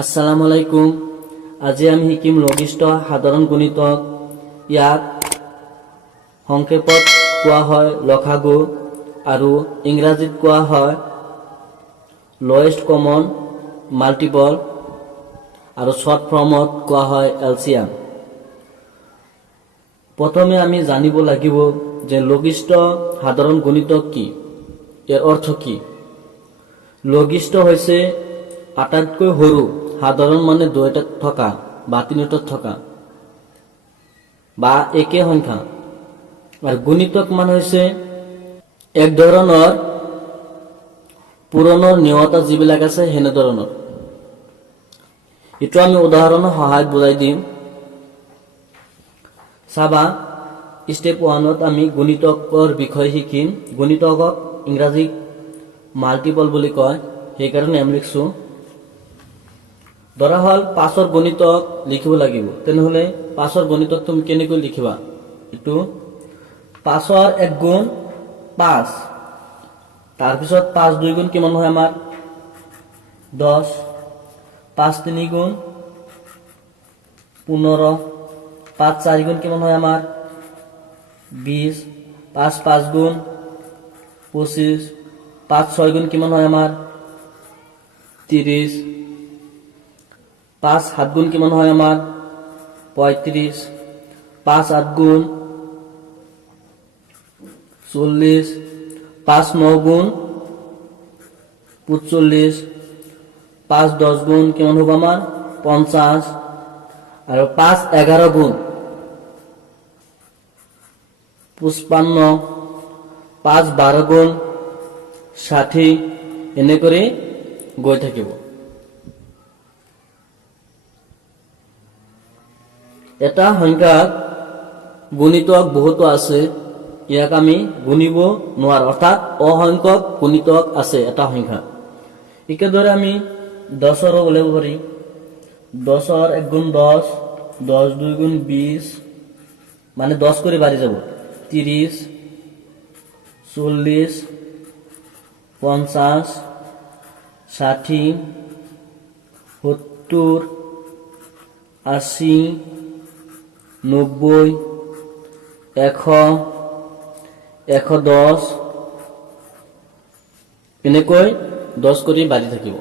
আসসালামু আলাইকুম। আজি আমি শিকিম লঘিষ্ঠ সাধাৰণ গণিতক। ইয়াক সংক্ষেপত কোৱা হয় লসাগু আৰু ইংৰাজীত কোৱা হয় লোৱেষ্ট কমন মাল্টিপল আৰু শৰ্ট ফৰ্মত কোৱা হয় এলচিএম। প্ৰথমে আমি জানিব লাগিব যে লঘিষ্ঠ সাধাৰণ গণিতক কি, ইয়াৰ অৰ্থ কি। লঘিষ্ঠ হৈছে আটাইতকৈ সৰু, সাধাৰণ মানে দুইটাত থকা বা তিনিটাত থকা বা একে সংখ্যা, আৰু গুণিতক মান হৈছে এক ধৰণৰ পুৰণৰ নিয়তা যিবিলাক আছে সেনে ধৰণৰ। এইটো আমি উদাহৰণৰ সহায়ত বুজাই দিম। চাবা, স্টেপ 1ত আমি গুণিতকৰ বিষয়ে শিকিম। গুণিতকক ইংৰাজীত মাল্টিপল বুলি কয়, সেইকাৰণে আমি লিখছো। ধৰা হল 5ৰ গণিতক লিখিব লাগিব, তেনেহলে 5ৰ গণিতক তুমি কেনেকৈ লিখিবা? এইটো 5ৰ 1 গুণ 5, তাৰপিছত 5 2 গুণ কিমান হয় আমাৰ 10, 5 3 গুণ 15, 5 4 গুণ কিমান হয় আমাৰ 20, 5 5 গুণ 25, 5 6 গুণ কিমান হয় আমাৰ 30, 5 7 গুণ কিমান হয় আমাৰ 35, 5 8 গুণ 40, 5 9 গুণ 45, 5 10 গুণ কিমান হ'ব আমাৰ 50, আৰু 5 11 গুণ 55, 5 12 গুণ 60, এনেকৈ গৈ থাকিব। এটা সংখ্যাত গুণিতক বহুতো আছে, ইয়াক আমি গুণিব নোৱাৰো, অৰ্থাৎ অসংখ্যক গুণিতক আছে এটা সংখ্যা। একেদৰে আমি 10ৰো উলিয়াব পাৰি। 10ৰ 1 গুণ 10, 10 2 গুণ 20, মানে 10 কৰি বাঢ়ি যাব 30, 40, 50, 60, 70, 80, 90, 100, 110, এনেকৈ 10 কৰি বাঢ়ি থাকিব।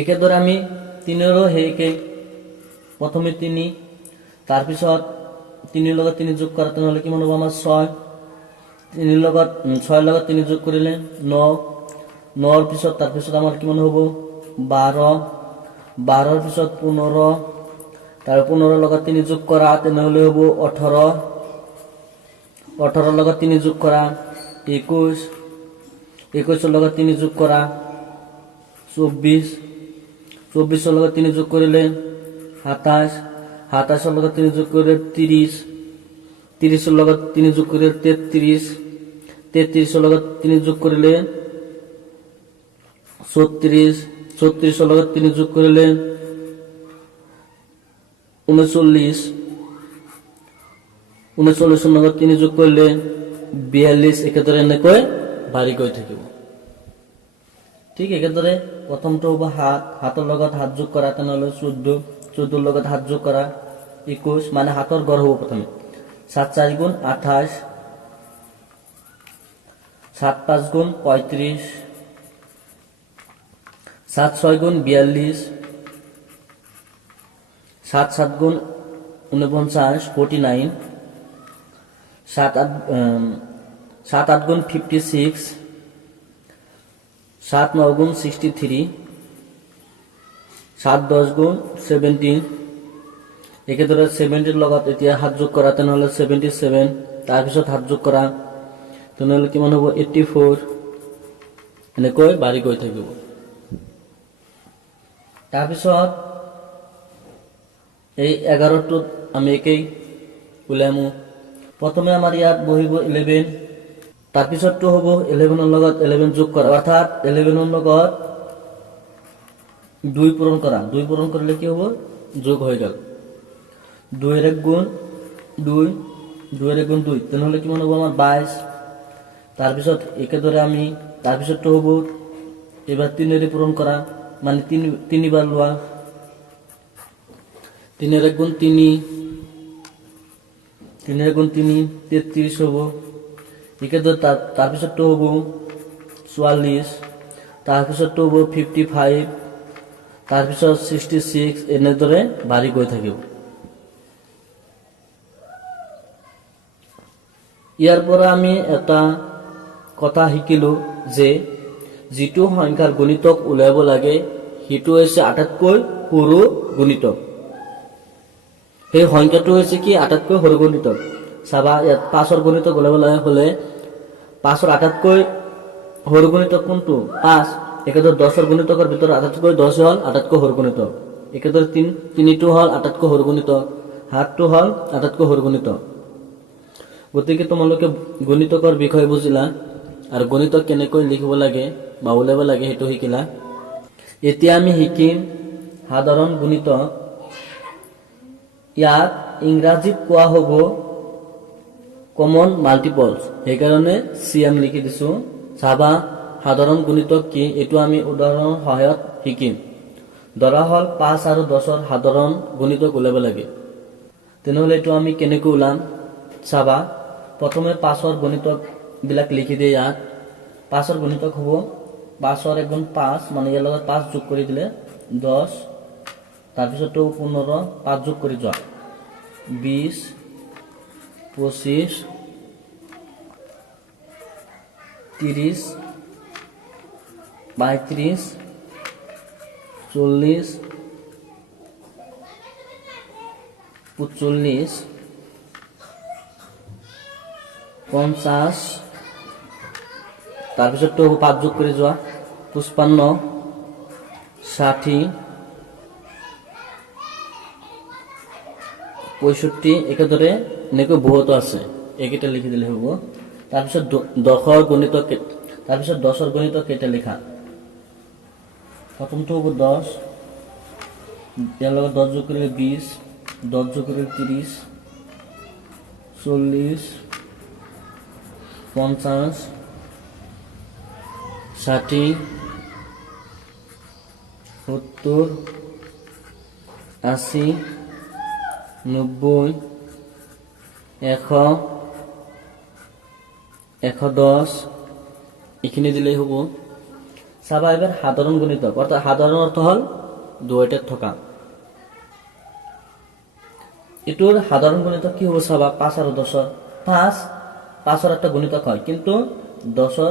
একেদৰে আমি 3ৰো সেইকে, প্ৰথমে 3, তাৰপিছত 3ৰ লগত 3 যোগ কৰা, তেনেহ'লে কিমান হ'ব আমাৰ 6, 6ৰ লগত 3 যোগ কৰিলে 9, 9ৰ পিছত তাৰপিছত আমাৰ কিমান হ'ব 12, 12ৰ পিছত 15, তাৰ 15ৰ লগত 3 যোগ কৰা, তেনেহ'লে হ'ব 18, 18ৰ লগত 3 যোগ কৰা 21, 21ৰ লগত 3 যোগ কৰা 24, 24ৰ লগত 3 যোগ কৰিলে 27, 27ৰ লগত 3 যোগ কৰিলে 30, 30ৰ লগত 3 যোগ কৰিলে 33, 33ৰ লগত 3 যোগ কৰিলে 34, 34ৰ লগত 3 যোগ কৰিলে 39, 39ৰ লগত 3 যোগ কৰিলে 42, একেদৰে এনেকৈ বাঢ়ি গৈ থাকিব। ঠিক একেদৰে প্ৰথমটো হ'ব 7, 7ৰ লগত 7 যোগ কৰা, তেনেহ'লে 14, 14ৰ লগত 7 যোগ কৰা 21, মানে 7ৰ গড় হ'ব প্ৰথমে 7 4 গুণ 28, 7 5 গুণ 35, 7 6 গুণ 42, 7 7 গুণ 49, 49, 7 8 গুণ 56, 7 9 গুণ 63, 7 10 গুণ 70, একেদৰে 70ৰ লগত এতিয়া 7 যোগ কৰা, তেনেহ'লে 77, তাৰপিছত 7 যোগ কৰা, তেনেহ'লে কিমান হ'ব 84, এনেকৈ বাঢ়ি গৈ থাকিব। তাৰপিছত এই 11টোত আমি একেই উলিয়ামো। প্ৰথমে আমাৰ ইয়াত বহিব 11, তাৰপিছতটো হ'ব 11ৰ লগত 11 যোগ কৰা, অৰ্থাৎ 11ৰ লগত 2 পূৰণ কৰা, 2 পূৰণ কৰিলে কি হ'ব যোগ হৈ গ'ল। 2ৰ 1 গুণ 2, 2ৰ 1 গুণ 2, তেনেহ'লে কিমান হ'ব আমাৰ 22, তাৰপিছত একেদৰে আমি তাৰপিছতটো হ'ব এবাৰ 3 এৰ পূৰণ কৰা মানে তিনিবাৰ লোৱা, 3 × 1 = 3, 3 × 3 = 33 হ'ব। একেদৰে তাৰপিছতটো হ'ব 44, তাৰপিছতটো হ'ব 55, তাৰপিছত 66, এনেদৰে বাঢ়ি গৈ থাকিব। ইয়াৰ পৰা আমি এটা কথা শিকিলো যে যিটো সংখ্যাৰ গুণিতক উলিয়াব লাগে সেইটো হৈছে আটাইতকৈ সৰু গুণিতক। সেই সংখ্যাটো হৈছে কি আটাইতকৈ সৰু গুণিতক। চাবা ইয়াত 5ৰ গুণিতক উলিয়াব হলে 5ৰ আটাইতকৈ সৰু গুণিতক কোনটো? 5। একেদৰে 10ৰ গুণিতকৰ ভিতৰত 10 হ'ল আটাইতকৈ সৰু গুণিতক। একেদৰে 3টো হ'ল আটাইতকৈ সৰু গুণিতক, 7টো হ'ল আটাইতকৈ সৰু গুণিতক। গতিকে তোমালোকে গণিতকৰ বিষয় বুজিলা আৰু গণিতক কেনেকৈ লিখিব লাগে বা উলিয়াব লাগে সেইটো শিকিলা। এতিয়া আমি শিকিম সাধাৰণ গুণিতক। ইয়াক ইংৰাজীত কোৱা হ'ব কমন মাল্টিপলছ, সেইকাৰণে চি আমি লিখি দিছো। চাবা সাধাৰণ গুণিতক কি এইটো আমি উদাহৰণৰ সহায়ত শিকিম। ধৰা হ'ল 5 আৰু 10ৰ সাধাৰণ গুণিতক উলিয়াব লাগে, তেনেহ'লে এইটো আমি কেনেকৈ ওলাম চাবা। প্ৰথমে 5ৰ গুণিতক বিলাক লিখি দিয়ে। ইয়াত 5ৰ গুণিতক হ'ব 5ৰ 1 গুণ 5, মানে ইয়াৰ লগত 5 যোগ কৰি দিলে 10, তাৰপিছতো 15, 5 যোগ কৰি যোৱা 20, 25, 30, 35, 40, 45, 50, তাৰপিছতো 5 যোগ কৰি যোৱা 55, 60, 65, একেদৰে এনেকৈ বহুতো আছে, এইকেইটা লিখি দিলে হ'ব। তাৰপিছত 10ৰ গুণিতক, তাৰপিছত 10ৰ গুণিতক কেইটা লিখা। প্ৰথমটো হ'ব 10, ইয়াৰ লগত 10 যোগ কৰিলে 20, 10 যোগ কৰিলে 30, 40, 50, 60, 70, 80, 90, 100, 110, এইখিনি দিলেই হ'ব। চাবা এবাৰ সাধাৰণ গুণিতক, অৰ্থাৎ সাধাৰণ অৰ্থ হ'ল দুয়োটাত থকা। এইটোৰ সাধাৰণ গুণিতক কি হ'ব চাবা। 5 আৰু 10ৰ 5ৰ একটা গুণিতক হয়, কিন্তু 10ৰ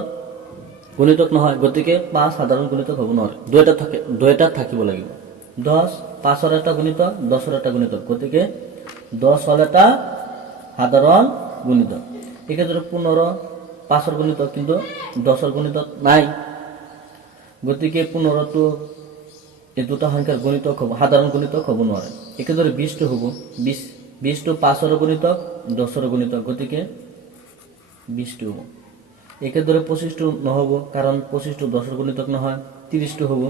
গুণিতক নহয়, গতিকে 5 সাধাৰণ গুণিতক হ'ব নোৱাৰে, দুয়োটাত থাকিব লাগিব। 10 5ৰ এটা গুণিতক, 10ৰ এটা গুণিতক, গতিকে 10 হ'ল এটা সাধাৰণ গুণিতক। একেদৰে 15 5ৰ গুণিতক, কিন্তু 10ৰ গুণিতক নাই, গতিকে 15টো এই দুটা সংখ্যাৰ গুণিতক হ'ব, সাধাৰণ গুণিতক হ'ব নোৱাৰে। একেদৰে 20টো হ'ব, 20টো 5ৰ গুণিতক, 10ৰ গুণিতক, গতিকে 20টো হ'ব। একেদৰে 25টো নহ'ব, কাৰণ 25টো 10ৰ গুণিতক নহয়, 30টো হ'ব।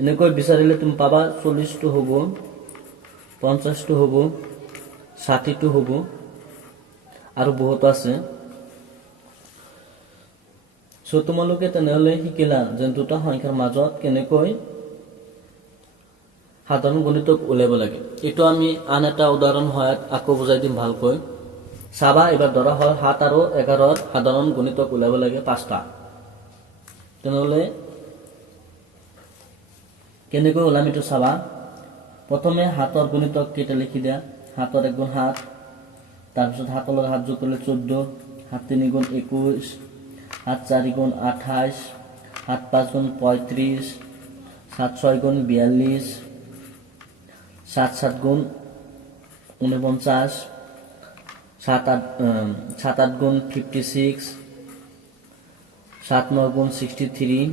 এনেকৈ বিচাৰিলে তুমি পাবা 40টো হ'ব, 50টো হ'ব, 60টো হ'ব, আৰু বহুত আছে। তোমালোকে তেনেহ'লে শিকিলা যে দুটা সংখ্যাৰ মাজত কেনেকৈ সাধাৰণ গুণিতক উলিয়াব লাগে। এইটো আমি আন এটা উদাহৰণ সহায়ত আকৌ বুজাই দিম ভালকৈ। চাবা এবাৰ ধৰা হ'ল 7 আৰু 11ৰ সাধাৰণ গুণিতক উলিয়াব লাগে 5টা। তেনেহ'লে কেনেকৈ ওলাম এইটো চাবা। প্ৰথমে 7ৰ গুণিতক কেইটা লিখি দিয়া। 7ৰ 1 গুণ 7, তাৰপিছত 7ৰ লগত 7 যোগ কৰিলে 14, 7 3 গুণ 21, 7 4 গুণ 28, 7 5 গুণ 35, 7 6 গুণ 42, 7 7 গুণ 49, 7 8 গুণ 56, 7 9 গুণ 63,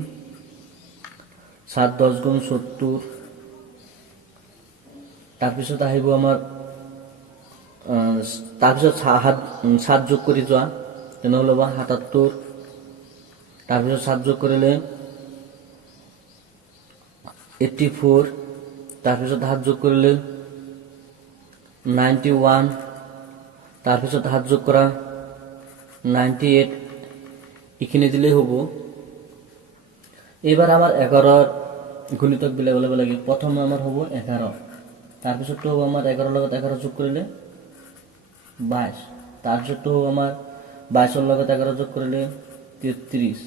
7 10 গুণ 70, তাৰপিছত আহিব আমাৰ তাৰপিছত 7 যোগ কৰি যোৱা, তেনেহ'লে 77, তাৰপিছত 7 যোগ কৰিলে 84, তাৰপিছত 7 যোগ কৰিলে 91, তাৰপিছত 7 যোগ কৰা 98, এইখিনি দিলেই হ'ব। এইবাৰ আমাৰ 11ৰ গুণিতকবিলাক ওলাব লাগে। প্ৰথমে আমাৰ হ'ব 11, তাৰপিছতটো হ'ব আমাৰ 11 লগত 11 যোগ কৰিলে 22, তাৰপিছতটো হ'ব আমাৰ 22 লগত 11 যোগ কৰিলে 33,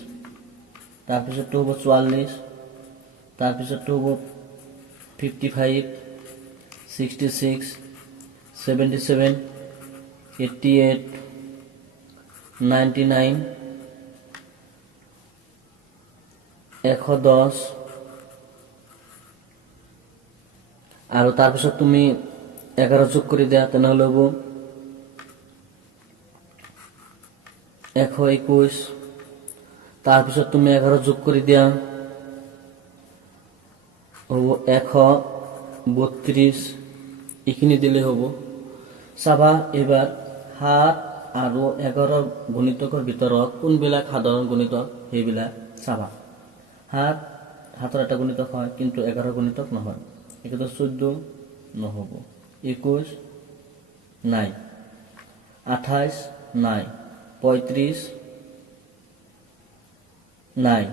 তাৰপিছতটো হ'ব 44, তাৰপিছতটো হ'ব 55, 66, 77, 88, 99, 110, আৰু তাৰপিছত তুমি 11 যোগ কৰি দিয়া তেনেহ'লে হ'ব 121, তাৰপিছত তুমি 11 যোগ কৰি দিয়া হ'ব 132, এইখিনি দিলে হ'ব। চাবা এইবাৰ 7 আৰু 11 গুণিতকৰ ভিতৰত কোনবিলাক সাধাৰণ গুণিতক সেইবিলাক চাবা। 7ৰ এটা গুণিতক হয় কিন্তু 11 গুণিতক নহয়। একেদৰে 14 নহ'ব, 21 নাই, 28 নাই, 35 নাই,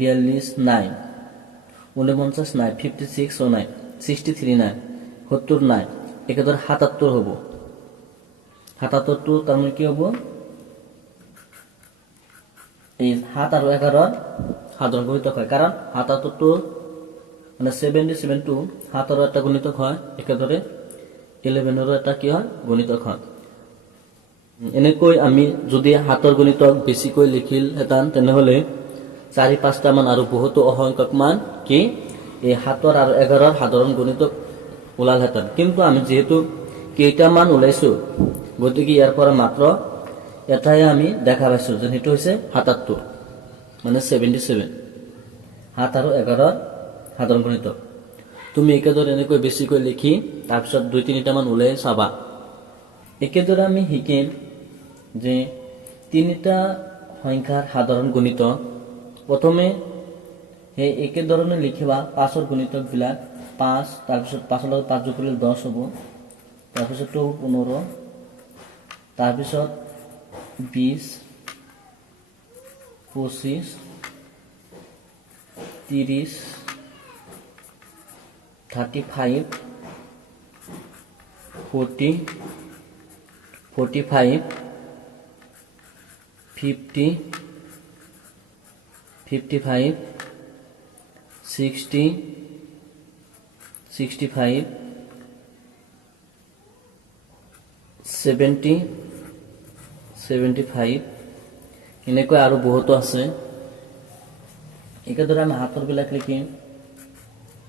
42 নাই, 49 নাই, 56 নাই, 63 নাই, 70 নাই, একেদৰে 77 হ'ব। 77টো তাৰমানে কি হ'ব, এই 7 আৰু 11 সাধাৰণ গুণিতক হয়, কাৰণ 77টো মানে 77টো 7ৰ এটা গুণিতক হয়, একেদৰে 11ৰো এটা কি হয় গুণিতক হয়। এনেকৈ আমি যদি 7ৰ গুণিতক বেছিকৈ লিখিলহেঁতেন তেনেহ'লে 4-5টা মান আৰু বহুতো অসংখ্যক মান কি এই 7 আৰু 11 সাধাৰণ গুণিতক ওলালহেঁতেন। কিন্তু আমি যিহেতু কেইটামান ওলাইছো গতিকে ইয়াৰ পৰা মাত্ৰ এটাই আমি দেখা পাইছো, যে সেইটো হৈছে 77 মানে 77। 7 আৰু 11 সাধাৰণ গুণিতক তুমি একেদৰে এনেকৈ বেছিকৈ লিখি তাৰপিছত 2-3টা মান ওলাই চাবা। একেদৰে আমি শিকিম যে 3টা সংখ্যাৰ সাধাৰণ গুণিতক। প্ৰথমে সেই একেধৰণে লিখিবা 5ৰ গুণিতকবিলাক। 5, তাৰপিছত 5ৰ লগত 5 যোগ কৰিলে 10 হ'ব, তাৰপিছতটো 15, তাৰপিছত 20, 25, 30, 35, 40, 45, 50, 55, 60, 65, 70, 75, এনেকৈ আৰু বহুতো আছে। একেদৰে আমি হাতৰ বিলাক লিখিম।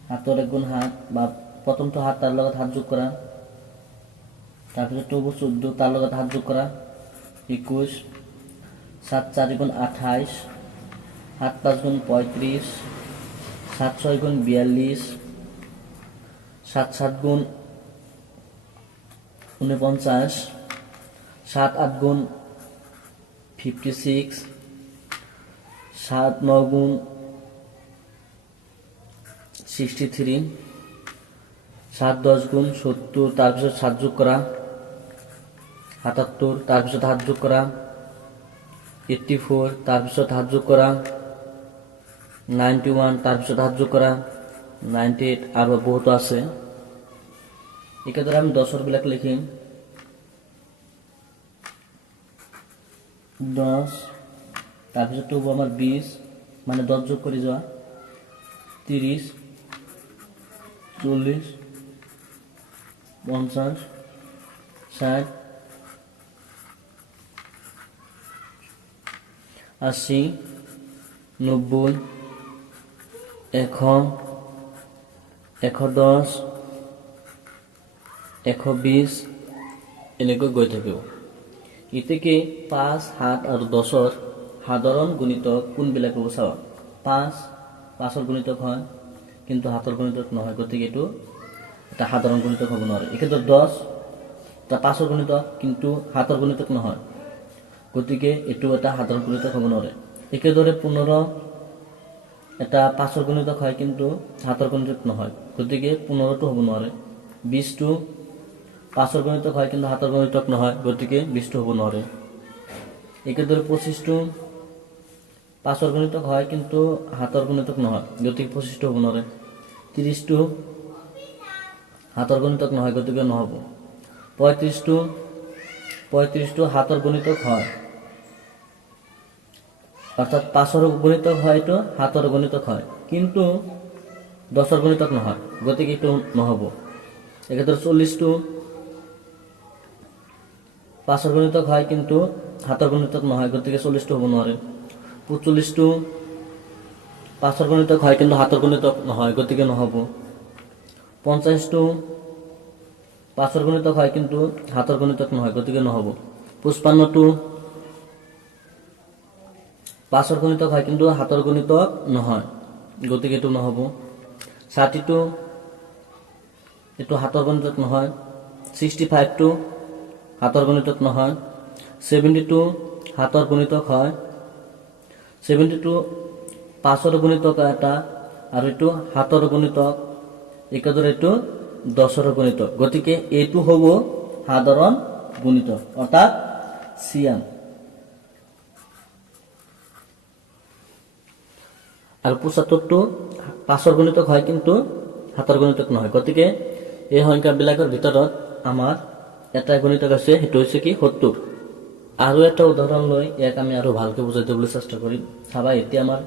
হাতৰ 1 গুণ 7 বা প্ৰথমটো 7 তাৰ লগত 7 যোগ কৰা, তাৰপিছত 14 তাৰ লগত 7 যোগ কৰা 21, 7 4 গুণ 28, 7 5 গুণ 35, 7 6 গুণ 42, 7 7 গুণ 49, 7 8 গুণ 56, 7 9 গুণ 63, 7 10 গুণ 70, তাৰপিছত 7 যোগ কৰা 77, তাৰপিছত 7 যোগ কৰা 84, তাৰপিছত 7 যোগ কৰা 91, তাৰপিছত 7 যোগ কৰা 98 আৰু বহুতো আছে। একেদৰে আমি 10ৰ বিলাক লিখিম। 10, তাৰপিছতটো হ'ব আমাৰ 20, মানে 10 যোগ কৰি যোৱা 30, 40, 50, 60, 80, 90, 100, 110, 120 এনেকৈ গৈ থাকিব। এতেকে 5, 7 আৰু 10ৰ সাধাৰণ গুণিতক কোনবিলাক হ'ব চাবা। 5ৰ গুণিতক হয় কিন্তু 7ৰ গুণিতক নহয়, গতিকে এইটো এটা সাধাৰণ গুণিতক হ'ব নোৱাৰে। একেদৰে 10 এটা 5ৰ গুণিতক কিন্তু 7ৰ গুণিতক নহয়, গতিকে এইটো এটা সাধাৰণ গুণিতক হ'ব নোৱাৰে। একেদৰে 15 এটা 5ৰ গুণিতক হয় কিন্তু 7ৰ গুণিতক নহয়, গতিকে 15টো হ'ব নোৱাৰে। 20টো 5ৰ গুণিতক হয় কিন্তু 7ৰ গুণিতক নহয়, গতিকে 20টো হ'ব নোৱাৰে। একেদৰে 25টো 5ৰ গুণিতক হয় কিন্তু 7ৰ গুণিতক নহয়, গতিকে 25টো হ'ব নোৱাৰে। 30টো 7ৰ গুণিতক নহয়, গতিকে নহ'ব। 35টো 7ৰ গুণিতক হয়, অৰ্থাৎ 5ৰ গুণিতক হয়, এইটো 7ৰ গুণিতক হয়, কিন্তু 10ৰ গুণিতক নহয়, গতিকে এইটো নহ'ব। একেদৰে 40টো 5ৰ গুণিতক হয় কিন্তু 7ৰ গুণিতক নহয়, গতিকে 40টো হ'ব নোৱাৰে। 45টো 5ৰ গুণিতক হয় কিন্তু 7ৰ গুণিতক নহয়, গতিকে নহ'ব। 50টো 5ৰ গুণিতক হয় কিন্তু 7ৰ গুণিতক নহয়, গতিকে নহ'ব। 55টো 5ৰ গুণিতক হয় কিন্তু 7ৰ গুণিতক নহয়, গতিকে এইটো নহ'ব। 60টো এইটো 7ৰ গুণিতক নহয়। 65টো 7ৰ গুণিতক নহয়। 70টো 7ৰ গুণিতক হয়। 70টো 5ৰ গুণিতক এটা আৰু এইটো 7ৰ গুণিতক, একেদৰে এইটো 10ৰ গুণিতক, গতিকে এইটো হ'ব সাধাৰণ গুণিতক, অৰ্থাৎ চিয়ান। আৰু 75টো 5ৰ গুণিতক হয় কিন্তু 7ৰ গুণিতক নহয়, গতিকে এই সংখ্যাবিলাকৰ ভিতৰত আমাৰ এটা গুণিতক আছে, সেইটো হৈছে কি 70। আৰু এটা উদাহৰণ লৈ ইয়াক আমি আৰু ভালকৈ বুজাই দিবলৈ চেষ্টা কৰিম। চাবা, এতিয়া আমাৰ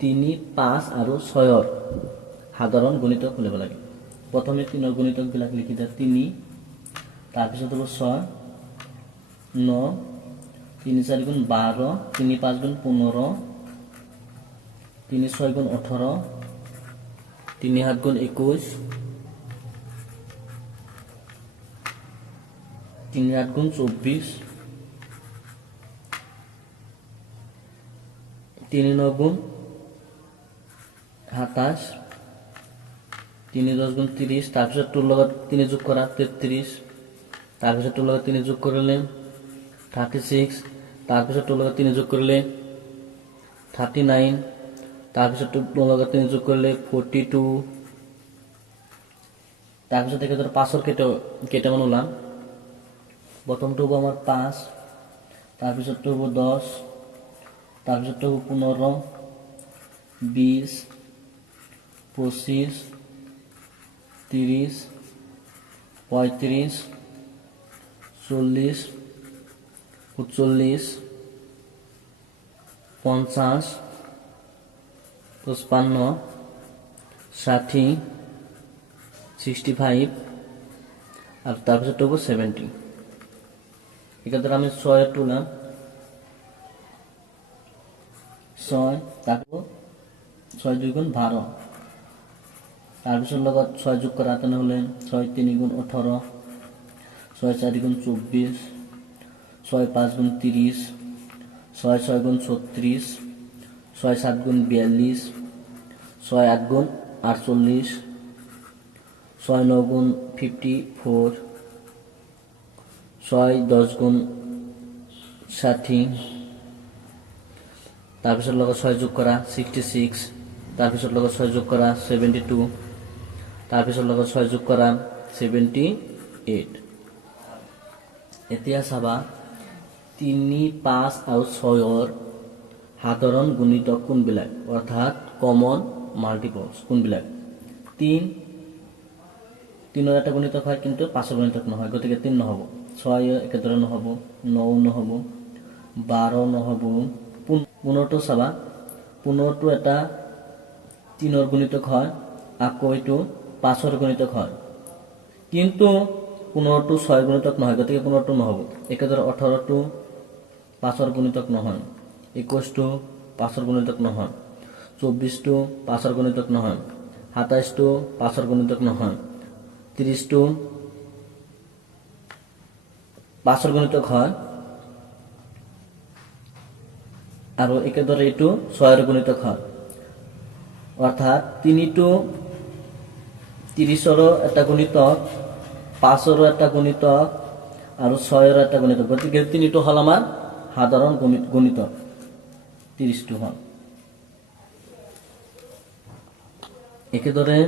3, 5 আৰু 6ৰ সাধাৰণ গুণিতক উলিয়াব লাগে। প্ৰথমে 3ৰ গুণিতকবিলাক লিখি দিয়া। 3, তাৰপিছত হ'ব 6, 9, 3 4 গুণ 12, 3 5 গুণ 15, 3 6 গুণ 18, 3 7 গুণ 21, 3 8 গুণ 24, 3 9 গুণ 27, 3 10 গুণ 30, তাৰপিছত তোৰ লগত 3 যোগ কৰা 33, তাৰপিছত তোৰ লগত 3 যোগ কৰিলে 36, তাৰপিছত তোৰ লগত 3 যোগ কৰিলে 39, তাৰপিছত তোৰ লগত 3 যোগ কৰিলে 42, তাৰপিছত একেদৰে 5ৰ কেইটামান ওলাম। প্ৰথমটো হ'ব আমাৰ 5, তাৰপিছতটো হ'ব 10, তাৰপিছতটো হ'ব 15, 20, 25, 30, 35, 40, 45, 50, 55, 60, 65 আৰু তাৰপিছত হ'ব 70। একেদৰে আমি 6 তুলাম। 6, তাৰপৰ 6 2 গুণ 12, তাৰপিছত লগত 6 যোগ কৰা তেনেহ'লে 6 3 গুণ 18, 6 4 গুণ 24, 6 5 গুণ 30, 6 6 গুণ 36, 6 7 গুণ 42, 6 8 গুণ 48, 6 9 গুণ 54, 6 10 গুণ 60, তাৰপিছত লগত 6 যোগ কৰা 66, তাৰপিছত লগত 6 যোগ কৰা 72, তাৰপিছত লগত 6 যোগ কৰা 78। এতিয়া চাবা 3 5 আৰু 6ৰ সাধাৰণ গুণিতক কোনবিলাক, অৰ্থাৎ কমন মাল্টিপলস কোনবিলাক। 3ৰ এটা গুণিতক হয় কিন্তু 5ৰ গুণিতক নহয়, গতিকে 3 নহ'ব। 6 একেদৰে নহ'ব, 9 নহ'ব, 12 নহ'ব। 15টো চাবা, 15টো এটা 3ৰ গুণিতক হয়, আকৌ এইটো 5ৰ গুণিতক হয়, কিন্তু 15টো 6ৰ গুণিতক নহয়, গতিকে 15টো নহ'ব। একেদৰে 18টো 5ৰ গুণিতক নহয়, 21টো 5ৰ গুণিতক নহয়, 24টো 5ৰ গুণিতক নহয়, 27টো 5ৰ গুণিতক নহয়, 30টো 5ৰ গুণিতক হয়, আৰু একেদৰে এইটো 6ৰ গুণিতক হয়। অৰ্থাৎ 3টো 30ৰো এটা গুণিতক, 5ৰো এটা গুণিতক আৰু 6ৰো এটা গুণিতক, গতিকে 3টো হ'ল আমাৰ সাধাৰণ গুণিতক, 30টো হ'ল। একেদৰে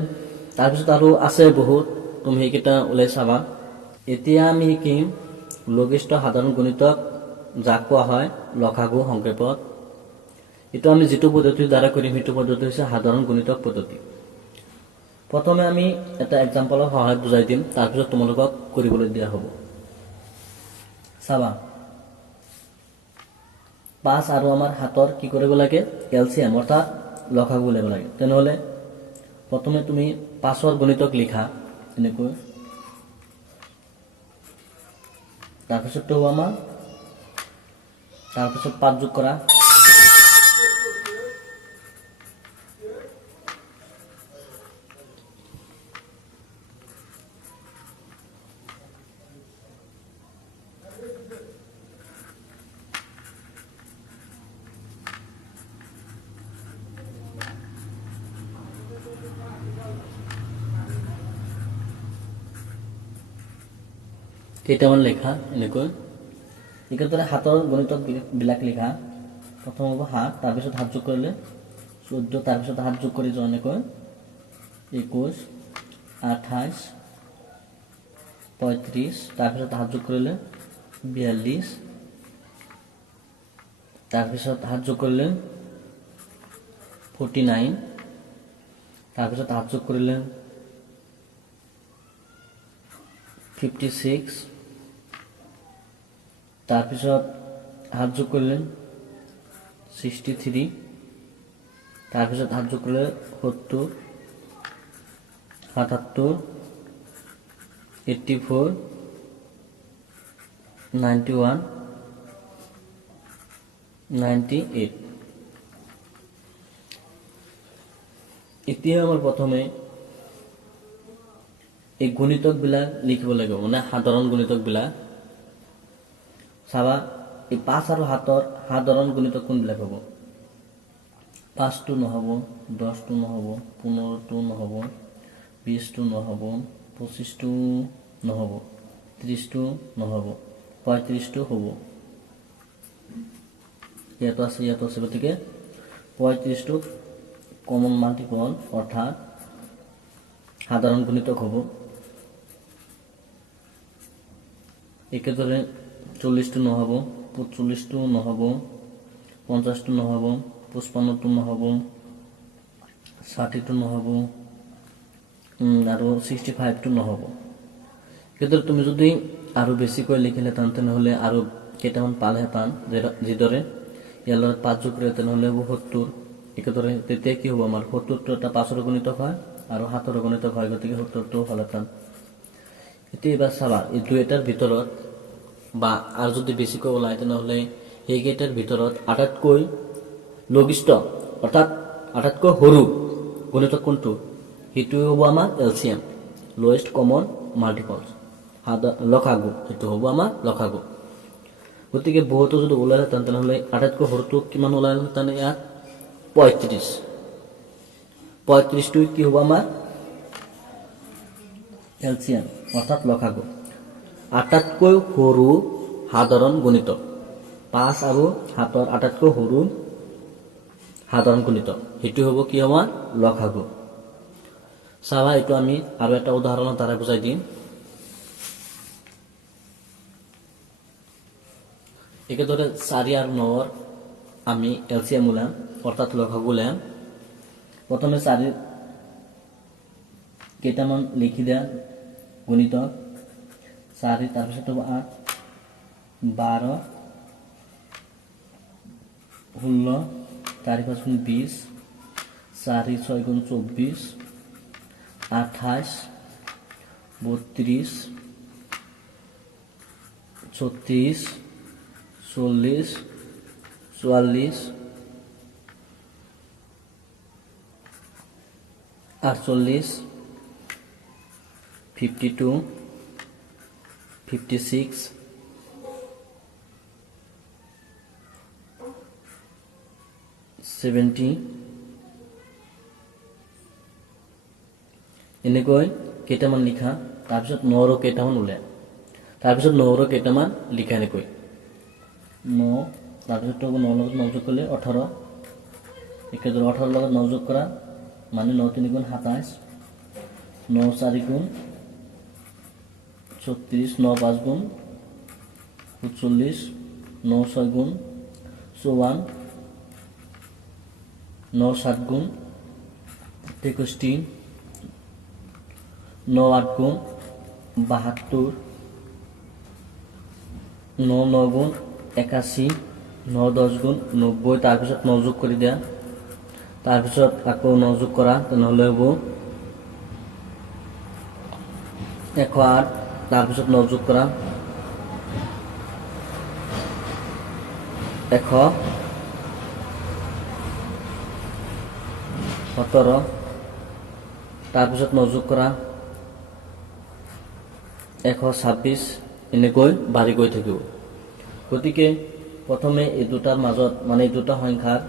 তাৰপিছত আৰু আছে বহুত, তুমি সেইকেইটা ওলাই চাবা। এতিয়া আমি শিকিম লঘিষ্ঠ সাধাৰণ গুণিতক, যাক কোৱা হয় লঘাগু সংক্ষেপত। এইটো আমি যিটো পদ্ধতিৰ দ্বাৰা কৰিম সেইটো পদ্ধতি হৈছে সাধাৰণ গুণিতক পদ্ধতি। প্ৰথমে আমি এটা এক্সাম্পলৰ সহায়ত বুজাই দিম, তাৰপিছত তোমালোকক কৰিবলৈ দিয়া হ'ব। চাবা, 5 আৰু আমাৰ 7ৰ কি কৰিব লাগে? এলচিএম অৰ্থাৎ লসাগু উলিয়াব লাগে। তেনেহ'লে প্ৰথমে তুমি 5ৰ গুণিতক লিখা এনেকৈ, তাৰপিছত হ'ব আমাৰ, তাৰপিছত 5 যোগ কৰা, কেইটামান লেখা এনেকৈ। একেদৰে 7ৰ গণিতক বিলাক লিখা। প্ৰথম হ'ব 7, তাৰপিছত 7 যোগ কৰিলে 14, তাৰপিছত 7 যোগ কৰি যোৱা এনেকৈ 21, 28, 35, তাৰপিছত 7 যোগ কৰিলে 42, তাৰপিছত 7 যোগ কৰিলে 49, তাৰপিছত 7 যোগ কৰিলে 56, তাৰপিছত 7 যোগ কৰিলে 63, তাৰপিছত 7 যোগ কৰিলে 70, 77, 84, 91, 98। এতিয়া আমাৰ প্ৰথমে এই গুণিতক বিলাক লিখিব লাগিব, মানে সাধাৰণ গুণিতক বিলাক। চাবা, এই 5 আৰু 7ৰ সাধাৰণ গুণিতক কোনবিলাক হ'ব? 5টো নহ'ব, 10টো নহ'ব, 15টো নহ'ব, 20টো নহ'ব, 25টো নহ'ব, 30টো নহ'ব, 35টো হ'ব। ইয়াতো আছে, ইয়াতো আছে, গতিকে 35টো কমন মাল্টিপল অৰ্থাৎ সাধাৰণ গুণিতক হ'ব। একেদৰে 40টো নহ'ব, 45টো নহ'ব, 50টো নহ'ব, 55টো নহ'ব, 60টো নহ'ব, আৰু 65টো নহ'ব। একেদৰে তুমি যদি আৰু বেছিকৈ লিখিলেহেঁতেন তেনেহ'লে আৰু কেইটামান পালেহেঁতেন, যিদৰে ইয়াৰ লগত 5 যোগ কৰিলে তেনেহ'লে হ'ব 70। একেদৰে তেতিয়া কি হ'ব? আমাৰ 70টো এটা 5ৰ গুণিতক হয় আৰু 7ৰ গুণিতক হয়, গতিকে 70টো হ'লহেঁতেন। এতিয়া এইবাৰ চাবা, এই দুইটাৰ ভিতৰত বা আৰু যদি বেছিকৈ ওলায় তেনেহ'লে সেইকেইটাৰ ভিতৰত আটাইতকৈ লঘিষ্ঠ অৰ্থাৎ আটাইতকৈ সৰু গুণিতক কোনটো? সেইটো হ'ব আমাৰ এলচিএম, লৱেষ্ট কমন মাল্টিপলছ, লসাগু। সেইটো হ'ব আমাৰ লসাগু। গতিকে বহুতো যদি ওলালেহেঁতেন তেনেহ'লে আটাইতকৈ সৰুটো কিমান ওলালেহেঁতেন? ইয়াত 35। 35টো কি হ'ব আমাৰ? এলচিএম অৰ্থাৎ লসাগু। আটাইতকৈ সৰু সাধাৰণ গুণিতক, 5 আৰু 7ৰ আটাইতকৈ সৰু সাধাৰণ গুণিতক, সেইটো হ'ব কি আমাৰ? লসাগু। চাবা, এইটো আমি আৰু এটা উদাহৰণৰ দ্বাৰা বুজাই দিম। একেদৰে 4 আৰু 9ৰ আমি এলচিএম ওলাম অৰ্থাৎ লসাগু ওলাম। প্ৰথমে 4 কেইটামান লিখি দিয়া গুণিতক। 4, তাৰপিছত হ'ব 8, 12, 16, 4 × 5 = 20, 4 × 6 = 24, 28, 32, 36, 40, 44, 48, 52, 56, 70, এনেকৈ কেইটামান লিখা। তাৰপিছত 9ৰো কেইটামান ওলাই, তাৰপিছত 9ৰো কেইটামান লিখা এনেকৈ 9, তাৰপিছত 9 লগত 9 যোগ কৰিলে 18, একেদৰে 18ৰ লগত 9 যোগ কৰা মানে 9 × 3 = 27, 9 × 4 = 36, 9 × 5 = 40, 9 × 6 = 54, 9 7 গুণ 63, 9 8 গুণ 72, 9 9 গুণ 81, 9 10 গুণ 90, তাৰপিছত 9 যোগ কৰি দিয়া, তাৰপিছত আকৌ 9 যোগ কৰা, তেনেহ'লে হ'ব 108, তাৰপিছত 9 যোগ কৰা 117, তাৰপিছত 9 যোগ কৰা 126, এনেকৈ বাঢ়ি গৈ থাকিব। গতিকে প্ৰথমে এই দুটাৰ মাজত মানে এই দুটা সংখ্যাৰ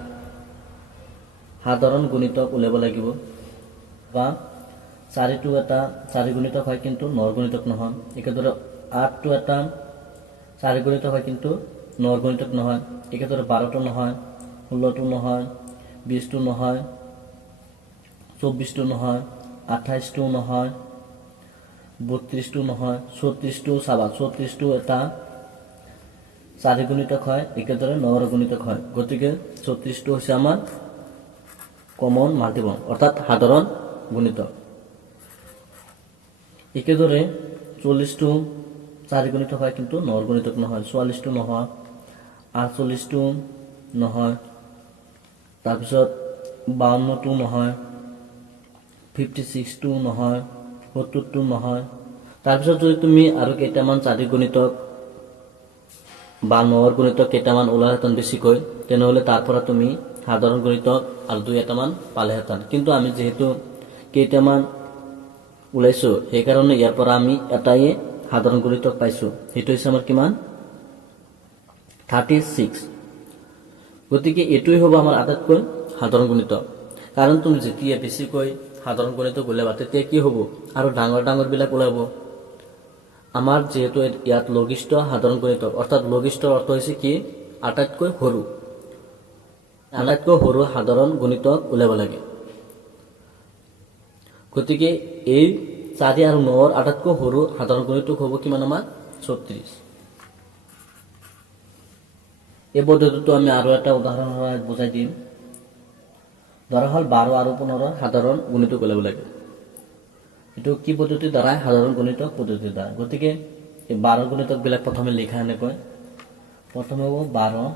সাধাৰণ গুণিতক উলিয়াব লাগিব, বা 4টো এটা 4 গুণিতক হয় কিন্তু 9 গুণিতক নহয়। একেদৰে 8টো এটা 4 গুণিতক হয় কিন্তু 9 গুণিতক নহয়। একেদৰে 12টো নহয়, 16টো নহয়, 20টো নহয়, 24টো নহয়, 28টো নহয়, 32টো নহয়, 34টো চাবা, 34টো এটা 4 গুণিতক হয়, একেদৰে 9 গুণিতক হয়। গতিকে 34টো হৈছে আমাৰ কমন মাল্টিপল, অৰ্থাৎ সাধাৰণ গুণিতক। একেদৰে 40টো 4 গুণিতক হয় কিন্তু 9 গুণিতক নহয়। 44টো নহয়, 48টো নহয়, তাৰপিছত 52টো নহয়, 56টো নহয়, 70টো নহয়। তাৰপিছত যদি তুমি আৰু কেইটামান 4 গুণিতক বা 9 গুণিতক কেইটামান ওলালহেঁতেন বেছিকৈ, তেনেহ'লে তাৰ পৰা তুমি সাধাৰণ গুণিতক আৰু 2 এটামান পালেহেঁতেন। কিন্তু আমি যিহেতু কেইটামান ওলাইছো, সেইকাৰণে ইয়াৰ পৰা আমি এটাই সাধাৰণ গুণিতক পাইছো, সেইটো হৈছে আমাৰ কিমান 36। গতিকে এইটোই হ'ব আমাৰ আটাইতকৈ সাধাৰণ গুণিতক। কাৰণ তুমি যেতিয়া বেছিকৈ সাধাৰণ গুণিতক উলিয়াবা তেতিয়া কি হ'ব, আৰু ডাঙৰ ডাঙৰ বিলাক ওলাব। আমাৰ যিহেতু ইয়াত লঘিষ্ঠ সাধাৰণ গুণিতক, অৰ্থাৎ লঘিষ্ঠৰ অৰ্থ হৈছে কি আটাইতকৈ সৰু, আটাইতকৈ সৰু সাধাৰণ গুণিতক উলিয়াব লাগে। গতিকে এই 4 আৰু 9ৰ আটাইতকৈ সৰু সাধাৰণ গুণিতক হ'ব কিমান আমাৰ 36। এই পদ্ধতিটো আমি আৰু এটা উদাহৰণৰ বুজাই দিম। ধৰা হ'ল 12 আৰু 15 সাধাৰণ গুণিতক উলিয়াব লাগে। এইটো কি পদ্ধতিৰ দ্বাৰা? সাধাৰণ গুণিতক পদ্ধতিৰ দ্বাৰা। গতিকে এই 12 গুণিতক বিলাক প্ৰথমে লিখা এনেকৈ, প্ৰথমে হ'ব 12,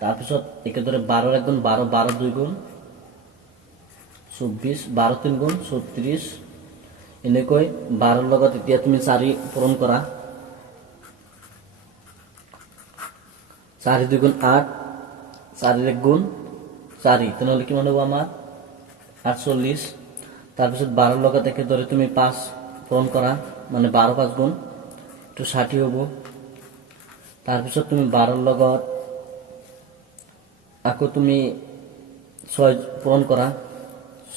তাৰপিছত একেদৰে 12 1 গুণ 12, 12 2 গুণ 24, 12 3 গুণ 36, এনেকৈ 12ৰ লগত এতিয়া তুমি 4 পূৰণ কৰা, 4 2 গুণ 8, 4 1 গুণ 4, তেনেহ'লে কিমান হ'ব আমাৰ 48। তাৰপিছত 12ৰ লগত একেদৰে তুমি 5 পূৰণ কৰা, মানে 12 5 গুণ এইটো 60 হ'ব। তাৰপিছত তুমি 12ৰ লগত আকৌ তুমি 6 পূৰণ কৰা,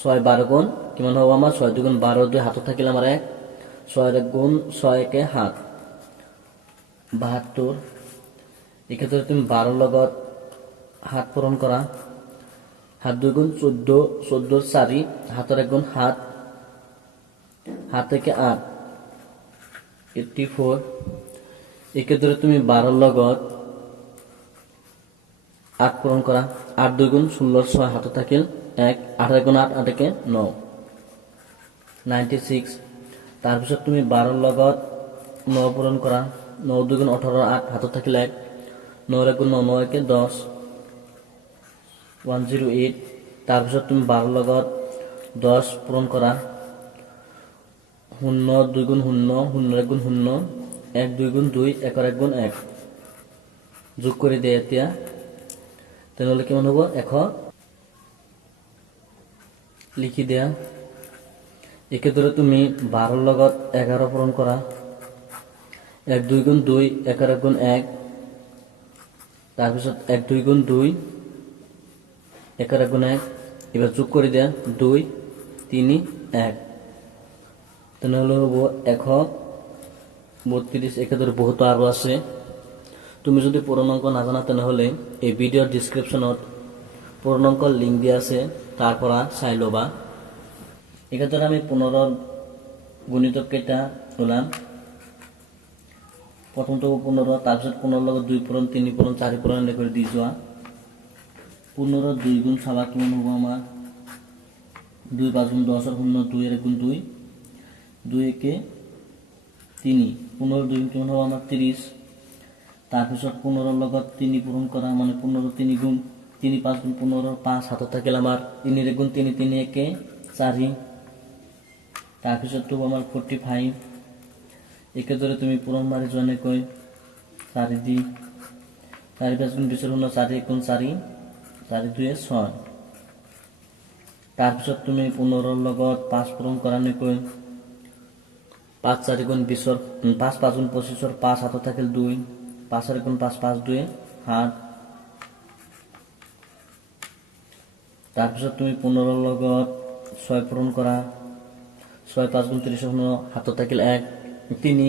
6 12 গুণ কিমান হ'ব আমাৰ 6 2 গুণ 12, 2 হাতত থাকিলে আমাৰ 1, 6 1 গুণ 6 1 7, 72। একেদৰে তুমি 12ৰ লগত 7 পূৰণ কৰা, 7 2 গুণ 14, 14 4, হাতৰ 1 গুণ 7, 7 1 8, 84। একেদৰে তুমি 12ৰ লগত 8 পূৰণ কৰা, 8 2 গুণ 16, 6 হাতত থাকিল 1, 8 1 গুণ 8, 8 1 9, 96। তাৰপিছত তুমি 12ৰ লগত 9 পূৰণ কৰা, 9 2 গুণ 18, 8 হাতত থাকিল 1, 9 1 গুণ 9, 9 1 10, 108। তাৰপিছত তুমি 12ৰ লগত 10 পূৰণ কৰা, 0 2 গুণ 0, 0 1 গুণ 0, 1 2 গুণ 2, 1 1 গুণ 1, যোগ কৰি দিয়া এতিয়া, তেনেহ'লে কিমান হ'ব 100, লিখি দিয়া। একেদৰে তুমি 12ৰ লগত 11 পূৰণ কৰা, 1 2 গুণ 2, 1 1 গুণ 1, তাৰপিছত 1 2 গুণ 2, 1 1 গুণ 1, এবাৰ যোগ কৰে দেয়া 2 3 1, তেনেহলে হব 132। একেদৰে বহুত আরো আছে। তুমি যদি পূর্ণাঙ্ক না জানা তেনেহলে এই ভিডিওর ডিসক্রিপশনত পূর্ণাঙ্ক লিঙ্ক দিয়া আছে, তারপরা চাই লবা। একেদৰে আমি 15 গুণিতক কেইটা ওলাম। প্ৰথমটো 15, তাৰপিছত 15 লগত 2 পূৰণ 3 পূৰণ 4 পূৰণ এনেকৈ দি যোৱা। 15 2 গুণ চাবা কিমান হ'ব আমাৰ 2 5 গুণ 10 আর 0 2 এর গুণ 2 2 একে 3 15 2 গুণ হবে আমার 30 তাৰপিছত 15 লগত 3 পূৰণ কৰা মানে 15 3 গুণ 3 5 গুণ 15 5 হাতত থাকিল আমাৰ 3 এৰ গুণ 3 3 একে 4 তাৰপিছত তো আমাৰ 45 একেদৰে তুমি পূৰণ মাৰি যোৱা কৈ 4 দি 4 5 গুণ 20 হল 4 গুণ 4 4 2 6 তাৰপিছত তুমি 15 লগত 5 পূৰণ কৰা কৈ 5 4 গুণ 20 5 5 গুণ 25 5 হাতত থাকিল 2 5 4 গুণ 5 5 2 7 তাৰপিছত তুমি 15 লগত 6 পূৰণ কৰা 6 5 গুণ 30 হল হাতত থাকিল 1 3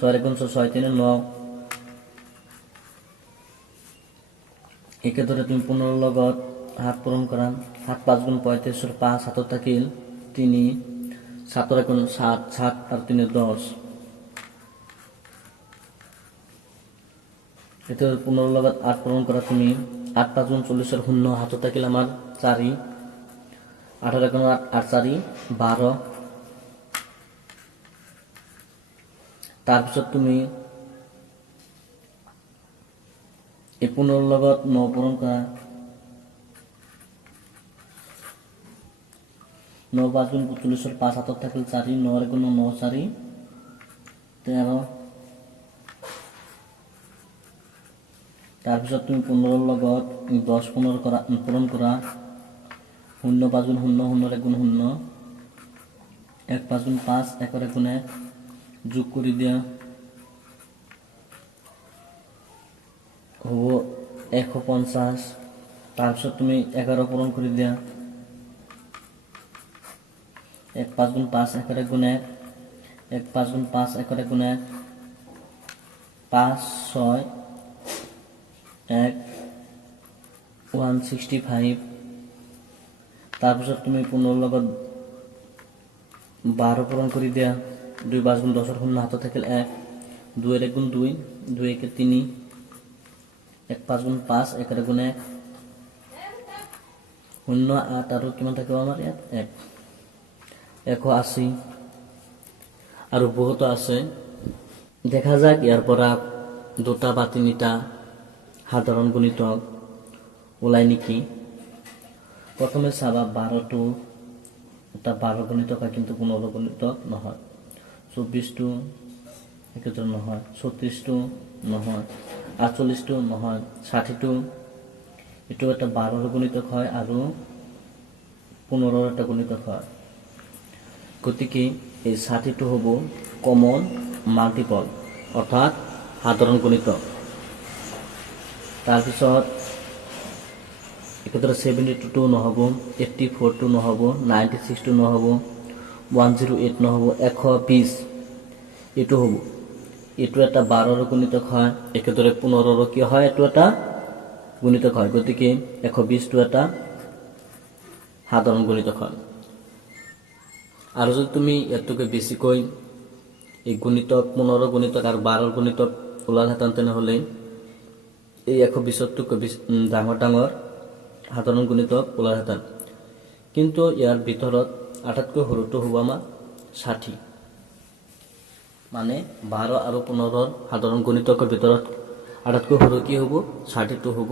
6 গুণ 6 3 9 একেদৰে তুমি 15 লগত 7 পূৰণ কৰা 7 5 গুণ 35 5 হাতত থাকিল 3 7 গুণ 7 7 আর 3 10 এতে 15 লগত 8 পূরণ করা তুমি 8 5 গুণ 40 এর 0 হাতত থাকিল আমার 4 18 গুণ 8 4 12 তাৰপিছত তুমি এই 15 লগত 9 পূরণ করা 9 5 গুণ 45 5 হাতত থাকিল 4 9 গুণ 9 4 13 তাৰপিছত তুমি 15 লগত 10 15 কৰা পূৰণ কৰা 0 5 গুণ 0 0 গুণ 0 1 5 গুণ 5 1 গুণ 1 যোগ কৰি দিয়া হ'ব 150 তাৰপিছত তুমি 11 পূৰণ কৰি দিয়া 1 5 গুণ 5 1 গুণ 1 1 5 গুণ 5 1 গুণ 1 5 6 1 165 তাৰপিছত তুমি 15 লগত 12 পূৰণ কৰি দিয়া 2 5 গুণ 10 শূন্য হাতত থাকিল 1 2 1 গুণ 2 2 1 3 1 5 গুণ 5 1 গুণ 1 শূন্য 8 আৰু কিমান থাকিব আমাৰ ইয়াত 1 180 আৰু বহুত আছে দেখা যাক ইয়াৰ পৰা দুটা বা তিনিটা সাধাৰণ গুণিতক ওলাই নেকি প্ৰথমে চাবা 12টো এটা 12 গুণিতক হয় কিন্তু 15 গুণিতক নহয় 24টো একেদৰে নহয় 36টো নহয় 48টো নহয় 60টো এটো এটা 12 গুণিতক হয় আৰু 15 এটা গুণিতক হয় গতিকে এই 60টো হ'ব কমন মাল্টিপল অৰ্থাৎ সাধাৰণ গুণিতক তাৰপিছত একেদৰে 72টো নহব 84টো নহব 96টো নহব 108 নহব 120 এটো হ'ব এটো এটা 12 গুণিতক হয় একেদৰে 15 কি হয় এটো এটা গুণিতক হয় গতিকে 120টো এটা সাধাৰণ গুণিতক হয় আৰু যদি তুমি এতকে বেছিকৈ এই গুণিতক 15 গুণিতক আৰু 12 গুণিতক ওলাল হেতেন তেনেহলে এই 120তকৈ ডাঙৰ ডাঙৰ সাধাৰণ গুণিতক ওলাল হেতেন কিন্তু ইয়াৰ ভিতৰত আটাইতকৈ সৰুটো হ'ব আমাৰ 60 মানে 12 আৰু 15 সাধাৰণ গুণিতকৰ ভিতৰত আটাইতকৈ সৰু কি হ'ব 60টো হ'ব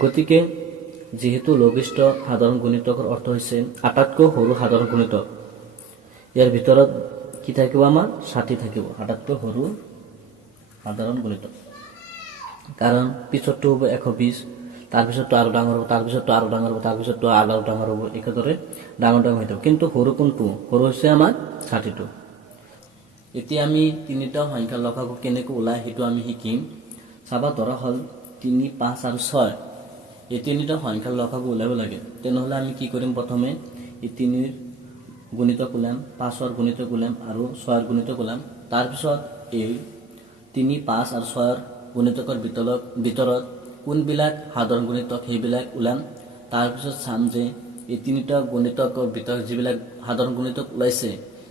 গতিকে যেহেতু লঘিষ্ঠ সাধাৰণ গুণিতকৰ অৰ্থ হৈছে আটাইতকৈ সৰু সাধাৰণ গুণিতক ইয়াৰ ভিতৰত কি থাকিব আমাৰ 60 থাকিব আটাইতকৈ সৰু সাধাৰণ গুণিতক কাৰণ পিছৰটো হ'ব 120 তাৰপিছতটো আৰু ডাঙৰ হ'ব তাৰপিছতটো আৰু ডাঙৰ হ'ব তাৰপিছতটো আৰু ডাঙৰ হ'ব একেদৰে ডাঙৰ ডাঙৰ হৈ যাব কিন্তু সৰু কোনটো সৰু হৈছে আমাৰ 60টো এতিয়া আমি তিনিটা সংখ্যা লসাগু কেনেকৈ ওলাই হেতু আমি শিকিম চাবা ধৰা হল 3 5 আৰু 6 এই তিনিটা সংখ্যা লসাগু ওলাব লাগে তেনেহলে আমি কি কৰিম প্ৰথমে এই 3ৰ গুণিতক ওলাম 5ৰ গুণিতক ওলাম আৰু 6ৰ গুণিতক ওলাম তাৰপিছত এই 3 5 আৰু 6ৰ গুণিতকৰ ভিতৰত কোনবিলাক সাধাৰণ গুণিতক সেইবিলাক ওলাম তাৰপিছত চাম যে এই তিনিটা গুণিতকৰ ভিতৰত যিবিলাক সাধাৰণ গুণিতক ওলাইছে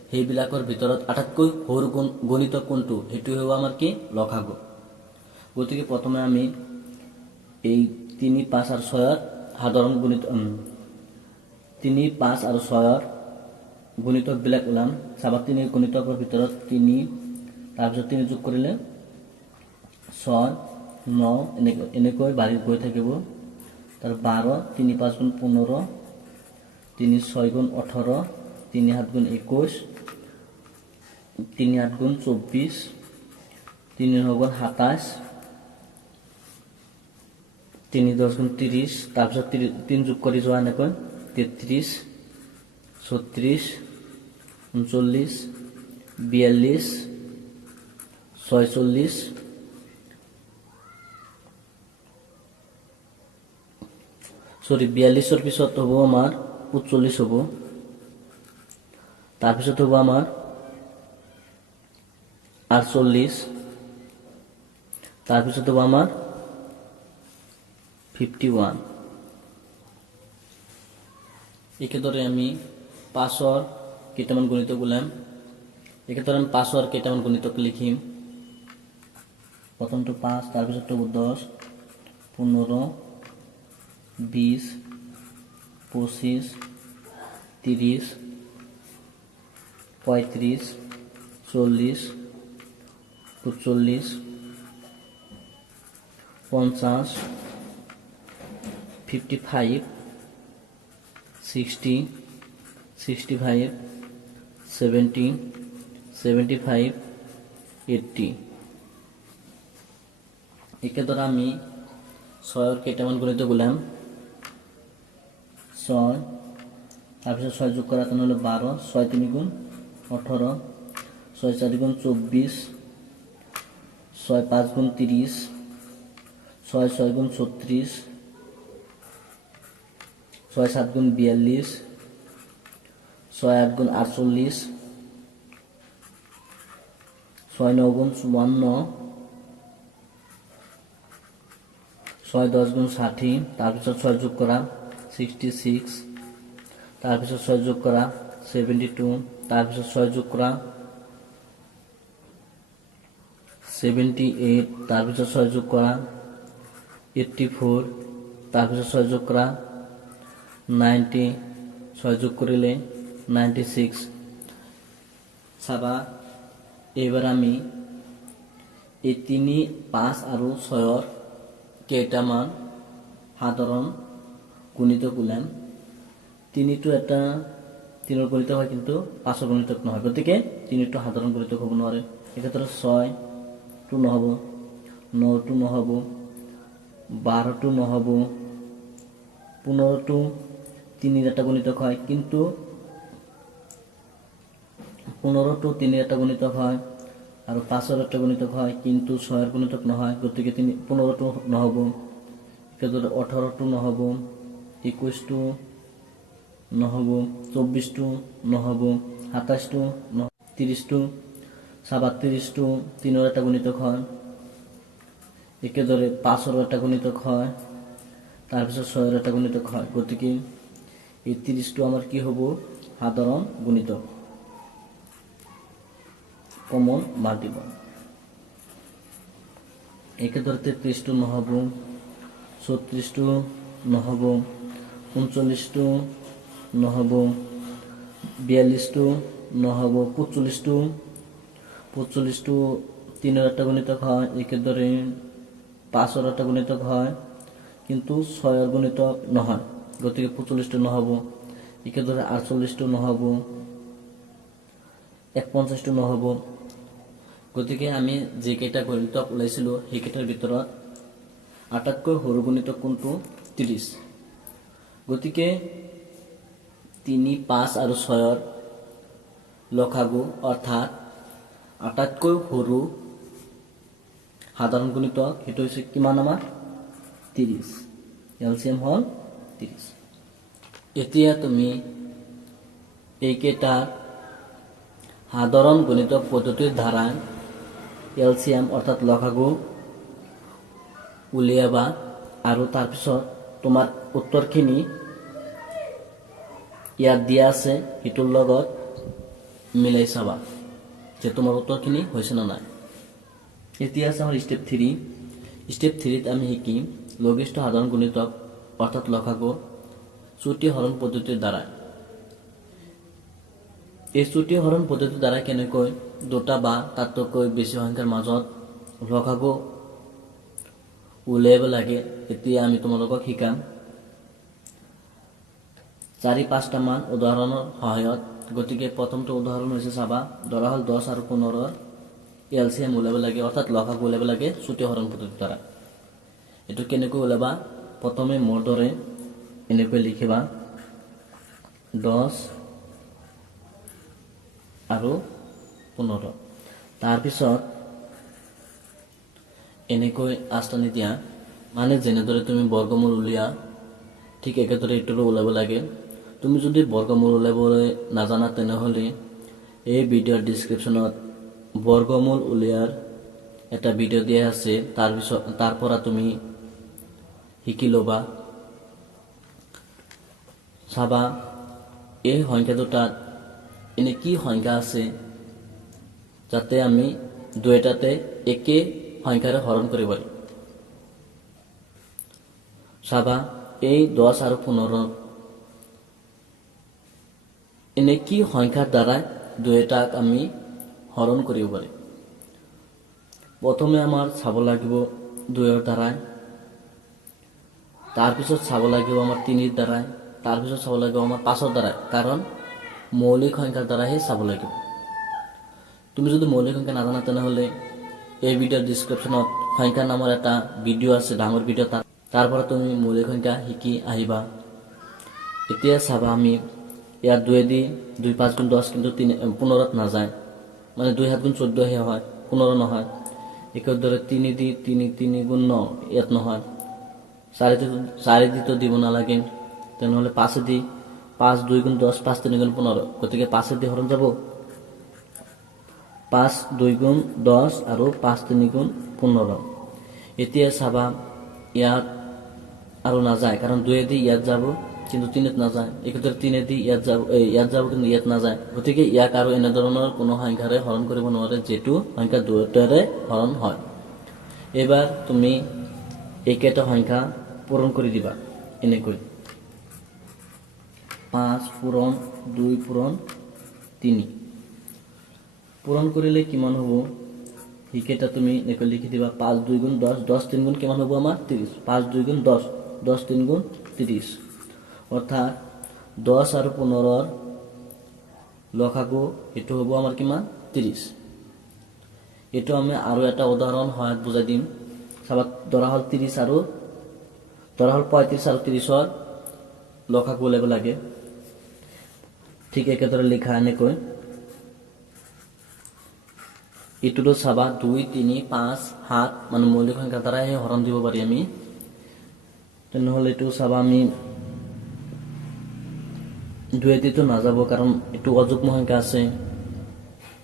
সেইবিলাকৰ ভিতৰত আটাইতকৈ সৰু গণিতক কোনটো হেতু হ'ব আমাৰ কি লসাগু গতিকে প্ৰথমে আমি এই 3 5 আৰু 6ৰ সাধাৰণ গুণিত তিনি, 5 আৰু 6ৰ গুণিতকবিলাক ওলাম। চাবা 3 গুণিতকৰ ভিতৰত 3, তাৰপিছত 3 যোগ কৰিলে 6, 9 এনেকৈ বাঢ়ি গৈ থাকিব। তাৰ 12, 3 5 গুণ 15, 3 6 গুণ 18, 3 7 গুণ 21, 3 8 গুণ 24, 3 9 গুণ 27, 3 10 গুণ 30, তাৰপিছত 3 যোগ কৰি যোৱা এনেকৈ 33, 34, 39, 42, 46, 42ৰ পিছত হ'ব আমাৰ 45 হ'ব। তাৰপিছত হ'ব আমাৰ 48, তাৰপিছত হ'ব আমাৰ 51। একেদৰে আমি 5ৰ কেইটামান গুণিতক ওলাম। একেদৰে আমি 5ৰ কেইটামান গুণিতক লিখিম। প্ৰথমটো 5, তাৰপিছত হ'ব 10, 15, 20, 25, 30, 35, 40, 45, 50, 55, 60, 65, 70, 75, 80। একেদৰে আমি 6ৰ কেইটামান গুণিতক ওলাম। 6, তাৰপিছত 6 যোগ কৰা তেনেহ'লে 12, 6 3 গুণ 18, 6 4 গুণ 24, 6 5 গুণ 30, 6 6 গুণ 36, 6 7 গুণ 42, 6 8 গুণ 48, 6 9 গুণ 54, 6 10 গুণ 60, তাৰপিছত 6 যোগ কৰা 66, তাৰপিছত 6 যোগ কৰা 72, তাৰপিছত 6 যোগ কৰা 78, তাৰপিছত 6 যোগ কৰা 84, তাৰপিছত 6 যোগ কৰা 90, 6 যোগ কৰিলে 96। চাবা এইবাৰ আমি এই 3, 5 আৰু 6ৰ কেইটামান সাধাৰণ গুণিতক ওলাম। 3টো এটা 3ৰ গুণিতক হয়, কিন্তু 5ৰ গুণিতক নহয়, গতিকে 3টো সাধাৰণ গুণিতক হ'ব নোৱাৰে। একেদৰে 6টো নহ'ব, 9টো নহ'ব, 12টো নহ'ব, 15টো 3ৰ এটা গুণিতক হয়, কিন্তু 15টো 3ৰ এটা গুণিতক হয় আৰু 5ৰ এটা গুণিতক হয়, কিন্তু 6ৰ গুণিতক নহয়, গতিকে 15টো নহ'ব। একেদৰে 18টো নহ'ব, 21টো নহ'ব, 24টো নহ'ব, 27টো নহ'ব, 30টো। চাবা 30টো 3ৰ এটা গুণিতক হয়, একেদৰে 5ৰ এটা গুণিতক হয়, তাৰপিছত 6ৰ এটা গুণিতক হয়, গতিকে এই 30টো আমাৰ কি হ'ব? সাধাৰণ গুণিতক, কমন মাল্টিপল। একেদৰে 33টো নহ'ব, 34টো নহ'ব, 39টো নহ'ব, 42টো নহ'ব, 45টো 3ৰ এটা গুণিতক হয়, একেদৰে 5ৰ এটা গুণিতক হয়, কিন্তু 6ৰ গুণিতক নহয়, গতিকে 45টো নহ'ব। একেদৰে 48টো নহ'ব, 49টো নহ'ব। গতিকে আমি যিকেইটা গুণিতক ওলাইছিলোঁ সেইকেইটাৰ ভিতৰত আটাইতকৈ সৰু গুণিতক কোনটো? 30। গতিকে 3, 5 আৰু 6ৰ লসাগু অৰ্থাৎ আটাইতকৈ সৰু সাধাৰণ গুণিতক সেইটো হৈছে কিমান আমাৰ? 30। এলচিএম হ'ল 30। এতিয়া তুমি এইকেইটা সাধাৰণ গণিত পদ্ধতিৰ দ্বাৰা এলচিএম অৰ্থাৎ লসাগু উলিয়াবা আৰু তাৰপিছত তোমাৰ উত্তৰখিনি ইয়াত দিয়া আছে সেইটোৰ লগত মিলাই চাবা যে তোমাৰ উত্তৰখিনি হৈছে না নাই। এতিয়া আছে আমাৰ স্টেপ 3। স্টেপ 3ত আমি শিকিম লঘিষ্ঠ সাধাৰণ গুণিতক অৰ্থাৎ লসাগু চ্যুতি হৰণ পদ্ধতিৰ দ্বাৰা। এই চ্যুতি হৰণ পদ্ধতিৰ দ্বাৰা কেনেকৈ দুটা বা তাতকৈ বেছি সংখ্যাৰ মাজত লসাগু উলিয়াব লাগে এতিয়া আমি তোমালোকক শিকাম 4-5টা মান উদাহৰণৰ সহায়ত। গতিকে প্ৰথমটো উদাহৰণ হৈছে চাবা, ধৰা হ'ল 10 আৰু 15ৰ এলচিএম উলিয়াব লাগে, অৰ্থাৎ লসাগু উলিয়াব লাগে চ্যুতি হৰণ পদ্ধতিৰ দ্বাৰা। এইটো কেনেকৈ উলিয়াবা, প্ৰথমে মোৰ দৰে এনেকৈ লিখিবা 10 আৰু 15। তাৰপিছত এনেকৈ আঁচনি দিয়া, মানে যেনেদৰে তুমি বৰ্গমূল উলিয়া ঠিক একেদৰে এইটোৰো ওলাব লাগে। তুমি যদি বৰ্গমূল উলিয়াবলৈ নাজানা তেনেহ'লে এই ভিডিঅ'ৰ ডিছক্ৰিপশ্যনত বৰ্গমূল উলিয়াৰ এটা ভিডিঅ' দিয়া আছে, তাৰ পৰা তুমি শিকি ল'বা। চাবা এই সংখ্যা দুটাত এনে কি সংখ্যা আছে যাতে আমি দুয়োটাতে একে সংখ্যাৰে হৰণ কৰিব পাৰি। চাবা এই 10 আৰু 15 এনে কি সংখ্যাৰ দ্বাৰা দুয়োটাক আমি হৰণ কৰিব পাৰি। প্ৰথমে আমাৰ চাব লাগিব 2ৰ দ্বাৰাই, তাৰপিছত চাব লাগিব আমাৰ 3ৰ দ্বাৰাই, তাৰপিছত চাব লাগিব আমাৰ 5ৰ দ্বাৰাই, কাৰণ মৌলিক সংখ্যাৰ দ্বাৰাহে চাব লাগিব। তুমি যদি মৌলিক সংখ্যা নাজানা তেনেহ'লে এই ভিডিঅ'ৰ ডিছক্ৰিপশ্যনত সংখ্যা নামৰ এটা ভিডিঅ' আছে, ডাঙৰ ভিডিঅ', তাৰ পৰা তুমি মৌলিক সংখ্যা শিকি আহিবা। এতিয়া চাবা আমি ইয়াত 2 দি 2 5 গুণ 10 কিন্তু 15ত নাযায়, মানে 2 7 গুণ 14হে হয়, 15 নহয়। একেদৰে 3 দি 3 গুণ 9 ইয়াত নহয়, 4 দি তো দিব নালাগে, তেনেহ'লে 5 দি 5 2 গুণ 10 5 3 গুণ 15, গতিকে 5 দি হৰণ যাব। 5 2 গুণ 10 আৰু 5 3 গুণ 15। এতিয়া চাবা ইয়াত আৰু নাযায়, কাৰণ 2 দি ইয়াত যাব কিন্তু 3ত নাযায়, একেদৰে 3 দি ইয়াত যাব কিন্তু ইয়াত নাযায়, গতিকে ইয়াক আৰু এনেধৰণৰ কোনো সংখ্যাৰে হৰণ কৰিব নোৱাৰে যিটো সংখ্যা দুয়োটাৰে হৰণ হয়। এইবাৰ তুমি এইকেইটা সংখ্যা পূৰণ কৰি দিবা এনেকৈ 5 পূৰণ 2 পূৰণ 3 পূৰণ কৰিলে কিমান হ'ব সেইকেইটা তুমি এনেকৈ লিখি দিবা। 5 2 গুণ 10, 10 3 গুণ কিমান হ'ব আমাৰ 30, 5 2 গুণ 10, 10 3 গুণ 30, অৰ্থাৎ 10 আৰু 15ৰ লসাগু এইটো হ'ব আমাৰ কিমান 30। এইটো আমি আৰু এটা উদাহৰণ সহায়ত বুজাই দিম। চাবা ধৰা হ'ল 35 আৰু 30ৰ লসাগু উলিয়াব লাগে, ঠিক একেদৰে লিখা এনেকৈ। এইটোতো চাবা 2 3 5 7 মানে মৌলিক সংখ্যাৰ দ্বাৰাহে হৰণ দিব পাৰি আমি, তেনেহ'লে এইটো চাবা আমি 2 দিতো নাযাব, কাৰণ এইটো অযুগ্ম সংখ্যা আছে,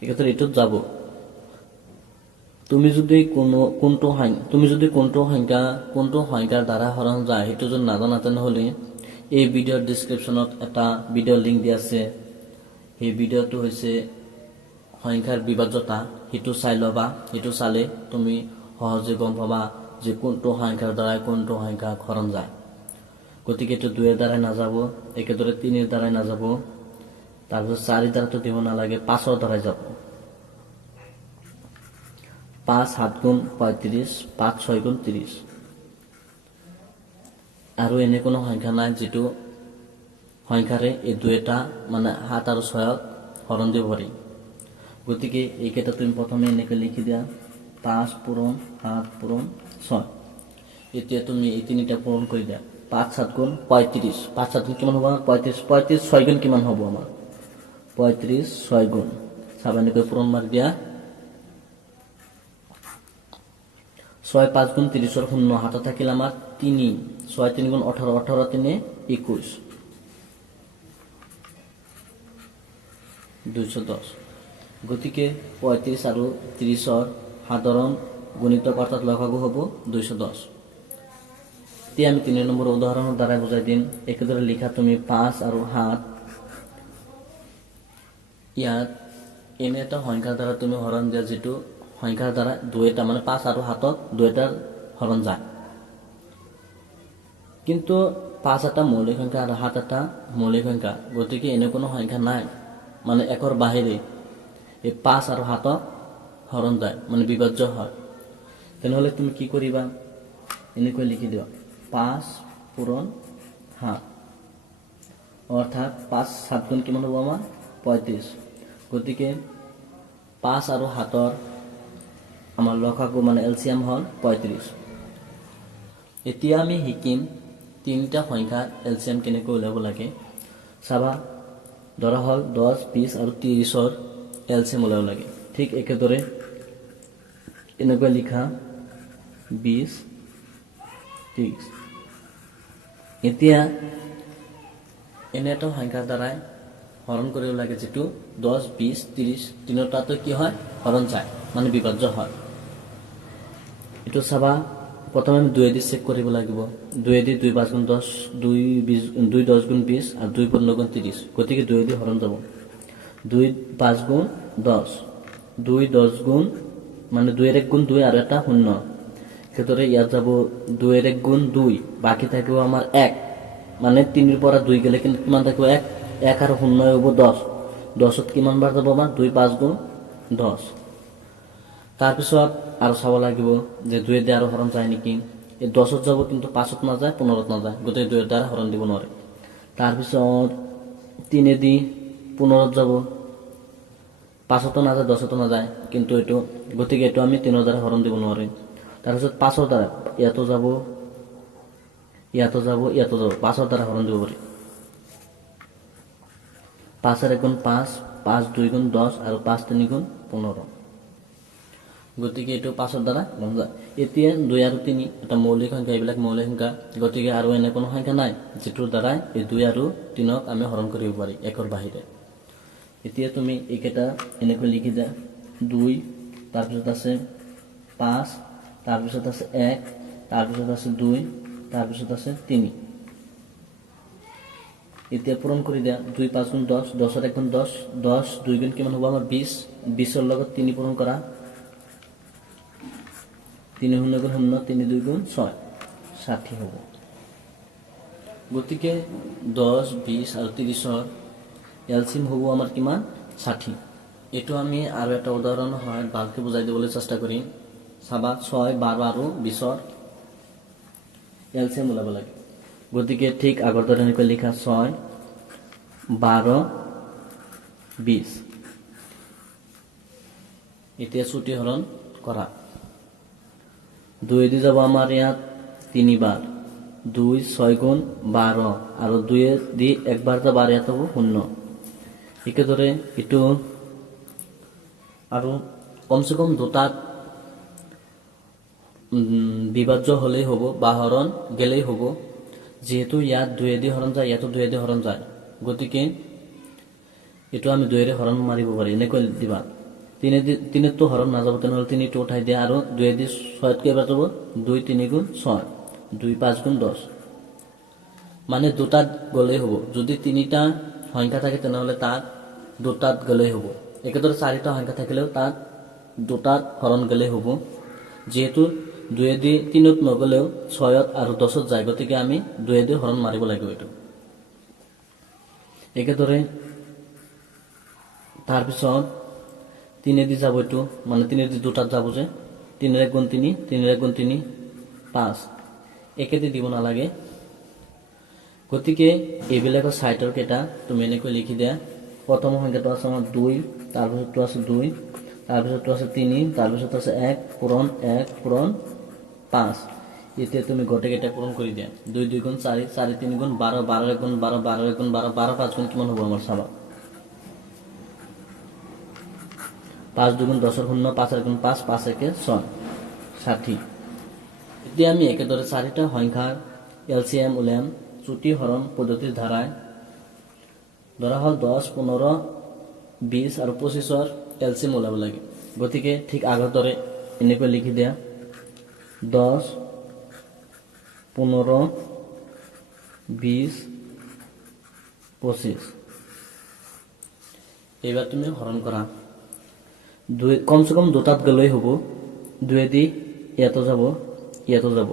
একেদৰে এইটোত যাব। তুমি যদি কোনটো সংখ্যাৰ দ্বাৰা হৰণ যায় সেইটো যদি নাজানা তেনেহ'লে এই ভিডিঅ'ৰ ডিছক্ৰিপশ্যনত এটা ভিডিঅ' লিংক দিয়া আছে, সেই ভিডিঅ'টো হৈছে সংখ্যাৰ বিভাজ্যতা, সেইটো চাই ল'বা। সেইটো চালে তুমি সহজে গম পাবা যে কোনটো সংখ্যাৰ দ্বাৰাই কোনটো সংখ্যা হৰণ যায়। গতিকে এইটো 2ৰ দ্বাৰাই নাযাব, একেদৰে 3ৰ দ্বাৰাই নাযাব, তাৰপিছত 4ৰ দ্বাৰাতো দিব নালাগে, 5ৰ দ্বাৰাই যাব। 5 7 গুণ 35, 5 6 গুণ 30। আৰু এনে কোনো সংখ্যা নাই যিটো সংখ্যাৰে এই দুয়োটা মানে 7 আৰু 6ক হৰণ দিব পাৰি। গতিকে এইকেইটা তুমি প্ৰথমে এনেকৈ লিখি দিয়া 5 পূৰণ 7 পূৰণ 6। এতিয়া তুমি এই তিনিটা পূৰণ কৰি দিয়া, 5 7 গুণ 35, 5 7 গুণ কিমান হ'ব 35, 6 গুণ কিমান হ'ব আমাৰ 35 6 গুণ। চাবা এনেকৈ পূৰণ মাৰি দিয়া, 6 5 গুণ 30ৰ 0 হাতত থাকিল আমাৰ 3, 6 3 গুণ 18, 18 3 21, 210। গতিকে 35 আৰু 30ৰ সাধাৰণ গুণিতক অৰ্থাৎ লসাগু হ'ব 210। এতিয়া আমি 3 নম্বৰ উদাহৰণৰ দ্বাৰা বুজাই দিম। একেদৰে লিখা তুমি 5 আৰু 7, ইয়াত এনে এটা সংখ্যাৰ দ্বাৰা তুমি হৰণ দিয়া যিটো সংখ্যাৰ দ্বাৰা দুয়োটা মানে 5 আৰু 7ক দুয়োটাৰ হৰণ যায়, কিন্তু 5 এটা মৌলিক সংখ্যা আৰু 7 এটা মৌলিক সংখ্যা, গতিকে এনে কোনো সংখ্যা নাই মানে একৰ বাহিৰে এই 5 আৰু 7 হৰণ যায় মানে বিভাজ্য হয়। তেনেহ'লে তুমি কি কৰিবা, এনেকৈ লিখি দিবা 5 পূৰণ 7, অৰ্থাৎ 5 7 গুণ কিমান হ'ব আমাৰ 35। গতিকে 5 আৰু 7ৰ আমাৰ লসাগু মানে এলচিয়াম হ'ল 35। এতিয়া আমি শিকিম তিনিটা সংখ্যাৰ এলচিয়াম কেনেকৈ উলিয়াব লাগে। চাবা, ধৰা হ'ল 10 20 আৰু 30ৰ এলচিয়াম উলিয়াব লাগে। ঠিক একেদৰে এনেকৈ লিখা 20 30। এতিয়া এনে এটা সংখ্যাৰ দ্বাৰাই হৰণ কৰিব লাগে যিটো 10 20 30 তিনিটাতে কি হয় হৰণ যায় মানে বিভাজ্য হয়। এইটো চাবা, প্ৰথমে আমি 2 দি চেক কৰিব লাগিব। 2 দি 2 5 গুণ 10, 2 10 গুণ 20 আৰু 2 15 গুণ 30, গতিকে 2 দি হৰণ যাব। 2 5 গুণ 10, 2 10 গুণ মানে 2 1 গুণ 2 আৰু এটা 0, সেইদৰে ইয়াত যাব 2 1 গুণ 2, বাকী থাকিব আমাৰ 1 মানে 3ৰ পৰা 2 গেলে কিন্তু কিমান থাকিব 1 1 আৰু 0 হ'ব 10, 10ত কিমান বাৰ যাব আমাৰ 2 5 গুণ 10। তাৰপিছত আৰু চাব লাগিব যে 2 দি আৰু হৰণ যায় নেকি। এই 10ত যাব কিন্তু 5ত নাযায় 15ত নাযায়, গতিকে 2 দ্বাৰা হৰণ দিব নোৱাৰে। তাৰপিছত 3 দি 15ত যাব, 5তো নাযায় 10তো নাযায়, কিন্তু এইটো গতিকে এইটো আমি 3ৰ দ্বাৰা হৰণ দিব নোৱাৰিম। তাৰপিছত 5ৰ দ্বাৰা ইয়াতো যাব ইয়াতো যাব ইয়াতো যাব, 5ৰ দ্বাৰা হৰণ দিব পাৰি। 5 আৰ 1 গুণ 5, 5 2 গুণ 10 আৰু 5 3 গুণ 15, গতিকে এইটো 5ৰ দ্বাৰা হৰণ যায়। এতিয়া 2 আৰু 3 এটা মৌলিক সংখ্যা, এইবিলাক মৌলিক সংখ্যা, গতিকে আৰু এনে কোনো সংখ্যা নাই যিটোৰ দ্বাৰাই এই 2 আৰু 3ক আমি হৰণ কৰিব পাৰি একৰ বাহিৰে। এতিয়া তুমি এইকেইটা এনেকৈ লিখি দিয়া, 2 তাৰপিছত আছে 5, তাৰপিছত আছে 1, তাৰপিছত আছে 2, তাৰপিছত আছে 3। এতিয়া পূৰণ কৰি দিয়া, 2 5 গুণ 10, 10 আৰ 1 গুণ 10, 10 2 গুণ কিমান হ'ব আমাৰ 20, 20ৰ লগত 3 পূৰণ কৰা, 3 0 গুণ 0, 3 2 গুণ 6, 60 হ'ব। গতিকে 10 20 আৰু 30ৰ এলচিয়াম হ'ব আমাৰ কিমান 60। এইটো আমি আৰু এটা উদাহৰণ হয় ভালকৈ বুজাই দিবলৈ চেষ্টা কৰিম। চাবা, 6 12 আৰু 20ৰ এলচিয়াম ওলাব লাগে। গতিকে ঠিক আগৰ দৰে এনেকৈ লিখা, 6 12 20। এতিয়া চুটি হৰণ কৰা, 2 দি যাব আমাৰ ইয়াত 3 বাৰ, 2 6 গুণ 12 আৰু 2 দি একবাৰ যাব আৰ ইয়াত হ'ব 0। একেদৰে এইটো আৰু কমসে কম দুটাত বিভাজ্য হলেই হ'ব বা হৰণ গেলেই হ'ব, যেহেতু ইয়াত 2 দি হৰণ যায় ইয়াতো 2 দি হৰণ যায়, গতিকে এইটো আমি 2 ৰে হৰণ মাৰিব পাৰি। এনেকৈ দিবা, 3 তো হৰণ নাযাব, তেনেহ'লে 3 টো উঠাই দিয়া আৰু 2 দি 6 কেইবাৰ যাব, 2 3 গুণ 6, 2 5 গুণ 10, মানে দুটাত গলেই হ'ব। যদি 3টা সংখ্যা থাকে তেনেহ'লে তাত দুটাত গলেই হ'ব। একেদৰে 4টা সংখ্যা থাকিলেও তাত দুটাত হৰণ গলেই হ'ব, যেহেতু 2 দি 3ত নগলেও 6ত আৰু 10ত যায়, গতিকে আমি 2 দি হৰণ মাৰিব লাগিব এইটো। একেদৰে তাৰপিছত 3 দি যাব, এইটো মানে 3 দি দুটাত যাব, যে 3 1 গুণ 3, 3 1 গুণ 3 5, একেদি দিব নালাগে। গতিকে এইবিলাকৰ সাইডৰ কেইটা তুমি এনেকৈ লিখি দিয়া। প্ৰথম সংখ্যাটো আছে আমাৰ 2, তাৰপিছতটো আছে 2, তাৰপিছতটো আছে 3, তাৰপিছত আছে 1 পূৰণ 1 পূৰণ 5। এতিয়া তুমি গোটেইকেইটা পূৰণ কৰি দিয়া, 2 2 গুণ 4, 4 3 গুণ 12, 12 1 গুণ 12, 12 1 গুণ 12, 12 5 গুণ কিমান হ'ব আমাৰ চাবা, 5 2 গুণ 10 0, 5 1 গুণ 5, 5 1 6, 60। এতিয়া আমি একেদৰে 4টা সংখ্যাৰ এলচিয়াম উলিয়াম চুটি হৰণ পদ্ধতিৰ ধাৰাই। ধৰা হ'ল 10 15 20 আৰু 25ৰ এলচিয়াম ওলাব লাগে। গতিকে ঠিক আগৰ দৰে এনেকৈ লিখি দিয়া, 10 15 20 25। এইবাৰ তুমি হৰণ কৰা, কমসে কম দুটাত গলেই হ'ব, 2 দি ইয়াতো যাব ইয়াতো যাব,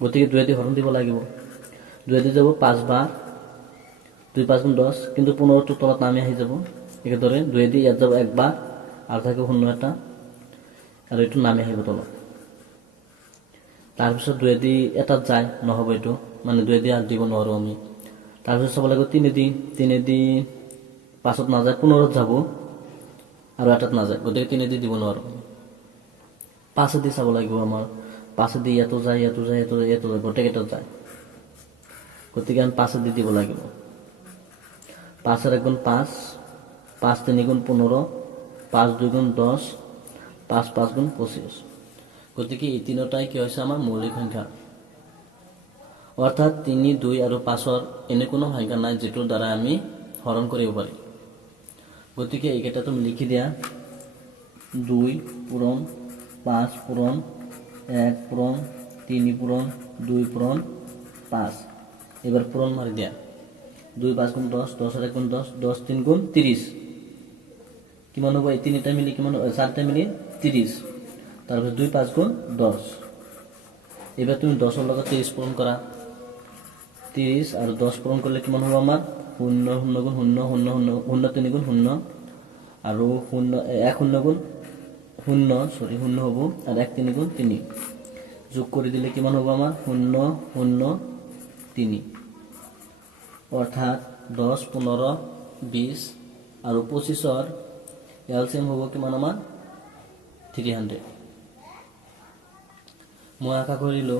গতিকে 2 দি হৰণ দিব লাগিব। 2 দি যাব 5 বার 2 5 গুণ 10 কিন্তু 15 টো তলত নামি আহি যাব একেদৰে 2 দি ইয়াত যাব একবাৰ আৰু থাকে 0 এটা আৰু এইটো নামি আহিব তলত তাৰপিছত 2 দি এটাত যায় নহব এইটো মানে 2 দি আৰ দিব নোৱাৰো আমি তাৰপিছত চাব লাগিব 3 দি 5ত নাযায় 15ত যাব আৰু এটাত নাযায় গতিকে 3 দি দিব নোৱাৰো 5 দি চাব লাগিব আমাৰ 5 দি ইয়াতো যায় ইয়াতো যায় ইয়াতো যায় ইয়াতো যায় গোটেইকেইটাত যায় গতিকে আমি 5 দি দিব লাগিব 5 এর 1 গুণ 5 5 3 গুণ 15 5 2 গুণ 10 5 5 গুণ 25 গতিকে এই তিনিটাই কি হৈছে আমাৰ মৌলিক সংখ্যা অৰ্থাৎ 3 2 আৰু 5 ৰ এনে কোনো সংখ্যা নাই যেটোৰ দ্বাৰা আমি হৰণ কৰিব পাৰি গতিকে এইকেইটা তুমি লিখি দিয়া 2 পূৰণ 5 পূৰণ 1 পূৰণ 3 পূৰণ 2 পূৰণ 5 এবার পূরণ মারি দিয়া 2 5 গুণ 10 10 এর 1 গুণ 10 10 3 গুণ 30 কিমান হ'ব এই তিনিটা মিলি কিমান 4টা মিলি 30 তারপর 2 5 গুণ 10 এবার তুমি 10 এর লগে 30 পূরণ করা 30 আর 10 পূরণ করলে কিমান হ'ব আমার 0 0 গুণ 0 0 0 0 3 গুণ 0 আর 0 1 0 গুণ 0 সরি 0 হ'ব আর 1 3 গুণ 3 যোগ করে দিলে কিমান হ'ব আমার 0 0 3 অর্থাৎ 10 15 20 আর 25 এলসিএম হব কিমান আমার 300 মই আশা কৰিলো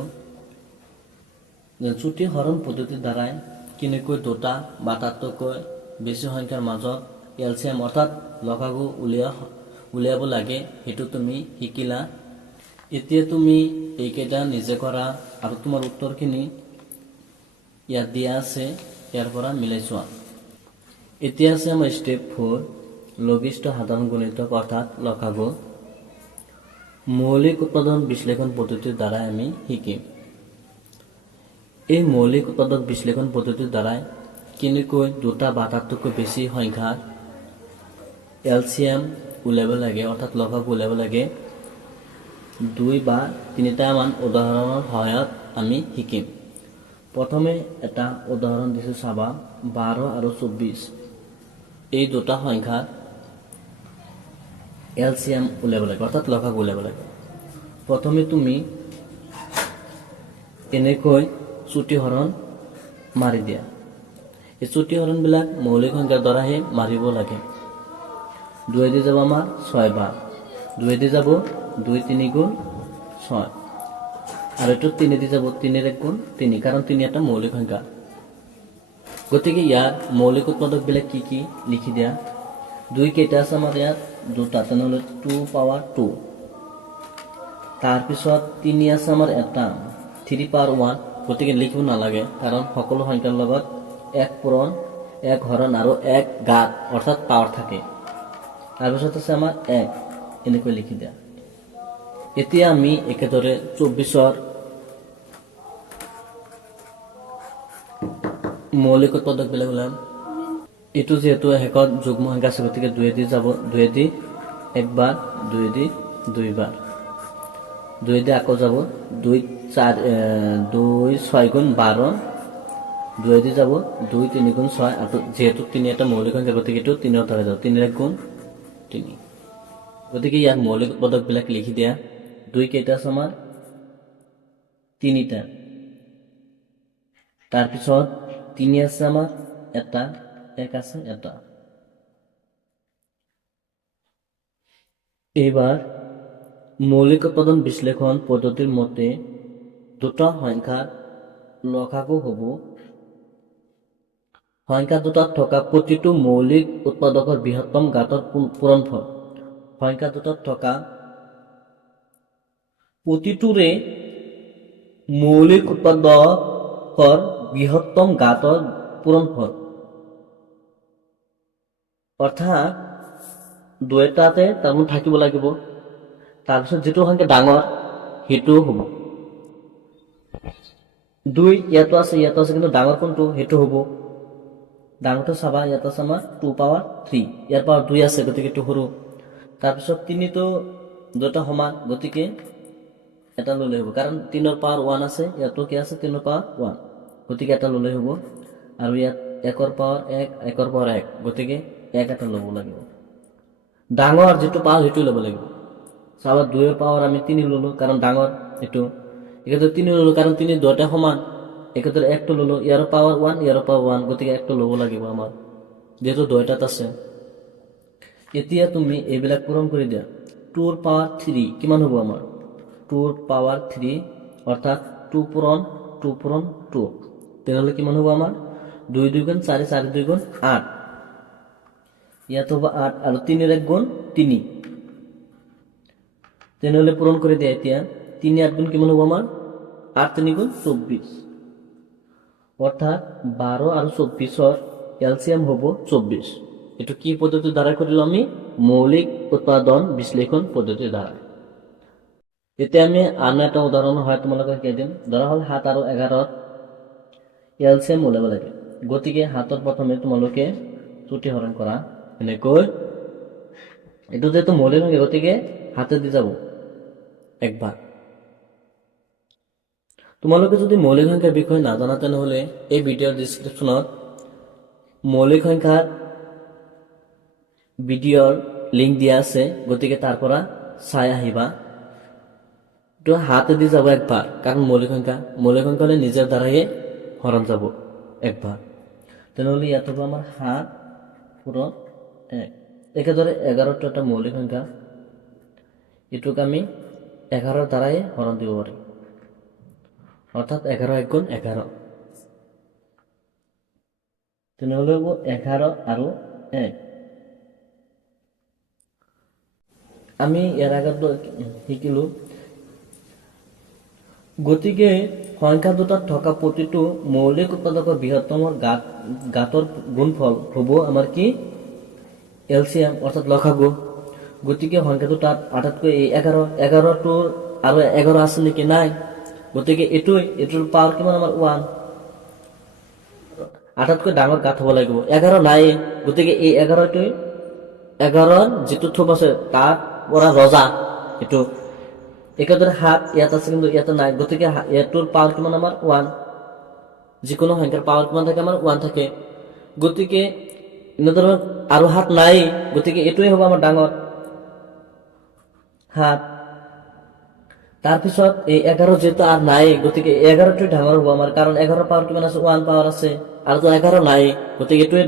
যে চুটি হৰণ পদ্ধতিৰ দ্বাৰাই কেনেকৈ দুটা বা তাতকৈ বেছি সংখ্যাৰ মাজত এলসিএম অৰ্থাৎ লসাগু উলিয়াব লাগে সেইটো তুমি শিকিলা এতিয়া তুমি এইকেইটা নিজে কৰা আৰু তোমাৰ উত্তৰখিনি ইয়াত দিয়া আছে ইয়াৰ পৰা মিলাই চোৱা এতিয়া আছে আমাৰ স্টেপ 4 লঘিষ্ঠ সাধাৰণ গুণিতক অৰ্থাৎ লসাগু মৌলিক উৎপাদন বিশ্লেষণ পদ্ধতিৰ দ্বাৰা আমি শিকিম এই মৌলিক উৎপাদক বিশ্লেষণ পদ্ধতিৰ দ্বাৰাই কেনেকৈ দুটা বা তাতকৈ বেছি সংখ্যাৰ এলসিএম উলিয়াব লাগে অৰ্থাৎ লসাগু উলিয়াব লাগে 2 বা 3টা মান উদাহৰণৰ সহায়ত আমি শিকিম প্ৰথমে এটা উদাহৰণ দিছো চাবা 12 আৰু 24 এই দুটা সংখ্যাৰ এলসিএম উলিয়াব লাগে অৰ্থাৎ লসাগু উলিয়াব লাগে প্ৰথমে তুমি এনেকৈ চুটি হৰণ মাৰি দিয়া এই চুটি হৰণবিলাক মৌলিক সংখ্যাৰ দ্বাৰাহে মাৰিব লাগে 2 দি যাব আমাৰ 6 বাৰ 2 দি যাব 2 3 গুণ 6 আর এটা 3 দি যাব 3 এর 1 গুণ 3 কারণ 3 একটা মৌলিক সংখ্যা গতিকে ইয়ার মৌলিক উৎপাদক বিলাক কি কি লিখি দিয়া 2 কেইটা আছে আমাৰ ইয়াত দুটা তেনেহলে 2 পাৱাৰ 2 তাৰ পিছত 3 আছে আমাৰ এটা 3 পাৱাৰ 1 গতিকে লিখিব নালাগে কাৰণ সকলো সংখ্যাৰ লগত 1 পূৰণ 1 হৰণ আৰু 1 ঘাত অৰ্থাৎ পাৱাৰ থাকে তাৰ পিছত আছে আমাৰ 1 এনেকৈ লিখি দিয়া এতিয়া আমি একেদৰে 24 মৌলিক উৎপাদক বিলাক ওলাম এটো যেহেতু হেকত যুগ্ম সংখ্যা আছে গতিকে 2 দি যাব 2 দি একবার 2 দি দুইবার 2 দি আকৌ যাব 2 4 2 6 গুণ 12 2 দি যাব 2 3 গুণ 6 আর যেহেতু 3 এটা মৌলিক সংখ্যা গতিকে এটো 3 ধরে যাব 3 এর গুণ 3 গতিকে ইয়াৰ মৌলিক উৎপাদক বিলাক লিখি দিয়া 2 কেইটা আছে আমাৰ 3টা তাৰ পিছত 3 আছে আমাৰ এটা 1 আছে এটা এবাৰ মৌলিক উৎপাদন বিশ্লেষণ পদ্ধতিৰ মতে দুটা সংখ্যাৰ লসাগু হ'ব সংখ্যা দুটাত থকা প্ৰতিটো মৌলিক উৎপাদকৰ বৃহত্তম ঘাতৰ পূৰণফল সংখ্যা দুটাত থকা প্ৰতিটোৰে মৌলিক উৎপাদকৰ বৃহত্তম ঘাতৰ পূৰণফল অৰ্থাৎ দুটাতে তাৰমানে থাকিব লাগিব তাৰপিছত যেটো সংখ্যা ডাঙৰ হেতু হ'ব 2 ইয়াতো আছে কিন্তু ডাঙৰ কোনটো হেতু হ'ব ডাঙৰটো চাবা ইয়াত আছে আমাৰ 2 পাৱাৰ 3 ইয়াৰ পাৱাৰ 2 আছে গতিকে এটো সৰু তাৰপিছত 3 তো দুটা সমান গতিকে এটা ললে হ'ব কাৰণ 3 ৰ পাৱাৰ 1 আছে ইয়াতো কি আছে 3 ৰ পাৱাৰ গতিকে এটা ল'লে হ'ব আৰু ইয়াত 1ৰ পাৱাৰ 1 1ৰ পাৱাৰ 1 গতিকে 1 এটা ল'ব লাগিব ডাঙৰ যেটো পাৱাৰ সেইটো ল'ব লাগিব চাবা 2ৰ পাৱাৰ আমি 3 ল'লো কাৰণ ডাঙৰ এটো একেদৰে 3 ল'লো কাৰণ 3 দুটা সমান একেদৰে 1 টো ল'লো ইয়াৰ পাৱাৰ 1 ইয়াৰ পাৱাৰ 1 গতিকে 1 টো ল'ব লাগিব আমাৰ যেটো দুটাত আছে এতিয়া তুমি এইবিলাক পূৰণ কৰি দিয়া 2ৰ পাৱাৰ 3 কিমান হ'ব আমাৰ 2ৰ পাৱাৰ 3 অৰ্থাৎ 2 পূৰণ 2 তেনেহ'লে কিমান হ'ব আমাৰ 2 2 গুণ 4 4 2 গুণ 8 ইয়াত হ'ব 8 আৰু 3 ৰ 1 গুণ 3 তেনেহ'লে পূৰণ কৰি দিয়া এতিয়া 3 8 গুণ কিমান হ'ব আমাৰ 8 3 গুণ 24 অৰ্থাৎ 12 আৰু 24ৰ এলসিএম হ'ব 24 এটো কি পদ্ধতিৰ দ্বাৰা কৰিলো আমি মৌলিক উৎপাদন বিশ্লেষণ পদ্ধতিৰ দ্বাৰা এতিয়া আমি আন এটা উদাহৰণ হয় তোমালোকে কৈ দিম ধৰা হল 7 আৰু 11ৰ এলসিএম ওলাব লাগে গতিকে হাতৰ প্ৰথমে তোমালোকে ত্ৰুটি হৰণ কৰা এনেকৈ এটো যেটো মৌলিক সংখ্যা গতিকে হাতে দি যাব একবাৰ তোমালোকে যদি মৌলিক সংখ্যাৰ বিষয়ে নাজানা তেনেহলে এই ভিডিওৰ ডেসক্ৰিপশনত মৌলিক সংখ্যাৰ ভিডিওৰ লিংক দিয়া আছে গতিকে তাৰ পৰা চাই আহিবা তো হাতে দি যাব একবার কারণ মৌলিক সংখ্যা হলে নিজের দ্বারাই হরণ যাব একবার তেনেহলে ইয়াত হ'ব আমাৰ 7 পূৰণ 1 একেদৰে 11টো এটা মৌলিক সংখ্যা এটুক আমি 11ৰ দ্বাৰাই হৰণ দিব পাৰিম অৰ্থাৎ 11 1 গুণ 11 তেনেহলে হ'ব 11 আৰু 1 আমি ইয়াৰ আগত শিকিলো গতিকে সংখ্যা দুটাত থকা প্ৰতিটো মৌলিক উৎপাদকৰ বৃহত্তমৰ ঘাতৰ গুণফল হ'ব আমাৰ কি এলসিএম অৰ্থাৎ লসাগু গতিকে সংখ্যা দুটাত আটাইতকৈ 11 টোৰ আৰু 11 আছে নেকি নাই গতিকে এটোৰ পাৱাৰ কিমান আমাৰ 1 আটাইতকৈ ডাঙৰ ঘাত হ'ব লাগিব 11 নাই গতিকে এই 11টোই 11ৰ যেটো থোপ আছে তাত পৰা ৰজা এটো একেদৰে 7 ইয়াত আছে কিন্তু ইয়াত নাই গতিকে এটোৰ পাৱাৰ কিমান আমাৰ 1 যিকোনো সংখ্যাৰ পাৱাৰ কিমান থাকে আমাৰ 1 থাকে গতিকে ইনদৰ আৰু 7 নাই গতিকে এটোই হ'ব আমাৰ ডাঙৰ 7 তাৰ পিছত এই 11 যেটো আৰ নাই গতিকে 11টোই ডাঙৰ হ'ব আমাৰ কাৰণ 11 পাৱাৰ কিমান আছে 1 পাৱাৰ আছে আৰু তো 11 নাই গতিকে এটোই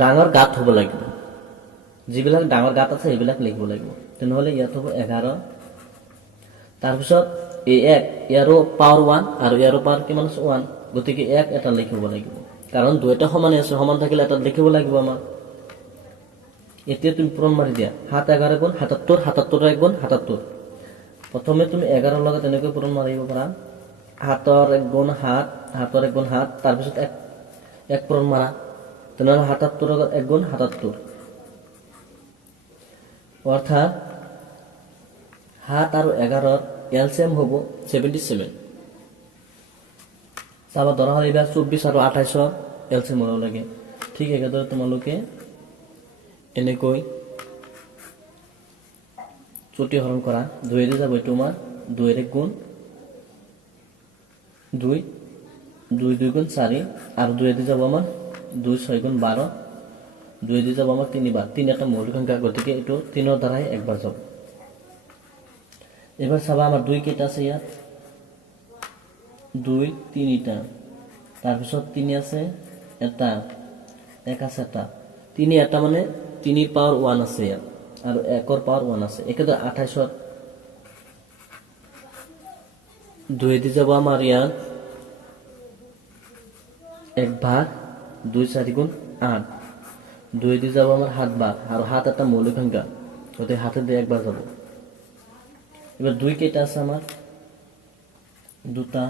ডাঙৰ ঘাত হ'ব লাগিব যিবিলাক ডাঙৰ ঘাত আছে সেইবিলাক লিখিব লাগিব তেনেহলে ইয়াত হ'ব 11 তাৰপিছত এই 1 ইয়াৰো পাৱাৰ 1 আৰু ইয়াৰো পাৱাৰ কিমান আছে 1 গতিকে 1 এটা লিখিব লাগিব কাৰণ দুইটা সমানে আছে সমান থাকিলে এটা লিখিব লাগিব আমাৰ এতিয়া তুমি পূৰণ মাৰি দিয়া 7 11 গুণ 77 77 1 গুণ 77 প্ৰথমে তুমি 11 লগত এনেকৈ পূৰণ মাৰিব পাৰা 7 1 গুণ 7 7 1 গুণ 7 তাৰপিছত 1 পূৰণ মাৰা তেনেহলে 77 লগত 1 গুণ 77 অৰ্থাৎ 7 আৰু 11ৰ এলসিএম হ'ব 77 চাবা ধৰা হল এবাৰ 24 আৰু 28ৰ এলসিএম হ'ব লাগে ঠিক একেদৰে তোমালোকে এনেকৈ ত্ৰুটি হৰণ কৰা 2 দি যাব তোমাৰ 2 ৰ গুণ 2 2 2 গুণ 4 আৰু 2 দি যাব আমাৰ 2 6 গুণ 12 2 দি যাব আমাৰ 3 বাৰ 3 এটা মৌলিক সংখ্যা গতিকে এটো 3ৰ দ্বাৰাই একবাৰ যাব এবাৰ চাবা আমাৰ 2 কেটা আছে ইয়াত 2 3টা তাৰপিছত 3 আছে এটা 1 আছে এটা 3 এটা মানে 3 পাৱাৰ 1 আছে ইয়াত আৰু 1ৰ পাৱাৰ 1 আছে একেদৰে 28ৰ 2 দি যাব আমাৰ ইয়াত 1 ভাগ 2 4 গুণ 8 2 দি যাব আমার 7 বার আর 7 একটা মৌলিক সংখ্যা গতিকে 7 দিয়ে একবার যাব এবার 2 কেটা আছে আমার দুটা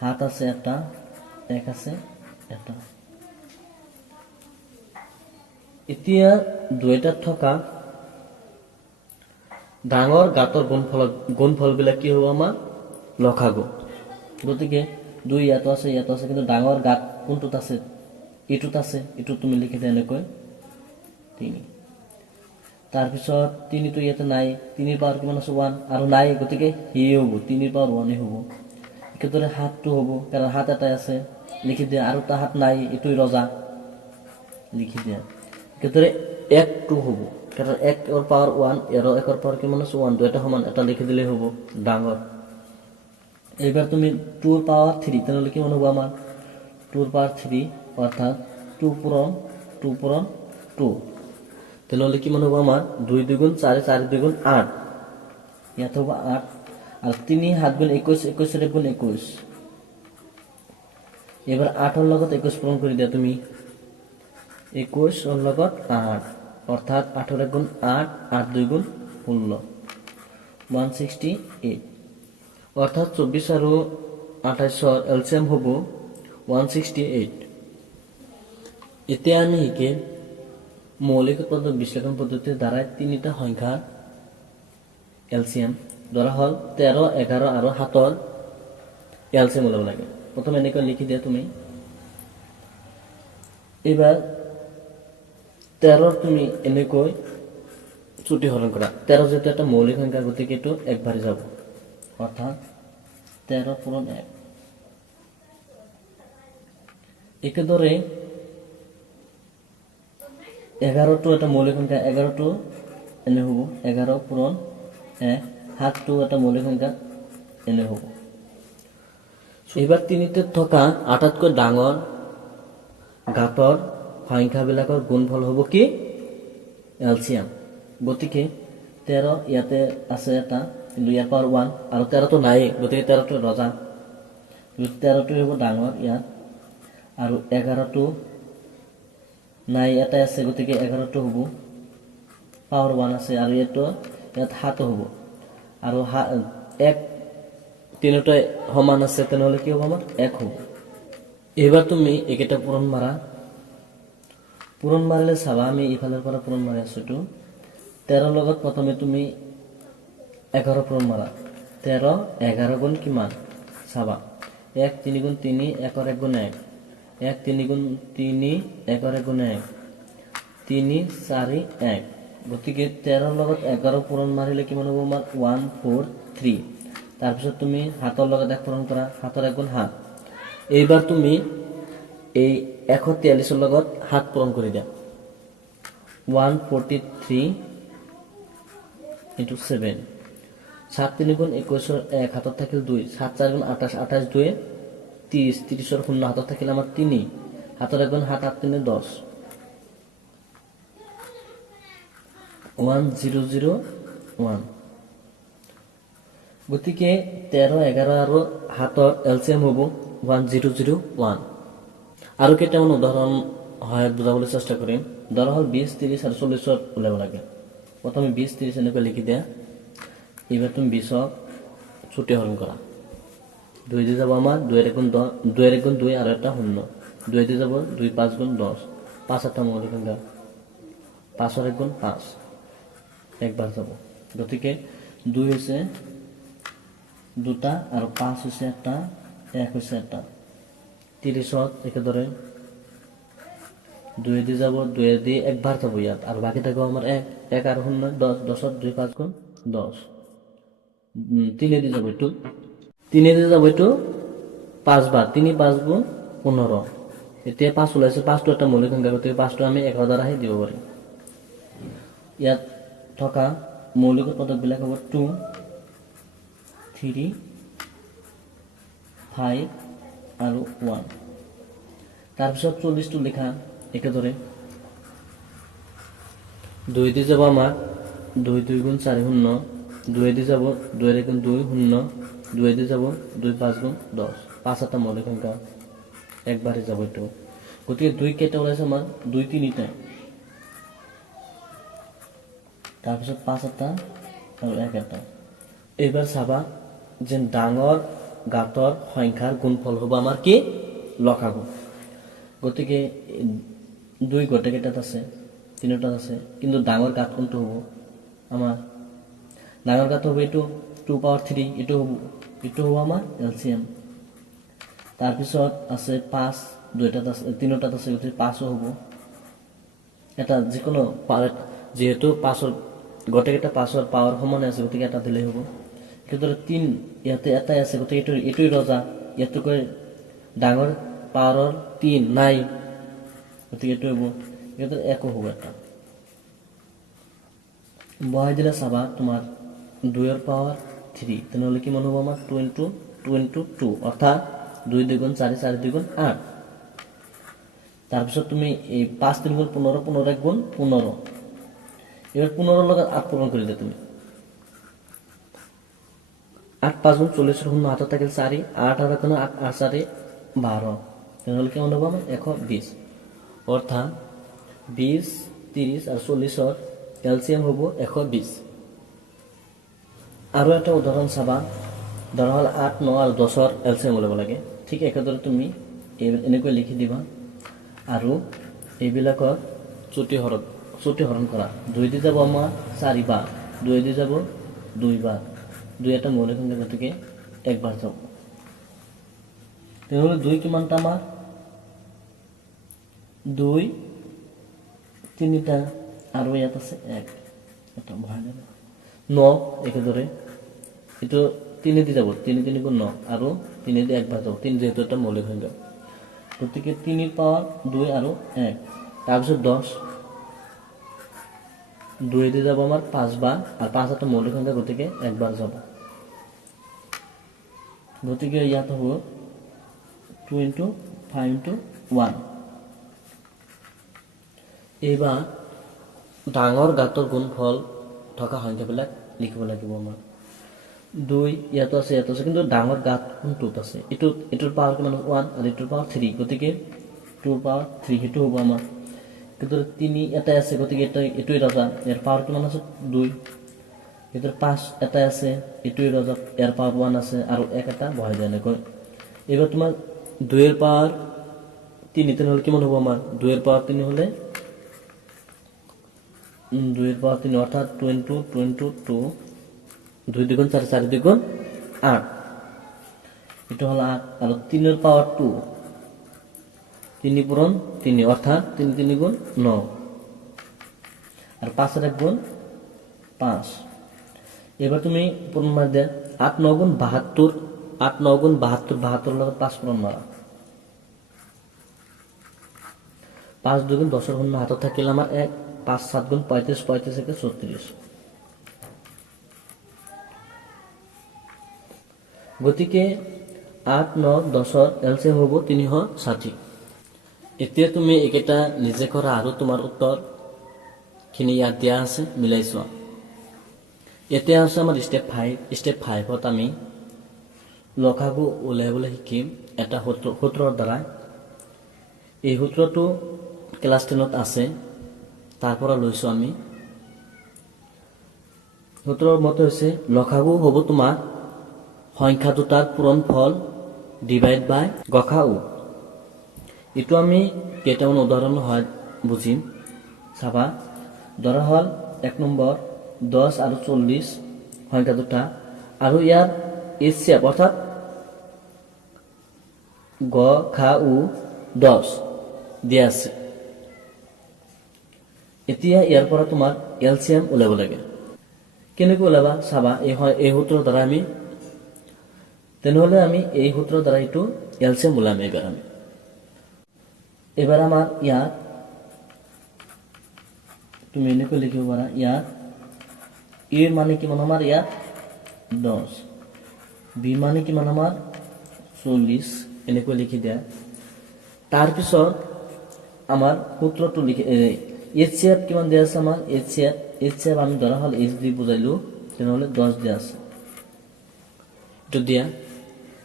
7 আছে একটা 1 আছে এটা এতিয়া দুইটাত থকা ডাঙৰ ঘাতৰ গুণফল বিলাক কি হ'ব আমাৰ লসাগু গতিকে 2 ইয়াতো আছে কিন্তু ডাঙৰ ঘাত কোনটোত আছে এটুত আছে এটু তুমি লিখি দিয়া এনেকৈ 3 তাৰপিছত 3 টো ইয়াতে নাই 3 ৰ পাৱাৰ কিমান আছে 1 আৰু নাই গতিকে হি হ'ব 3 ৰ পাৱাৰ 1 হ'ব একেদৰে হাতটো হ'ব, কাৰণ হাত এটাই আছে, লিখি দিয়া। আৰু এটা হাত নাই, এইটোই ৰজা, লিখি দিয়া। একেদৰে 1 হ'ব, কাৰণ 1 পাৱাৰ 1, 1 পাৱাৰ কিমান আছে 1, দুটা সমান, এটা লিখি দিলেই হ'ব ডাঙৰ। এইবাৰ তুমি 2 পাৱাৰ 3, তেনেহ'লে কিমান হ'ব আমাৰ 2 পাৱাৰ 3, অৰ্থাৎ 2 পূৰণ 2, তেনেহ'লে কিমান হ'ব আমাৰ 2 2 4, 4 2 8, ইয়াত হ'ব 8, আৰু 3 7 21, 21 21। এবার 8 লগত 21 পূরণ করে দিয়া তুমি, 21 লগত 8, অর্থাৎ 8 গুণ 8, 8 2 গুণ 16, 168, অর্থাৎ 24 আর 28 এলসিএম হব 168। এতিয়া আমি শিকে মৌলিক উৎপাদক বিশ্লেষণ পদ্ধতির দ্বারা তিনিটা সংখ্যার এলসিএম, ধরা হল 13, 11 আর 7 এলসিএম ওলাব লাগে। প্রথমে এনেকৈ লিখি দিয়া তুমি। এবার 13 তুমি এনেকৈ চুটি হরণ করা। 13 যেহেতু একটা মৌলিক সংখ্যা, গতিকে এটো একবারে যাব, অর্থাৎ 13 পূরণ 1। একেদরে 11টো এটা মৌলিক সংখ্যা, 11টো এনে হব 11 পূরণ 1, 7টো এটা মৌলিক সংখ্যা, এনে হব। এবার তিনিতে থকা আটাইতকৈ ডাঙৰ ঘাতৰ সংখ্যাবিলাকৰ গুণফল হ'ব কি এলচিয়াম। গতিকে 13 ইয়াতে আছে এটা, কিন্তু ইয়াৰ পাৱাৰ 1, আৰু 13টো নাই, গতিকে 13টো ৰজা, 13টো হ'ব ডাঙৰ ইয়াত, আৰু 11টো নাই, এটাই আছে, গতিকে 11টো হ'ব পাৱাৰ 1 আছে, আৰু ইয়াত 7 হ'ব, আৰু 1 তিনিটাই সমান আছে, তেনেহ'লে কি হ'ব আমাৰ 1 হ'ব। এবাৰ তুমি একেটা পূৰণ মাৰা, পূৰণ মাৰলে চাবা আমি ইফালেৰ পৰা পূরণ মারি আছো। এইটো 13 লগত প্রথমে তুমি 11 পূরণ মারা, 13 11 গুণ কিমান চাবা, 1 3 গুণ 3, 1 1 গুণ 1, 1 3 গুণ 3, 1 1 গুণ 1, 3 4 1, গতিকে 13 লগত 11 পূরণ মারিলে কিমান হ'ব আমাৰ 143। তাৰপিছত তুমি 7 লগত 1 পূৰণ কৰা, 7 1 গুণ 7। এইবার তুমি এই 143 লগত 7 পূরণ করে দিয়া, 143 into 7, 7 3 গুণ 21, 1 হাতত থাকিল 2, 7 4 গুণ 28, 28 2 30, 30 শূন্য হাতত থাকিল আমার 3, হাতত 1 গুণ 7, 8 3 10, 1001। গতিকে 13 11 আৰু 7 এলচিএম হ'ব 1001। আৰু কেইটামান উদাহৰণ সহায়ত বুজাবলৈ চেষ্টা কৰিম। ধৰা হল 20 30 আৰু 40 ওলাব লাগে। প্ৰথমে 20 30 এনেকৈ লিখি দিয়া। এইবাৰ তুমি 20 ছুটি হৰণ কৰা, 2 দিয়ে যাব আমাৰ 2 1 গুণ 10, 2 1 গুণ 2 আৰু এটা শূন্য, 2 দিয়ে যাব 2 5 গুণ 10, 5 এটা মৌলিক সংখ্যা, 5 1 গুণ 5, একবার যাব। গতিকে 2 হৈছে দুটা, আৰু 5 হৈছে এটা, 1 হৈছে এটা। 30 একেদৰে 2 দিয়ে যাব, 2 দিয়ে একবাৰ যাব ইয়াত, আৰু বাকি থাকব আমাৰ 1 1 আৰু 0 10, 10 2 5 গুণ 10, 3 দিয়ে যাব এইটো, 3 দিয়ে যাব এইটো 5 বার, 3 5 গুণ 15। এতিয়া 5 ওলাইছে, 5টো এটা মৌলিক সংখ্যা, গতিকে 5টো আমি 1 দ্বাৰাহে দিব পাৰিম। ইয়াত থকা মৌলিক উৎপাদকবিলাক হ'ব 2 3 5 আৰু 1। তাৰপিছত 40টো লিখা একেদৰে, 2 দিয়ে যাব আমাৰ 2 2 গুণ 4 0, 2 দিয়ে যাব 2 1 গুণ 2 0, 2 দিয়ে যাব 2 5 গুণ 10, 5 এটা মৌলিক সংখ্যা, একবারে যাব এইটো। গতিকে 2 কেইটা ওলাইছে আমাৰ 2 3টা, তাৰপিছত 5 এটা আৰু 1 এটা। এইবাৰ চাবা যে ডাঙৰ গাঁতৰ সংখ্যাৰ গুণফল হ'ব আমাৰ কি লসাগু। গতিকে 2 গোটেইকেইটাত আছে, 3টাত আছে, কিন্তু ডাঙৰ গাঁত কোনটো হ'ব আমাৰ, ডাঙৰ গাঁত হ'ব এইটো 2 পাৱাৰ 3, এইটো হ'ব আমাৰ এলচিএম। তাৰপিছত আছে 5, 2টাত আছে, 3টাত আছে, গতিকে 5ও হ'ব এটা, যিকোনো যেহেতু 5ৰ গোটেইকেইটা 5ৰ পাৱাৰ সমানে আছে, গতিকে এটা দিলেই হ'ব। কিন্তু 3 ইয়াতে এটাই আছে, গতিকে এইটোই ৰজা, ইয়াতকৈ ডাঙৰ পাৱাৰৰ 3 নাই, গতিকে এইটো হ'ব, ইয়াতে 1 হ'ব এটা বহাই দিলে। চাবা তোমাৰ 2 ৰ পাৱাৰ 3, তেনেহ'লে কিমান হ'ব আমাৰ 2 × 2 × 2, অৰ্থাৎ 2 × 2 = 4, 4 × 2 = 8। তাৰপিছত তুমি এই 5 × 3 = 15, 15 × 1 = 15। এবার 15 লগত 8 পূরণ করে দিলে তুমি 8 5 × 40 শূন্য হাতত থাকিল 4, 8 আর এখানে 8 আর 4 12, তাহলে কেমন হবে আমার 120, অর্থাৎ 20 30 আর 40 এর এলসিএম হবো 120। আরো একটা উদাহরণ চাবা, ধরা হল 8 9 আর 10 এর এলসিএম ওলাব লাগে, ঠিক একেদৰে তুমি এনেকৈ লিখি দিবা। আৰু এইবিলাকৰ চুটি হৰণ কৰা, 2 দি যাব আমাৰ 4 বাৰ, 2 দি যাব 2 বাৰ, 2 এটা মৌলিক সংখ্যা, গতিকে 1 বাৰ যাব। তেনেহ'লে 2 কিমানটা আমাৰ 2 3টা, আৰু ইয়াত আছে 1, এটা বহাই দিব 9, একেদৰে এইটো 3 দি যাব, 3 3 × 9, আৰু 3 দি 1 বাৰ যাব, 3 যেহেতু এটা মৌলিক সংখ্যা, গতিকে 3 ৰ পাৱাৰ 2 আৰু 1। তাৰপিছত 10, 2 দি যাব আমাৰ 5 বাৰ, আৰ 5 একটা মৌলিক সংখ্যা, গতিকে 1 বাৰ যাব, গতিকে ইয়াত হ'ব 2 × 5 × 1। এইবাৰ ডাঙৰ গাঁতৰ গুণফল থকা সংখ্যাবিলাক লিখিব লাগিব আমাৰ। 2 ইয়াতো আছে, ইয়াতো আছে, কিন্তু ডাঙৰ গাঁত কোনটোত আছে, এইটোৰ পাৱাৰ কিমান 1 আৰু এইটোৰ পাৱাৰ 3, গতিকে 2 ৰ পাৱাৰ 3 সেইটো হ'ব আমাৰ। কিন্তু 3 এটাই আছে, গতিকে এইটোই ৰজা, ইয়াৰ পাৱাৰ কিমান আছে 2। এইটোৰ 5 এটাই আছে, এইটোই ৰজা, ইয়াৰ পাৱাৰ 1 আছে, আৰু 1 এটা বহাই যায় এনেকৈ। এইবাৰ তোমাৰ 2 ৰ পাৱাৰ 3, তেনেহ'লে কিমান হ'ব আমাৰ 2 ৰ পাৱাৰ 3 হ'লে 2 ৰ পাৱাৰ 3, অৰ্থাৎ 2 × 2 × 2, 2 2 × 4, 4 2 × 8, এইটো হ'ল 8, আৰু 3 ৰ পাৱাৰ 2, 3 পূৰণ 3, অর্থাৎ 3 3 × 9, আর 5 এর 1 গুণ 5। এবার তুমি পূরণ মার দে 8 9 × 72, 8 9 × 72, 72 লগত 5 পূরণ মারা, 5 2 × 10 শূন্য হাতত থাকিল আমার 1, 5 7 × 35, 35 থেকে 36, গতিকে 8 9 10 এর এলসিএম হবো 360। এতিয়া তুমি একেটা নিজে কৰা আৰু তোমাৰ উত্তৰখিনি ইয়াত দিয়া আছে, মিলাই চোৱা। এতিয়া আছে আমাৰ স্টেপ 5। স্টেপ 5ত আমি লসাগু উলিয়াবলৈ শিকিম এটা সূত্ৰৰ দ্বাৰা। এই সূত্ৰটো ক্লাছ 10ত আছে, তাৰ পৰা লৈছোঁ আমি। সূত্ৰৰ মতে হৈছে লসাগু হ'ব তোমাৰ সংখ্যা দুটাৰ পূৰণফল ডিভাইড বাই গসাগু। এইটো আমি কেইটামান উদাহৰণ হয় বুজিম, চাবা। ধৰা হল 1 নম্বৰ 10 আৰু 40 সংখ্যা দুটা, আৰু ইয়াৰ HCF অৰ্থাৎ গসাগু 10 দিয়া আছে। এতিয়া ইয়াৰ পৰা তোমাৰ এলসিএম ওলাব লাগে। কেনেকৈ ওলাবা চাবা, এই সূত্ৰৰ দ্বাৰা আমি, তেনেহ'লে আমি এই সূত্ৰৰ দ্বাৰা এইটো এলসিএম ওলাম। এবাৰ আমাৰ ইয়াত তুমি এনেকৈ লিখিব পাৰা, ইয়াত এর মানে কিমান আমার ইয়াত 10, বি মানে কিমান আমার 40, এনেকৈ লিখি দিয়া। তাৰপিছত আমাৰ সূত্ৰটো লিখি HCF কিমান দিয়া আছে আমাৰ, HCF আমি ধৰা হল H দি বুজাইলো, তেনেহ'লে 10 দিয়া আছে, এইটো দিয়া।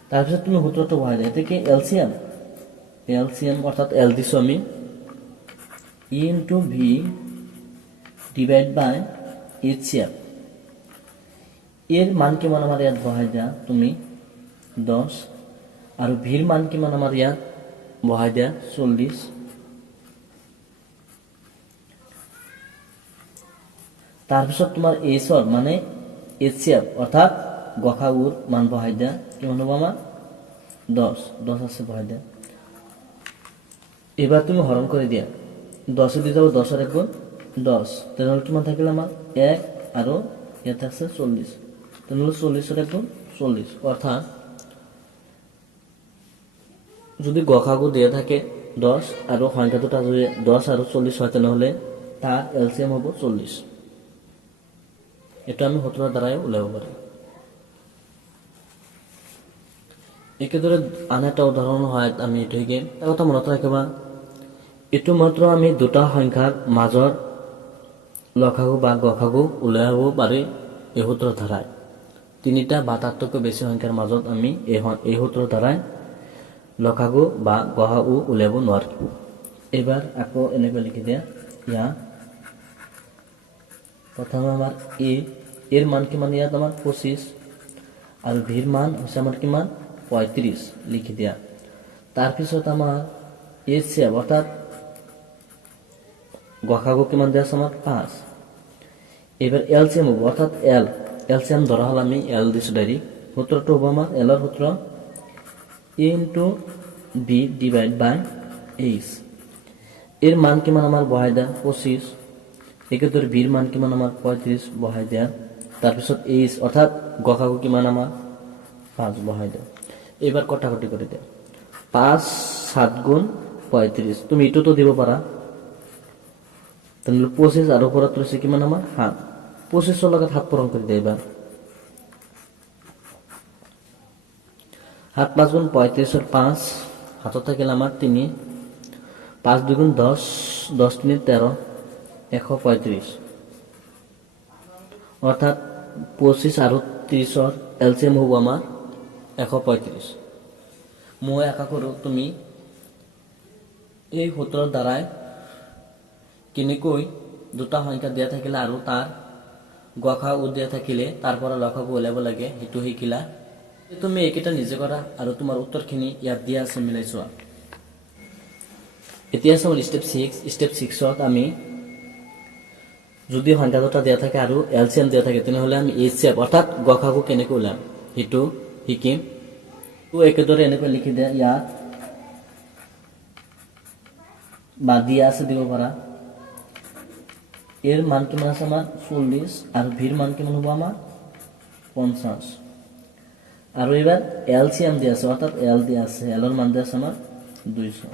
তাৰপিছত তুমি সূত্ৰটো বহাই দিয়া, এতে কি এলসিএম অর্থাৎ এল দিছো আমি, E × V ডিভাইড বাই HCF। এর মান কিমান আমার ইয়াত বহাই দিয়া তুমি 10, আর ভির মান কিমান আমার ইয়াত বহাই দিয়া 40। তাৰপিছত তোমাৰ এইচৰ মানে HCF অৰ্থাৎ গসাগুৰ মান বহাই দিয়া, কিমান হ'ব আমার 10 আছে বহাই দিয়া। এবার তুমি হরণ করে দিয়া, 10 দিয়ে যাব 10 এর 1 গুণ 10, তাহলে কিমান থাকিল আমার 1, আর ইয়াতে আছে 40, তেনেহ'লে 40 একদম 40, অর্থাৎ যদি গসাগু দিয়া থাকে 10 আৰু সংখ্যা দুটা যদি 10 আৰু 40 হয় তেনেহ'লে তাৰ এলচিএম হ'ব 40। এটা আমি সূত্ৰৰ দ্বাৰাই উলিয়াব পাৰিম। একেদৰে আন এটা উদাহৰণ হয় আমি এইটো শিকিম। এটা কথা মনত ৰাখিবা, এইটো মাত্ৰ আমি দুটা সংখ্যাৰ মাজৰ লসাগু বা গসাগু উলিয়াব পাৰি এই সূত্ৰৰ দ্বাৰাই। তিনিটা বা তাতকৈ বেছি সংখ্যাৰ মাজত আমি এই সূত্ৰৰ দ্বাৰাই লসাগু বা গসাগু উলিয়াব নোৱাৰিম। এইবাৰ আকৌ এনেকৈ লিখি দিয়া, ইয়াত প্ৰথমে আমাৰ এৰ মান কিমান, ইয়াত আমাৰ 25 আৰু ভিৰ মান হৈছে আমাৰ কিমান 35 লিখি দিয়া। তাৰপিছত আমাৰ HCF অৰ্থাৎ গসাগু কিমান দিয়া আছে আমাৰ 5। এবার এলসিএম হ'ব, অর্থাৎ এলসিএম ধরা হল আমি এল দিছো ডাইরেক্ট। সূত্রটা হ'ব আমার এলর সূত্র এ ইন্টু বি ডিভাইড বাই এইচ। এর মান কিমান আমার বহাই দেয়া 25, একেদরে বির মান কিমান আমার 35 বহাই দেয়া। তারপিছত এইচ অর্থাৎ গসাগু কিমান আমার 5 বহাই দেয়া। এবার কটাকটি করে দেয়া, 5 7 গুণ 35, তুমি এটো তো দিব পারা। তাহলে 25 আর উপরত রয়েছে কিমান আমার 7, 25 লগত 7 পূরণ করে দেয়। এবার 7 5 গুণ 35 এর 5 হাতত থাকিল আমার 3, 5 2 গুণ 10, 10 3 13, 135। অর্থাৎ 25 আর 30 এর এলসিএম হব আমার 135। মই আশা কৰো তুমি এই সূত্ৰৰ দ্বাৰাই কেনেকৈ দুটা সংখ্যা দিয়া থাকিলে আৰু তাৰ গসাগু দিয়া থাকিলে তাৰ পৰা লসাগু উলিয়াব লাগে সেইটো শিকিলা। তুমি এইকেইটা নিজে কৰা আৰু তোমাৰ উত্তৰখিনি ইয়াত দিয়া আছে মিলাই চোৱা। এতিয়া আছে স্টেপ 6ত আমি যদি সংখ্যা দুটা দিয়া থাকে আৰু এলসিএম দিয়া থাকে তেনেহ'লে আমি এইচচিএফ অৰ্থাৎ গসাগু কেনেকৈ উলিয়াম সেইটো শিকিম। তো একেদৰে এনেকৈ লিখি দিয়া, ইয়াত বা দিয়া আছে দিব পাৰা। এর মান কিমান আছে আমার 40 আর ভির মান কিমান হবো আমার 50। আর এবার এলসিএম দিয়ে আছে অর্থাৎ এল দিয়ে আছে, এলর মান দিয়ে আছে আমার 200।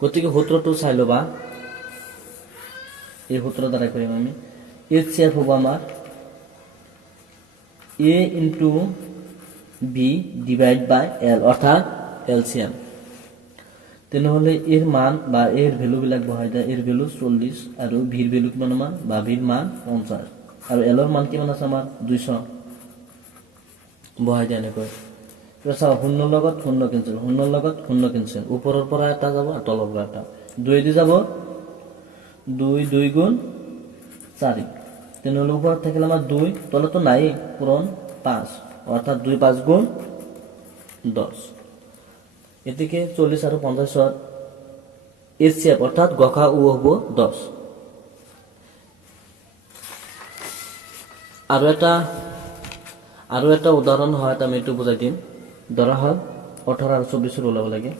গতিকে সূত্রটো চাই লবা, এই সূত্র দ্বারা করিম আমি। এইচসিএফ হবো আমার A into B divide by L অর্থাৎ এলসিএম। তেনেহলে এর মান বা এর ভ্যালু বিলাক বহাই দেয়, এর ভ্যালু 40 আর ভির ভ্যালু কিমান আমার বা ভির মান 50 আর এলর মান কিমান আছে আমার 200 বহাই দেয় এনেকৈ। চাও 0 লগত 0 কেনসেল, 0 লগত 0 কেনসেল, উপরের পৰা এটা যাব আৰ তলৰ পৰা এটা 2 দি যাব, 2 2 গুণ 4। তেনেহলে উপৰত থাকিল আমার 2, তলে তো নাই পূরণ 5 অর্থাৎ 2 5 গুণ 10। এদিকে 40 আর 50 এইচসিএফ অর্থাৎ গসাগু হব 10। আৰু এটা উদাহৰণ হয় আমি একটু বুঝাই দিম। ধৰা হয় 18 আৰ 24 ওলাব লাগে,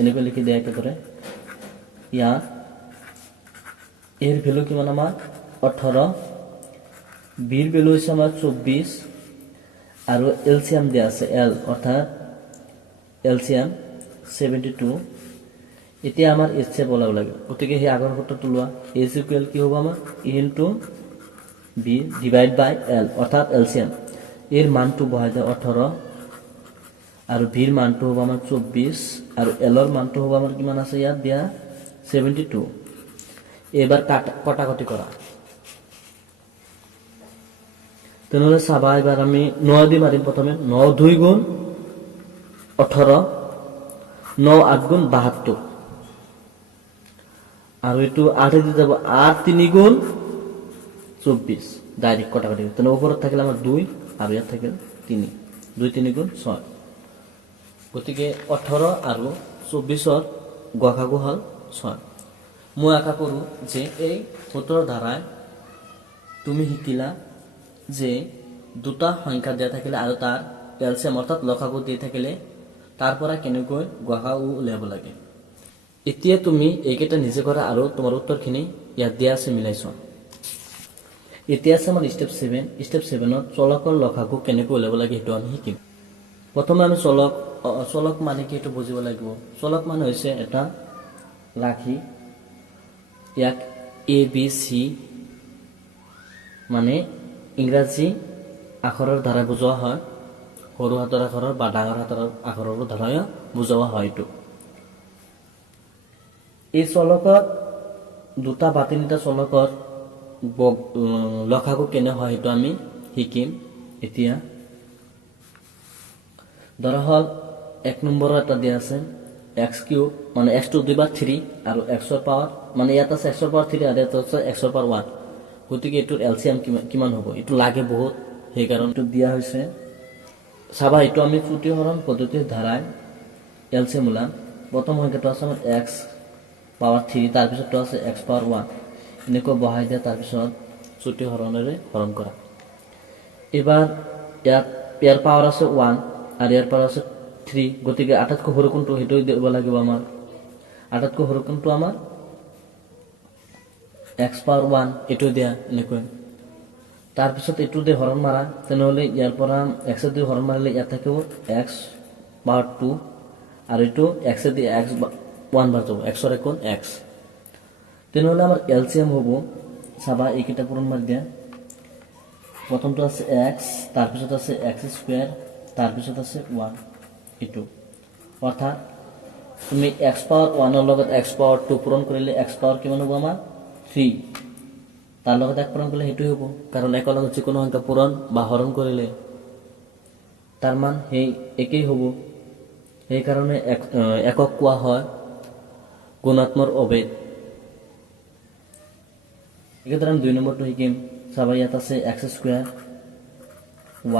এনেকৈ লিখি দিয়া একেদৰে। ইয়াত এর ভ্যালু কিমান আমার 18, বির ভ্যালু হচ্ছে আমার 24 আর এলসিএম দেয়া আছে এল অর্থাৎ এলসিএম 72। এতিয়া আমার এইচসিএফ ওলাব লাগে, গতিকে সেই আগৰ সূত্ৰটো লোৱা। এইচ ইকুৱেল কি হ'ব আমাৰ A into B divide by L অর্থাৎ এলসিএম। এর মানটো বহাই দেয় 18 আর ভির মানটো হ'ব আমার 24 আর এলর মানটো হ'ব আমার কিমান আছে ইয়াত দিয়া 72। এবার কটাকটি করা, তেনেহলে চাবা এবার আমি 9 দি মারিম। প্রথমে 9 2 গুণ 18, 9 8 গুণ 72 আর একটু 8 দি যাব 8 3 গুণ 24 ডাইরেক্ট কটাকটি। তাহলে উপরে থাকলে আমার 2 আর ইয়াত থাকিল 3, 2 3 গুণ 6। গতিকে 18 আর 24 গসাগু হল 6। মই আশা কৰো যে এই সূত্ৰৰ দ্বাৰাই তুমি শিকিলা যে দুটা সংখ্যা দিয়া থাকিলে আৰু তাৰ এলসিএম অৰ্থাৎ লসাগু দি থাকিলে তাৰ পৰা কেনেকৈ গসাগু উলিয়াব লাগে। এতিয়া তুমি এইকেইটা নিজে কৰা আৰু তোমাৰ উত্তৰখিনি ইয়াত দিয়া আছে মিলাই চোৱা। এতিয়া আছে আমাৰ ষ্টেপ 7। ষ্টেপ 7ত চলকৰ লসাগু কেনেকৈ উলিয়াব লাগে সেইটো আমি শিকিম। প্ৰথমে আমি চলক মানে কি এইটো বুজিব লাগিব। চলক মানে হৈছে এটা ৰাশি, ইয়াক ABC মানে ইংৰাজী আখৰৰ দ্বাৰা বুজোৱা হয়, সৰু হাতৰ আখৰৰ বা ডাঙৰ হাতৰ আখৰৰ দ্বাৰা বুজোৱা হয়। এইটো এই চলকত দুটা বা তিনিটা চলকত লসাগু কেনে হয় সেইটো আমি শিকিম এতিয়া। ধৰা হ'ল 1 নম্বৰৰ এটা দিয়া আছে x³ মানে x টু 2 বা 3 আৰু x ৰ পাৱাৰ মানে ইয়াত আছে x ৰ পাৱাৰ 3 আৰু ইয়াত আছে x ৰ পাৱাৰ 1। গতিকে এইটোৰ এলচিএম কিমান হ'ব, এইটো লাগে বহুত, সেইকাৰণে এইটো দিয়া হৈছে। চাবা এইটো আমি ত্ৰুটিহৰণ পদ্ধতিৰ ধাৰাই এলচিএম ওলাম। প্ৰথম সংখ্যাটো আছে আমাৰ x পাৱাৰ 3, তাৰপিছতটো আছে x পাৱাৰ 1, এনেকৈ বহাই দিয়া, তাৰপিছত ত্ৰুটিহৰণেৰে হৰণ কৰা। এবাৰ ইয়াৰ পাৱাৰ আছে 1 আৰু ইয়াৰ পাৱাৰ আছে 3, গতিকে আটাইতকৈ সৰু কোনটো সেইটো দিব লাগিব আমাৰ। আটাইতকৈ সৰু কোনটো আমাৰ x পাৱাৰ 1, এইটো দিয়া এনেকৈ। তাৰপিছত এইটো দিয়ে হৰণ মাৰা, তেনেহ'লে ইয়াৰ পৰা x দি হৰণ মাৰিলে ইয়াত থাকিব x পাৱাৰ 2 আৰু এইটো x দি x 1 বাৰ যাব, x ৰ একোণ x। তেনেহ'লে আমাৰ এলচিএম হ'ব, চাবা এইকেইটা পূৰণ মাৰি দিয়া। প্ৰথমটো আছে x, তাৰপিছত আছে x², তাৰপিছত আছে 1, এইটো। অৰ্থাৎ তুমি x পাৱাৰ 1ৰ লগত x পাৱাৰ 2 পূৰণ কৰিলে x পাৱাৰ কিমান হ'ব আমাৰ 3, তাৰ লগত 1 পূৰণ কৰিলে সেইটোৱে হ'ব, কাৰণ একৰ লগত যিকোনো সংখ্যা পূৰণ বা হৰণ কৰিলে তাৰ মান সেই একেই হ'ব। সেইকাৰণে একক কোৱা হয় গুণাত্মৰ অভেদ। একেদৰে আমি 2 নম্বৰটো শিকিম। চাবা ইয়াত আছে x²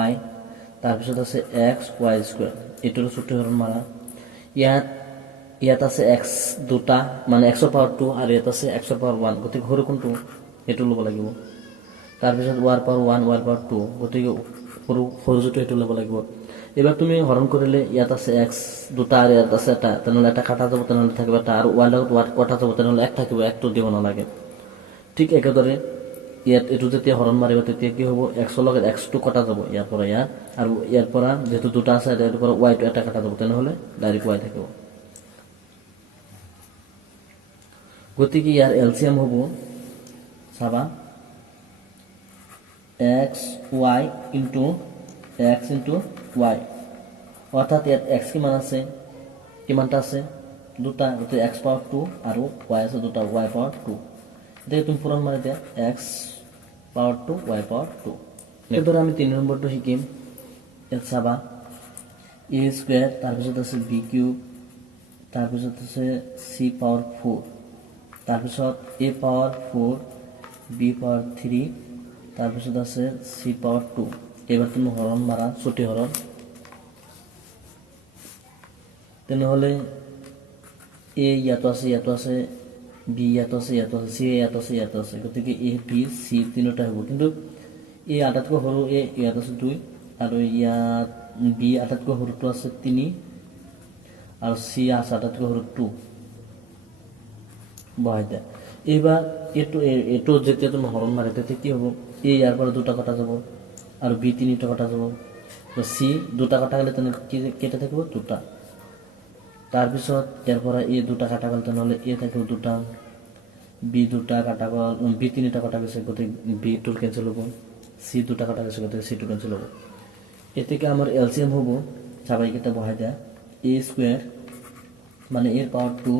y, তাৰপিছত আছে x y², এইটোৰ ত্ৰুটিহৰণ মাৰা। ইয়াত আছে x দুটা মানে x ৰ পাৱাৰ 2 আৰু ইয়াত আছে x ৰ পাৱাৰ 1, গতিকে সৰু কোনটো সেইটো ল'ব লাগিব। তাৰপিছত y ৰ পাৱাৰ 1 y ৰ পাৱাৰ 2, গতিকে সৰু যিটো সেইটো ল'ব লাগিব। এবাৰ তুমি হৰণ কৰিলে ইয়াত আছে x দুটা আৰু ইয়াত আছে এটা, তেনেহ'লে এটা কাটা যাব, তেনেহ'লে থাকিব এটা, আৰু y লগত y কটা যাব, তেনেহ'লে 1 থাকিব, 1টো দিব নালাগে। ঠিক একেদৰে ইয়াত এইটো যেতিয়া হৰণ মাৰিব তেতিয়া কি হ'ব, x ৰ লগত x2 কটা যাব ইয়াৰ পৰা ইয়াত, আৰু ইয়াৰ পৰা যেহেতু দুটা আছে ইয়াৰ পৰা y টো এটা কটা যাব, তেনেহ'লে ডাইৰেক্ট y থাকিব। গতিকে ইয়াৰ এলচিএম হ'ব, চাবা xy into x into y, অৰ্থাৎ ইয়াত x কিমানটা আছে দুটা, গতিকে x পাৱাৰ 2 আৰু y আছে দুটা, y পাৱাৰ 2। এতিয়া তুমি পূৰণ মাৰি দিয়া x পাৱাৰ 2 y পাৱাৰ 2। এইদৰে আমি 3 নম্বৰটো শিকিম। ইয়াত চাবা a², তাৰপিছত আছে b³, তাৰপিছত আছে c পাৱাৰ 4, তাৰপিছত a পাৱাৰ 4 b পাৱাৰ 3, তাৰপিছত আছে c পাৱাৰ 2। এইবাৰ তুমি হৰণ মাৰা ত্ৰুটিহৰণ, তেনেহ'লে a ইয়াতো আছে, b ইয়াতো আছে, c ইয়াতো আছে, গতিকে a b c তিনিটা হ'ব। কিন্তু a আটাইতকৈ সৰু ইয়াত আছে 2, আৰু ইয়াত b আটাইতকৈ সৰুটো আছে 3, আৰু c আছে আটাইতকৈ সৰু 2, বহাই দিয়া। এইবাৰ এইটো যেতিয়া তুমি হৰণ মাৰে তেতিয়া কি হ'ব, a ইয়াৰ পৰা দুটা কটা যাব আৰু b 3টা কটা যাব, c দুটা কটা গ'লে তেনেহ'লে কেইটা থাকিব, 2টা। তাৰপিছত ইয়াৰ পৰা a দুটা কটা গ'ল, তেনেহ'লে a থাকিব 2টা, b দুটা কটা গ'ল, b 3টা কটা গৈছে, গতিকে b টো কেঞ্চেল হ'ব, c দুটা কটা গৈছে, গতিকে c টো কেঞ্চেল হ'ব। এতেকে আমাৰ এলচিএম হ'ব, চাবা এইকেইটা বহাই দিয়া, a² মানে a পাৱাৰ 2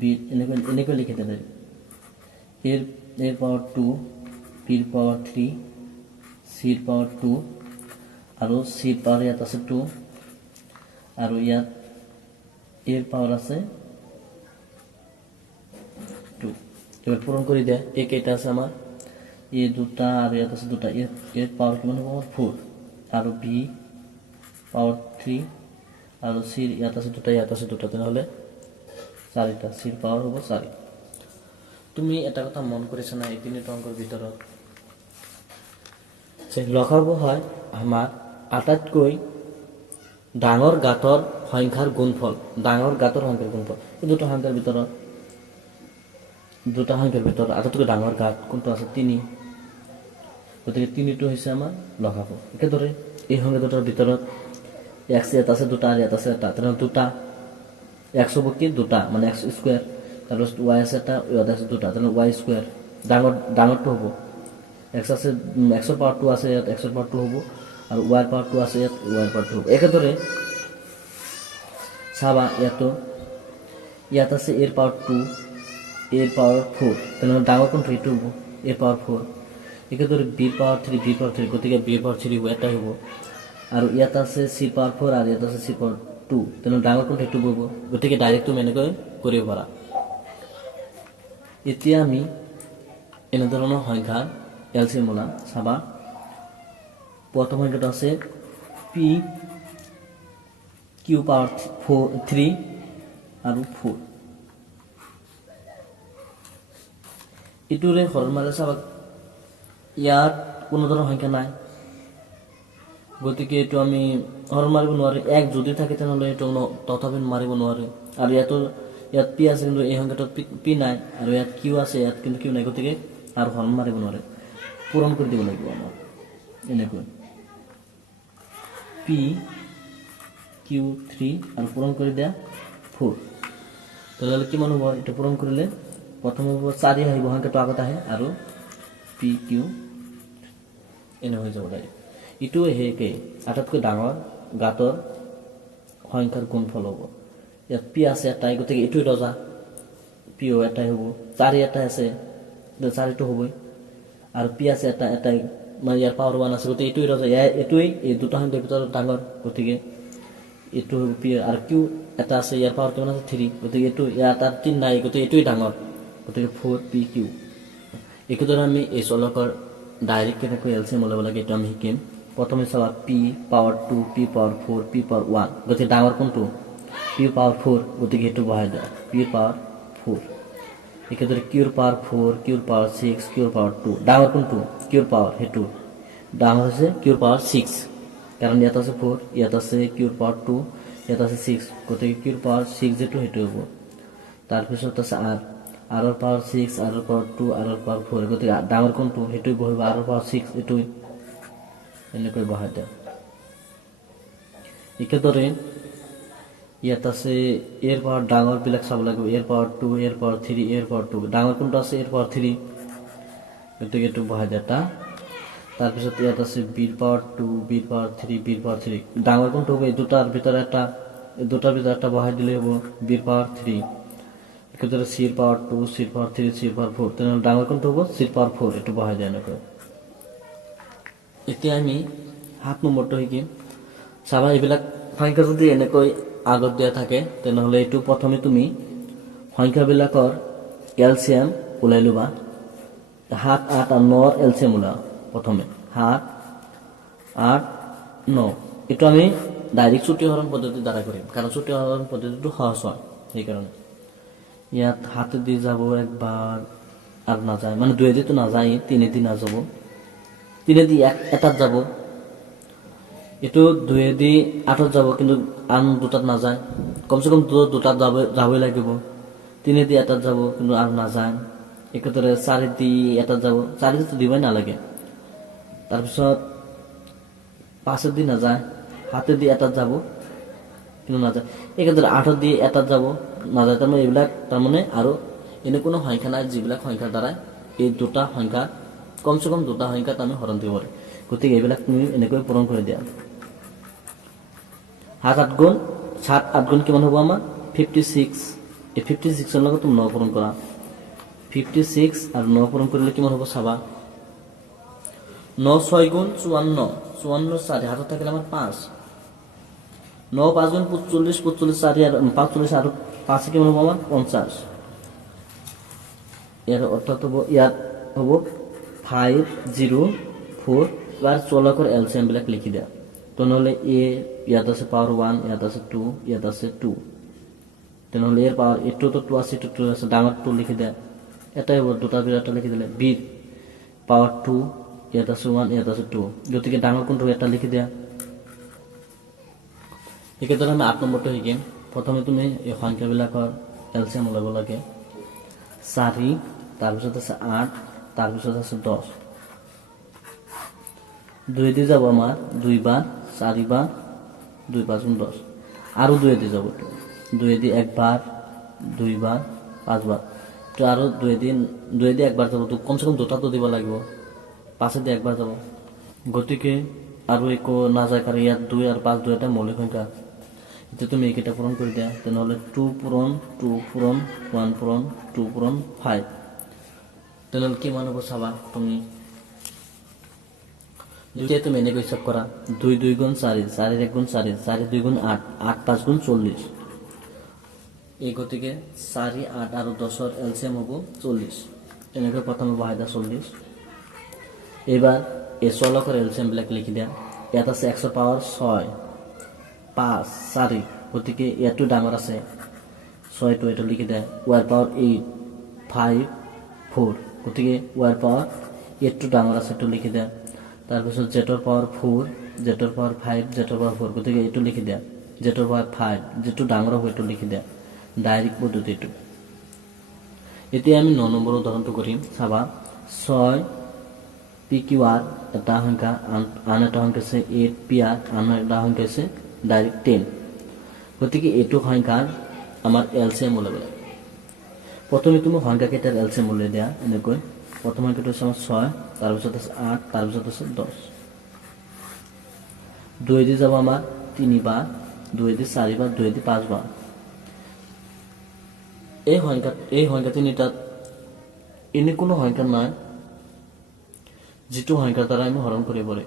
b এনেকৈ লিখি দিলে, a power 2 b power 3 c power 2 আৰু c পাৱাৰ ইয়াত আছে 2, আৰু ইয়াত a পাৱাৰ আছে 2। এবাৰ পূৰণ কৰি দিয়া, a কেইটা আছে আমাৰ, a দুটা আৰু ইয়াত আছে দুটা, a পাৱাৰ কিমান হ'ব আমাৰ 4, আৰু b পাৱাৰ 3 আৰু c ইয়াত আছে দুটা, ইয়াত আছে দুটা, তেনেহ'লে 4টা, c পাৱাৰ হ'ব 4। তুমি এটা কথা মন কৰিছা না এই 3টা অংকৰ ভিতৰত, যে লসাগু হয় আমাৰ আটাইতকৈ ডাঙৰ গাঁতৰ সংখ্যাৰ গুণফল, এই দুটা সংখ্যাৰ ভিতৰত দুটা সংখ্যাৰ ভিতৰত আটাইতকৈ ডাঙৰ ঘাত কোনটো আছে 3, গতিকে 3টো হৈছে আমাৰ লগাব। একেদৰে এই সংখ্যা দুটাৰ ভিতৰত x ইয়াত আছে দুটা আৰু ইয়াত আছে এটা, তেনেহ'লে দুটা x হ'ব কি দুটা মানে x স্কুৱেৰ, তাৰপিছত y আছে এটা ইয়াত আছে দুটা, তেনেহ'লে y স্কুৱেৰ ডাঙৰটো হ'ব। x আছে xৰ পাৱাৰ 2 আছে ইয়াত xৰ পাৱাৰ 2 হ'ব আৰু y ৰ পাৱাৰ 2 আছে ইয়াত y ৰ পাৱাৰ 2 হ'ব। একেদৰে চাবা ইয়াত আছে a ৰ পাৱাৰ 2 a ৰ পাৱাৰ 4, তেনেহ'লে ডাঙৰ কোনটো এইটো হ'ব a ৰ পাৱাৰ 4। একেদৰে b ৰ পাৱাৰ 3 b ৰ পাৱাৰ 3, গতিকে b ৰ পাৱাৰ 3 হ'ব এটাই হ'ব। আৰু ইয়াত আছে c ৰ পাৱাৰ 4 আৰু ইয়াত আছে c ৰ পাৱাৰ 2, তেনেহ'লে ডাঙৰ কোনটো সেইটো হ'ব। গতিকে ডাইৰেক্ট তুমি এনেকৈ কৰিব পাৰা। এতিয়া আমি এনেধৰণৰ সংখ্যাৰ এলচিএম ওলাম। চাবা প্ৰথম সংখ্যাটো আছে p q পাৱাৰ 3 আৰু 4, ইটোৰে হৰণ মাৰিলে চাবা ইয়াত কোনো ধৰণৰ সংখ্যা নাই, গতিকে এইটো আমি হৰণ মাৰিব নোৱাৰি। 1 যদি থাকে তেনেহ'লে এইটো তথাপি মাৰিব নোৱাৰে। আৰু ইয়াত p আছে কিন্তু এই সংখ্যাটোত p নাই, আৰু ইয়াত q আছে ইয়াত কিন্তু q নাই, গতিকে আৰু হৰণ মাৰিব নোৱাৰে, পূৰণ কৰি দিব লাগিব আমাৰ এনেকৈ p q 3 আৰু পূৰণ কৰি দিয়া 4, তেনেহ'লে কিমান হ'ব এইটো পূৰণ কৰিলে প্ৰথম হ'ব 4 আহিব, সংখ্যাটো আগত আহে আৰু p q এনে হৈ যাব ডাইৰেক্ট। ইটো হেকে আটাইতকৈ ডাঙৰ গাঁতৰ সংখ্যাৰ গুণফল হ'ব। ইয়াত p আছে এটাই, গতিকে এইটোৱে ৰজা p এটাই হ'ব। 4 এটাই আছে 4টো হ'বই, আৰু p আছে এটাই মানে ইয়াৰ পাৱাৰ 1 আছে, গতিকে এইটোৱে ৰজা, এইটোৱে এই দুটা সংখ্যাৰ ভিতৰত ডাঙৰ, গতিকে এইটো হ'ব p। আৰু q এটা আছে ইয়াৰ পাৱাৰ কিমান আছে 3, গতিকে এইটো ইয়াত আৰু 3 নাই, গতিকে এইটোৱে ডাঙৰ, গতিকে 4 p q। একেদৰে আমি এই চলকৰ ডাইৰেক্ট কেনেকৈ এলচিএম ওলাব লাগে এইটো আমি শিকিম। প্ৰথমে চাবা p power 2 p power 4 p power 1, গতিকে ডাঙৰ কোনটো p পাৱাৰ 4, গতিকে সেইটো বহাই দিয়া p পাৱাৰ 4। একেদৰে q ৰ পাৱাৰ 4 q ৰ পাৱাৰ 6 q ৰ পাৱাৰ 2, ডাঙৰ কোনটো q ৰ পাৱাৰ, সেইটো ডাঙৰ হৈছে q ৰ পাৱাৰ 6, কাৰণ ইয়াত আছে 4 ইয়াত আছে q ৰ পাৱাৰ 2 ইয়াত আছে 6, গতিকে q ৰ পাৱাৰ 6 যেটো সেইটো হ'ব। তাৰপিছত আছে r ৰ পাৱাৰ 6 r ৰ পাৱাৰ 2 r ৰ পাৱাৰ 4, গতিকে ডাঙৰ কোনটো সেইটোৱে বহিব, r ৰ পাৱাৰ 6 এইটোৱে এনেকৈ বহাই দিয়া। একেদৰে ইয়াত আছে a ৰ পাৱাৰ ডাঙৰ বিলাক চাব লাগিব, a ৰ পাৱাৰ 2 a ৰ পাৱাৰ 3 a ৰ পাৱাৰ 2, ডাঙৰ কোনটো আছে a ৰ পাৱাৰ 3, গতিকে এইটো বহাই দিয়া এটা। তাৰপিছত ইয়াত আছে b ৰ পাৱাৰ 2 b ৰ পাৱাৰ 3 b ৰ পাৱাৰ 3, ডাঙৰ কোনটো হ'ব এই দুটাৰ ভিতৰত এটা বহাই দিলে হ'ব b ৰ পাৱাৰ 3। একেদৰে c ৰ পাৱাৰ 2 c ৰ পাৱাৰ 3 c ৰ পাৱাৰ 4, তেনেহ'লে ডাঙৰ কোনটো হ'ব c ৰ পাৱাৰ 4, এইটো বহাই দিয়া এনেকৈ। এতিয়া আমি 7 নম্বৰটো শিকিম। চাবা এইবিলাক সংখ্যা যদি এনেকৈ আগত দিয়া থাকে তেনেহ'লে এইটো প্ৰথমে তুমি সংখ্যাবিলাকৰ এলচিএম ওলাই ল'বা। 7 8 আৰু 9 এলচিএম ওলাও প্ৰথমে, 7 8 9, এইটো আমি ডাইৰেক্ট চুটি হৰণ পদ্ধতিৰ দ্বাৰা কৰিম, কাৰণ চুটি হৰণ পদ্ধতিটো সহজ হয়, সেইকাৰণে ইয়াত হাতেদি যাব একবাৰ আৰু নাযায়, মানে 2 দিতো নাযায়, 3 দি নাযাব, 3 দি এটাত যাব, এইটো 2 দি 8ত যাব, কিন্তু আন দুটাত নাযায়, কমচে কম দুটাত যাবই লাগিব। 3 দি এটাত যাব কিন্তু আৰু নাযায়। একেদৰে 4 দি এটাত যাব, 4 দিতো দিবই নালাগে। তাৰপিছত 5 দি নাযায়, 7 দি এটাত যাব কিন্তু নাযায়। একেদৰে 8 দি এটাত যাব নাযায়, তাৰমানে এইবিলাক তাৰমানে আৰু এনে কোনো সংখ্যা নাই যিবিলাক সংখ্যাৰ দ্বাৰা এই দুটা সংখ্যা কমচে কম দুটা সংখ্যাত আমি হৰণ দিব পাৰি, গতিকে এইবিলাক তুমি এনেকৈ পূৰণ কৰি দিয়া। 7 8 গুণ কিমান হ'ব আমাৰ 56, এই 56ৰ লগত তুমি 9 পূৰণ কৰা, 56 আৰু 9 পূৰণ কৰিলে কিমান হ'ব চাবা, 9 6 গুণ 54, 54 4 হাতত থাকিলে আমাৰ 5, 9 5 গুণ 45, 45 4 আৰু 45 আৰু 5 কিমান হ'ব আমাৰ 50। ইয়াৰ অৰ্থাৎ হ'ব ইয়াত হ'ব 5 0 4 বাৰ চলকৰ এলচিএম বিলাক লিখি দিয়া, তেনেহ'লে এ ইয়াত আছে পাৱাৰ 1 ইয়াত আছে 2 ইয়াত আছে 2, তেনেহ'লে এৰ পাৱাৰ এইটোতো 2 আছে এইটো 2 আছে, ডাঙৰ 2 লিখি দিয়া, এটাই হ'ব দুটা বিৰাটা লিখি দিলে। বি পাৱাৰ 2 ইয়াত আছে 1 ইয়াত আছে 2, গতিকে ডাঙৰ কোনটো এটা লিখি দিয়া। একেদৰে আমি 8 নম্বৰটো শিকিম। প্ৰথমে তুমি এই সংখ্যাবিলাকৰ এলচিএম ওলাব লাগে। 4 তাৰপিছত আছে 8, তাৰপিছত আছে 10। 2 দি যাব আমাৰ 2 বাৰ, 4 বাৰ, 2 5 গুণ 10, আৰু 2 দি যাব, 2 দি 1 বাৰ, 2 বাৰ, 5 বাৰ, তো আৰু 2 দি 1 বাৰ যাব, তো কমসে কম দুটাটো দিব লাগিব, 5 দি 1 বাৰ যাব, গতিকে আৰু একো নাযায়, কাৰণ ইয়াত 2 আৰু 5 দুয়োটা মৌলিক সংখ্যা। এতিয়া তুমি এইকেইটা পূৰণ কৰি দিয়া, তেনেহ'লে 2 পূৰণ 2 পূৰণ 1 পূৰণ 2 পূৰণ 5, তেনেহ'লে কিমান হ'ব চাবা তুমি। এতিয়া তুমি এনেকৈ হিচাপ কৰা, 2 2 গুণ 4, 4 1 গুণ 4, 4 2 গুণ 8, 8 5 গুণ 40। এই গতিকে 4 8 আৰু 10ৰ এলচিএম হ'ব 40। এনেকৈ প্ৰথমে বহাই দিয়া 40। এইবাৰ এই চলকৰ এলচিএমবিলাক লিখি দিয়া। ইয়াত আছে x ৰ পাৱাৰ 6, 5, 4, গতিকে ইয়াতো ডাঙৰ আছে 6টো, এইটো লিখি দিয়া। y ৰ পাৱাৰ 8, 5, 4, গতিকে y ৰ পাৱাৰ 8টো ডাঙৰ আছে, এইটো লিখি দিয়া। তাৰপিছত z ৰ পাৱাৰ 4, z ৰ পাৱাৰ 5, z ৰ পাৱাৰ 4, গতিকে এইটো লিখি দিয়া। z ৰ পাৱাৰ 5, যিটো ডাঙৰ হ'ব এইটো লিখি দিয়া, ডাইৰেক্ট পদ্ধতিটো। এতিয়া আমি 9 নম্বৰ উদাহৰণটো কৰিম, চাবা। 6 PQR এটা সংখ্যা, আন এটা সংখ্যা আছে 8 PR, আন এটা সংখ্যা আছে ডাইৰেক্ট 10। গতিকে এইটো সংখ্যাৰ আমাৰ এলচিএম ওলাব লাগে। প্ৰথমে তুমি সংখ্যাকেইটাৰ এলচিএম উলিয়াই দিয়া। এনেকৈ প্ৰথম সংখ্যাটো আছে আমাৰ 6, তাৰপিছত আছে 8, তাৰপিছত আছে 10। 2 দি যাব আমাৰ 3 বাৰ, 2 দি 4 বাৰ, 2 দি 5 বাৰ। এই সংখ্যা তিনিটাত এনে কোনো সংখ্যা নাই যিটো সংখ্যাৰ দ্বাৰা আমি হৰণ কৰিব পাৰি।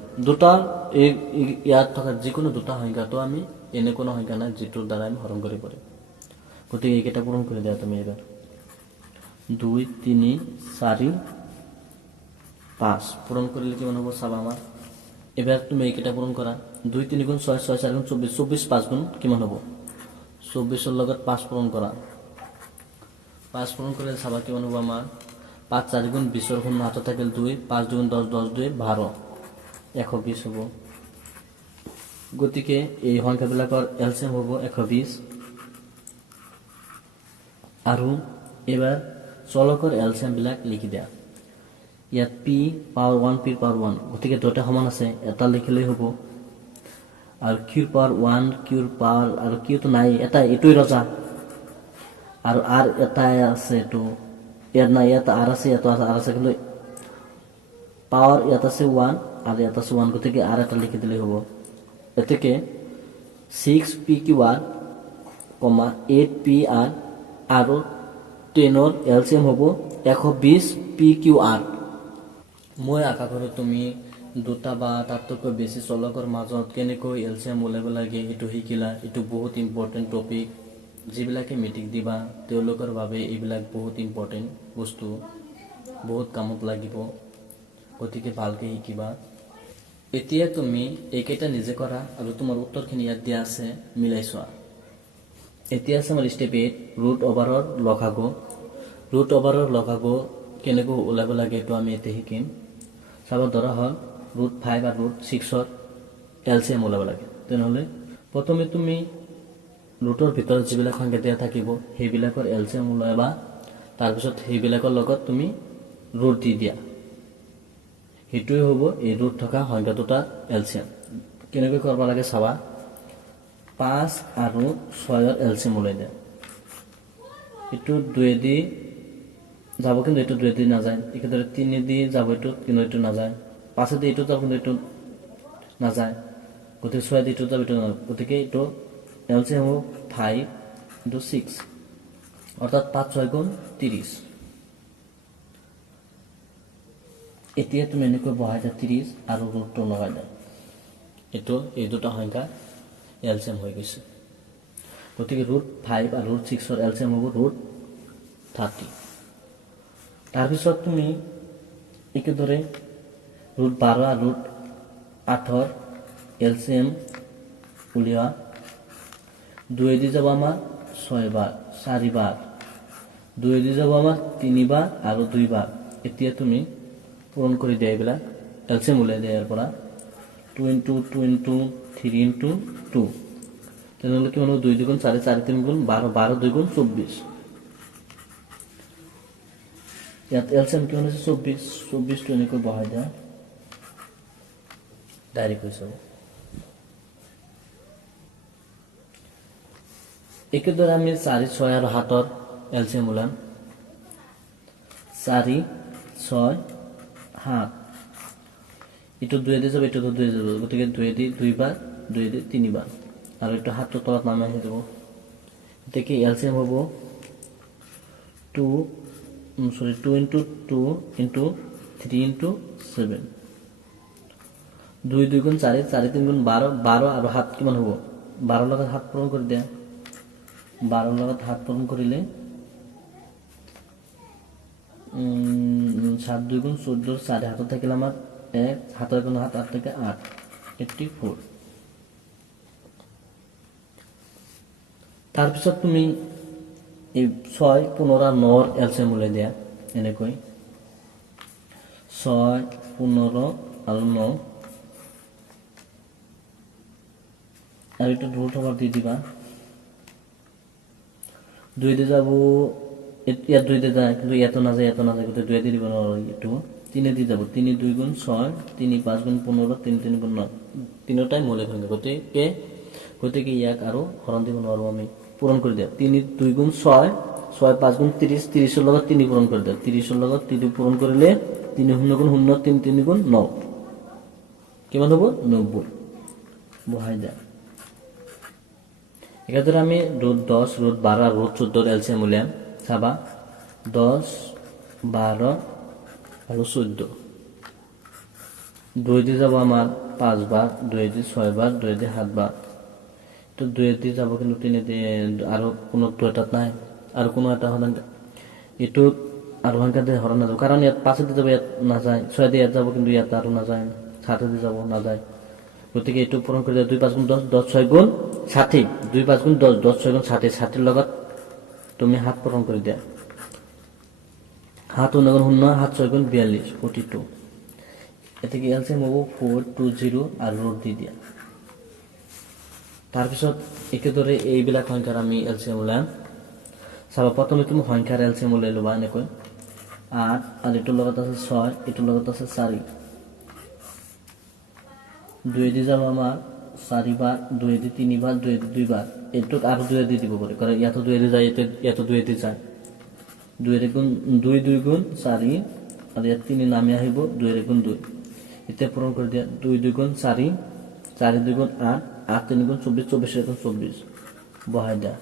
ইয়াত থকা যিকোনো দুটা সংখ্যাটো আমি এনে কোনো সংখ্যা নাই যিটোৰ দ্বাৰা আমি হৰণ কৰিব পাৰি। গতিকে এইকেইটা পূৰণ কৰি দিয়া তুমি এবাৰ। 2 3 4 5 পূৰণ কৰিলে কিমান হ'ব চাবা আমাৰ। এবাৰ তুমি এইকেইটা পূৰণ কৰা। 2 3 গুণ 6, 6 4 গুণ 24, 24 5 গুণ কিমান হ'ব? 24ৰ লগত 5 পূৰণ কৰা। 5 পূৰণ কৰিলে চাবা কিমান হ'ব আমাৰ। 5 4 গুণ 20ৰ গুণ হাতত থাকিল 2, 5 2 গুণ 10, 10 2 12, 120 হ'ব। গতিকে এই সংখ্যাবিলাকৰ এলচিএম হ'ব 120। আৰু এবাৰ চলকৰ এলচিএমবিলাক লিখি দিয়া। ইয়াত p পাৱাৰ 1, p পাৱাৰ 1, গতিকে দুটা সমান আছে, এটা লিখিলেই হ'ব। আৰু q পাৱাৰ 1, q পাৱাৰ, আৰু q তো নাই, এটা এইটোই ৰজা। আৰু r এটাই আছে, এইটো ইয়াত নাই, ইয়াত r আছে, ইয়াত r আছে, কিন্তু পাৱাৰ ইয়াত আছে 1 আৰু ইয়াত আছে 1, গতিকে r এটা লিখি দিলেই হ'ব। এতেকে 6 PQR, 8 PR আৰু 10ৰ এলচিএম হ'ব 120 PQR। মই আশা কৰোঁ তুমি দুটা বা তাতকৈ বেছি চলকৰ মাজত কেনেকৈ এলচিএম ওলাব লাগে এইটো শিকিলা। এইটো বহুত ইম্পৰ্টেণ্ট টপিক। যিবিলাকে মেট্ৰিক দিবা তেওঁলোকৰ বাবে এইবিলাক বহুত ইম্পৰ্টেণ্ট বস্তু, বহুত কামত লাগিব, গতিকে ভালকৈ শিকিবা। এতিয়া তুমি এইকেইটা নিজে কৰা আৰু তোমাৰ উত্তৰখিনি ইয়াত দিয়া আছে, মিলাই চোৱা। এতিয়া আছে আমাৰ স্টেপ 8, ৰুট অভাৰৰ লসাগু। ৰুট অভাৰৰ লসাগু কেনেকৈ ওলাব লাগে এইটো আমি এতিয়া শিকিম। চাব ধৰা হ'ল ৰুট 5 আৰু ৰুট 6ৰ এলচিএম ওলাব লাগে। তেনেহ'লে প্ৰথমে তুমি ৰুটৰ ভিতৰত যিবিলাক সংখ্যা দিয়া থাকিব সেইবিলাকৰ এলচিএম ওলাবা। তাৰপিছত সেইবিলাকৰ লগত তুমি ৰুট দি দিয়া, সেইটোৱে হ'ব এই ৰুট থকা সংখ্যা দুটাৰ এলচিএম। কেনেকৈ কৰিব লাগে চাবা। 5 আৰু 6ৰ এলচিএম ওলাই দিয়া। এইটো 2 দি যাব, কিন্তু এইটো 2 দি নাযায়। একেদৰে 3 দি যাব, এইটোত কিন্তু এইটো নাযায়। 5 দি এইটো যাব, কিন্তু এইটো নাযায়। গতিকে 6 দি এইটো যাব, এইটো নাযায়। গতিকে এইটো এলচিএম হ'ব 5 × 6, অৰ্থাৎ 5 6 গুণ 30। এতিয়া তুমি এনেকৈ বহাই দিয়া 30 আৰু ৰুটটো লগাই দিয়া। এই দুটা সংখ্যা এলচিএম হৈ গৈছে। গতিকে ৰুট 5 আৰু ৰুট 6ৰ এলচিএম হ'ব ৰুট 30। তাৰপিছত তুমি একেদৰে ৰুট 12 আৰু ৰুট 8ৰ এলচিএম উলিওৱা। 2 দি যাব আমাৰ 6 বাৰ, 4 বাৰ, 2 দি যাব আমাৰ 3 বাৰ আৰু 2 বাৰ। এতিয়া তুমি পূৰণ কৰি দিয়া এইবিলাক, এলচিএম উলিয়াই দিয়া ইয়াৰ পৰা। 2 × 2 × 3 × 2, তেনেহ'লে কিমান হ'ব? 2 2 গুণ 4, 4 3 গুণ 12, 12 2 গুণ 24। ইয়াত এলচিএম কিমান হৈছে 24, 24টো এনেকৈ বহাই দিয়া ডাইৰেক্ট হৈ যাব। একেদৰে আমি 4, 6 আৰু 7ৰ এলচিএম ওলাম। 4, 6, 7 এইটো 2 দি যাব, এইটোতো 2 যাব, গতিকে 2 দি 2 বাৰ, 2 দি 3 বাৰ, আৰু এইটো 7টো তলত নামি আহি যাব। এতিয়া কি এলচিএম হ'ব 2 into 2 into 3 into 7, 2 2 গুণ 4, 4 3 গুণ 12, 12 আৰু 7 কিমান হ'ব? 12 লগত 7 পূৰণ কৰি দিয়া, 12 লগত 7 পূৰণ কৰিলে 7 2 গুণ 14, 4 হাতত থাকিলে আমাৰ 1, 7 গুণ 7, 8 থেকে 8, 84। তাৰপিছত তুমি এই 6, 15 আৰু 9ৰ এলচিএম উলিয়াই দিয়া এনেকৈ 6, 15 আৰু 9, আৰু এইটো ৰুট ওভাৰ দি দিবা। 2 দি যাব, ইয়াত 2 দি যায়, কিন্তু ইয়াতো নাযায়, গতিকে 2 দি দিব নোৱাৰো। এইটো 3 দি যাব, 3 2 গুণ 6, 3 5 গুণ 15, 3 3 গুণ 9, তিনিটাই মৌলিক সংখ্যা, গতিকে ইয়াক আৰু হৰণ দিব নোৱাৰো আমি, পূৰণ কৰি দিয়া। 3 2 গুণ 6, 6 5 গুণ 30, 30ৰ লগত 3 পূৰণ কৰি দিয়া, 30ৰ লগত 3 পূৰণ কৰিলে 3 0 গুণ 0, 3 3 গুণ 9, কিমান হ'ব? 90 বহাই দিয়া। একেদৰে আমি ৰুট 10, ৰুট 12 আৰু ৰুট 14ৰ এলচিএম উলিয়াম। চাবা 10, 12 আৰু 14, 2 দি যাব আমাৰ 5 বাৰ, 2 দি 6 বাৰ, 2 দি 7 বাৰ, তো 2 দি যাব, কিন্তু 3 দি আৰু কোনো 2 এটাত নাই, আৰু কোনো এটা হৰণ এইটো আৰু সংখ্যা দিয়ে হৰণ নাযাব, কাৰণ ইয়াত 5 দি যাব, ইয়াত নাযায়, 6 দি ইয়াত যাব, কিন্তু ইয়াত আৰু নাযায়, 7 দি যাব, নাযায়, গতিকে এইটো পূৰণ কৰি দিয়া। 2 5 গুণ 10, 10 6 গুণ 60, 2 5 গুণ 10, 10 6 গুণ 60, 60ৰ লগত তুমি 7 পূৰণ কৰি দিয়া, 7 9 গুণ 0, 7 6 গুণ 42, 42। এতেকে এলচিএম হ'ব 420 আৰু ৰুট দি দিয়া। তাৰপিছত একেদৰে এইবিলাক সংখ্যাৰ আমি এলচিএম উলিয়াম। চাবা প্ৰথমে তুমি সংখ্যাৰ এলচিএম উলিয়াই ল'বা এনেকৈ 8, আৰু এইটোৰ লগত আছে 6, এইটোৰ লগত আছে 4, 2 দি যাব আমাৰ 4 বাৰ, 2 দি 3 বাৰ, 2 দি 2 বাৰ, এইটোত আৰু 2 দি দিব পাৰি, কাৰণ ইয়াতো 2 দি যায়, ইয়াতো 2 দি যায়, 2 গুণ 2 2 গুণ 4, আৰু ইয়াত 3 নামি আহিব, 2 গুণ 2, এতিয়া পূৰণ কৰি দিয়া। 2 2 গুণ 4, 4 2 গুণ 8, 8 3 গুণ 24, 24 গুণ 24 বহাই দিয়া।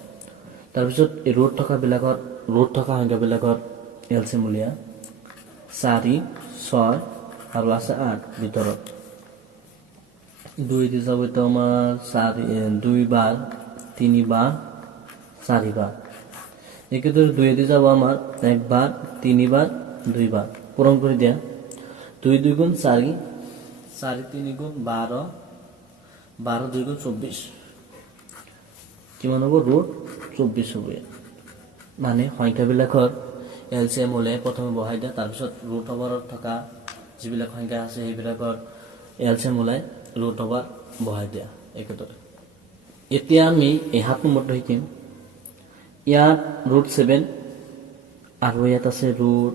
তাৰপিছত এই ৰুট থকা সংখ্যাবিলাকৰ এলচিএম উলিয়া। 4, 6 আৰু আছে 8 ভিতৰত, 2 দি যাব, এটা আমাৰ 2 বাৰ, 3 বাৰ, 4 বাৰ, একেদৰে 2 দি যাব আমাৰ 1 বাৰ, 3 বাৰ, 2 বাৰ, পূৰণ কৰি দিয়া। 2 2 গুণ 4, 4 3 গুণ 12, 12 2 গুণ 24, কিমান হ'ব? ৰুট 24 হ'ব। মানে সংখ্যাবিলাকৰ এলচিএম উলিয়াই প্ৰথমে বহাই দিয়া, তাৰপিছত ৰুট ওভাৰত থকা যিবিলাক সংখ্যা আছে সেইবিলাকৰ এলচিএম উলিয়াই ৰুট ওভাৰ বহাই দিয়া একেদৰে। এতিয়া আমি এই 7 নম্বৰটো শিকিম। ইয়াত ৰুট 7, আৰু ইয়াত আছে ৰুট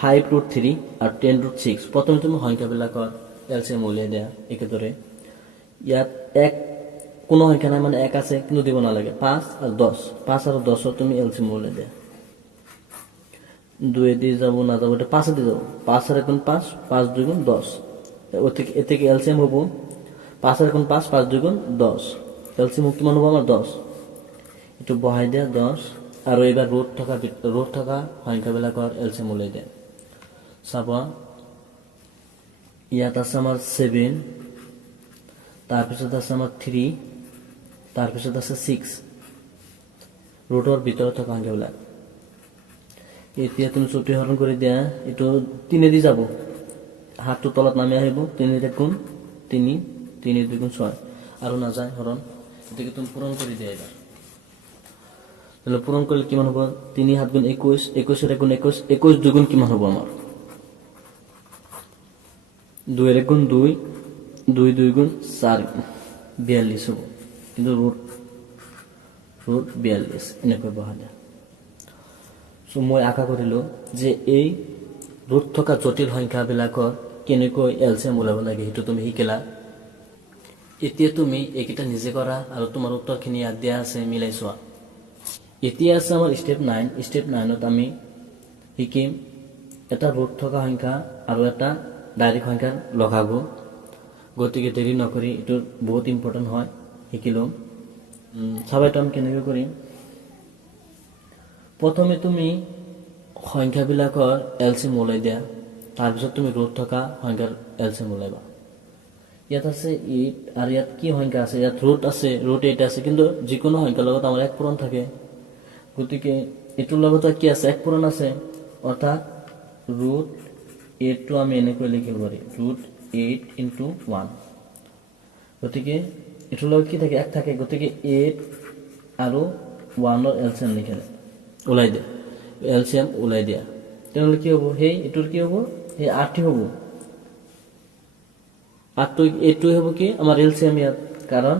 5 ৰুট 3 আৰু 10 ৰুট 6। প্ৰথমে তুমি সংখ্যাবিলাকৰ এলচিএম উলিয়াই দিয়া একেদৰে। ইয়াত কোনো সংখ্যা নাই, মানে 1 আছে, কিন্তু দিব নালাগে। 5 আৰু 10, 5 আৰু 10ৰ তুমি এলচিএম উলিয়াই দিয়া। 2 দি যাব, নাযাব, এটা 5 দি যাব, 5 আর 1 5, 5 2 গুণ 10, এতে কি এলসিএম হবো 5 আর 1 5, 5 2 গুণ 10, এলসিএম কিমান হবো আমার 10, একটু বহাই দিয়া 10, আর এবার রুট থাকা সংখ্যাবিলাকৰ এলসিএম উলিয়াই দিয়া। চাবা ইয়াত আছে আমাৰ 7, তাৰপিছত আছে আমাৰ 3, তাৰপিছত আছে 6, ৰুটৰ ভিতৰত থকা সংখ্যাবিলাক। এতিয়া তুমি চুটি হৰণ কৰি দিয়া, এইটো 3 দি যাব, হাতটো তলত নামি আহিব, 3 গুণ 3, 3 2 গুণ 6, আৰু নাযায় হৰণ, এটাকে তুমি পূৰণ কৰি দিয়া। এবার তাহলে পূরণ করলে কিমান হবো 3 7 গুণ 21, 21 এর গুণ 21, 21 2 গুণ কিমান হবো আমার 2 এর গুণ 2, 2 2 গুণ 4, 42 হবো, কিন্তু রুট 42 এনেকৈ বহালে। মই আশা কৰিলোঁ যে এই ৰুট থকা জটিল সংখ্যাবিলাকৰ কেনেকৈ এলচিএম ওলাব লাগে সেইটো তুমি শিকিলা। এতিয়া তুমি এইকেইটা নিজে কৰা আৰু তোমাৰ উত্তৰখিনি ইয়াত দিয়া আছে, মিলাই চোৱা। এতিয়া আছে আমাৰ ষ্টেপ 9। ষ্টেপ 9ত আমি শিকিম এটা ৰুট থকা সংখ্যা আৰু এটা ডাইৰেক্ট সংখ্যাৰ লঘাগু। গতিকে দেৰি নকৰি, এইটো বহুত ইম্পৰ্টেণ্ট হয়, শিকি ল'ম। চাবা এইটো আমি কেনেকৈ কৰিম। প্ৰথমে তুমি সংখ্যাবিলাকৰ এলচিএম ওলাই দিয়া, তাৰপিছত তুমি ৰুট থকা সংখ্যাৰ এলচিএম ওলাবা। ইয়াত আছে 8 আৰু ইয়াত কি সংখ্যা আছে, ইয়াত ৰুট আছে, ৰুট 8 আছে, কিন্তু যিকোনো সংখ্যাৰ লগত আমাৰ এক পূৰণ থাকে। গতিকে এইটোৰ লগত কি আছে, এক পূৰণ আছে, অৰ্থাৎ ৰুট 8টো আমি এনেকৈ লিখিব পাৰি, ৰুট 8 × 1। গতিকে এইটোৰ লগত কি থাকে, এক থাকে। গতিকে 8 আৰু 1ৰ এলচিএম লিখিলে ওলাই দিয়া, এলচিএম ওলাই দিয়া। তেনেহ'লে কি হ'ব, সেই এইটোৰ কি হ'ব, সেই 8 হ'ব। 8টোৱে হ'ব কি আমাৰ এলচিএম ইয়াত, কাৰণ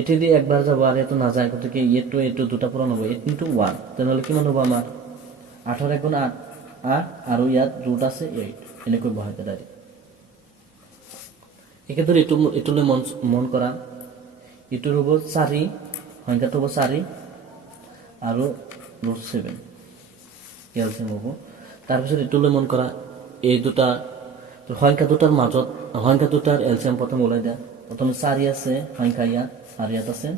এটি দি একবাৰ যাব আৰু এইটো নাযায়। গতিকে এইটো দুটা পূৰণ হ'ব, 8 × 1। তেনেহ'লে কিমান হ'ব আমাৰ 8ৰ 1 গুণ 8 আৰু ইয়াত ৰুট আছে 8, এনেকৈ বহাই দিয়া ডাইৰেক্ট। একেদৰে এইটোলৈ মন কৰা, এইটোৰ হ'ব 4, সংখ্যাটো হ'ব 4 আৰু ৰুট 7 এলচিএম হ'ব। তাৰপিছত এইটোলৈ মন কৰা, এই দুটা সংখ্যা দুটাৰ মাজত সংখ্যা দুটাৰ এলচিএম প্ৰথম ওলাই দিয়া। প্ৰথমে 4 আছে সংখ্যা ইয়াত, আৰু ইয়াত আছে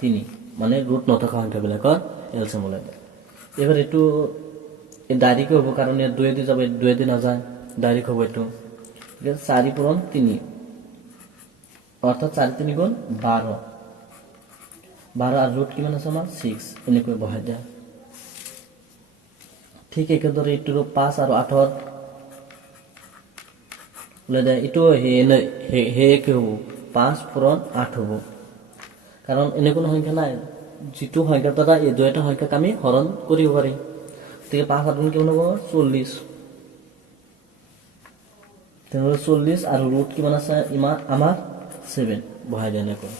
3, মানে ৰুট নথকা সংখ্যাবিলাকৰ এলচিএম ওলাই দিয়া। এইবাৰ এইটো ডাইৰেক্ট হ'ব, কাৰণ ইয়াত 2 দি যাব, 2 দি নাযায়, ডাইৰেক্ট হ'ব এইটো। 4 পূৰণ 3, অৰ্থাৎ 4 × 3 = 12। 12 আৰু ৰুট কিমান আছে আমাৰ 6, এনেকৈ বহাই দিয়া। ঠিক একেদৰে এইটোৰ 5 আৰু 8ৰ ওলাই দিয়া। এইটো সেয়ে কি হ'ব, 5 পূৰণ 8 হ'ব, কাৰণ এনে কোনো সংখ্যা নাই যিটো সংখ্যাৰ দ্বাৰা এই দুয়োটা সংখ্যাক আমি হৰণ কৰিব পাৰিম। গতিকে 5 আৰু 8 কিমান হ'ব, 40। তেনেহ'লে 40 আৰু ৰুট কিমান আছে আমাৰ 7, বহাই দিয়া এনেকৈ।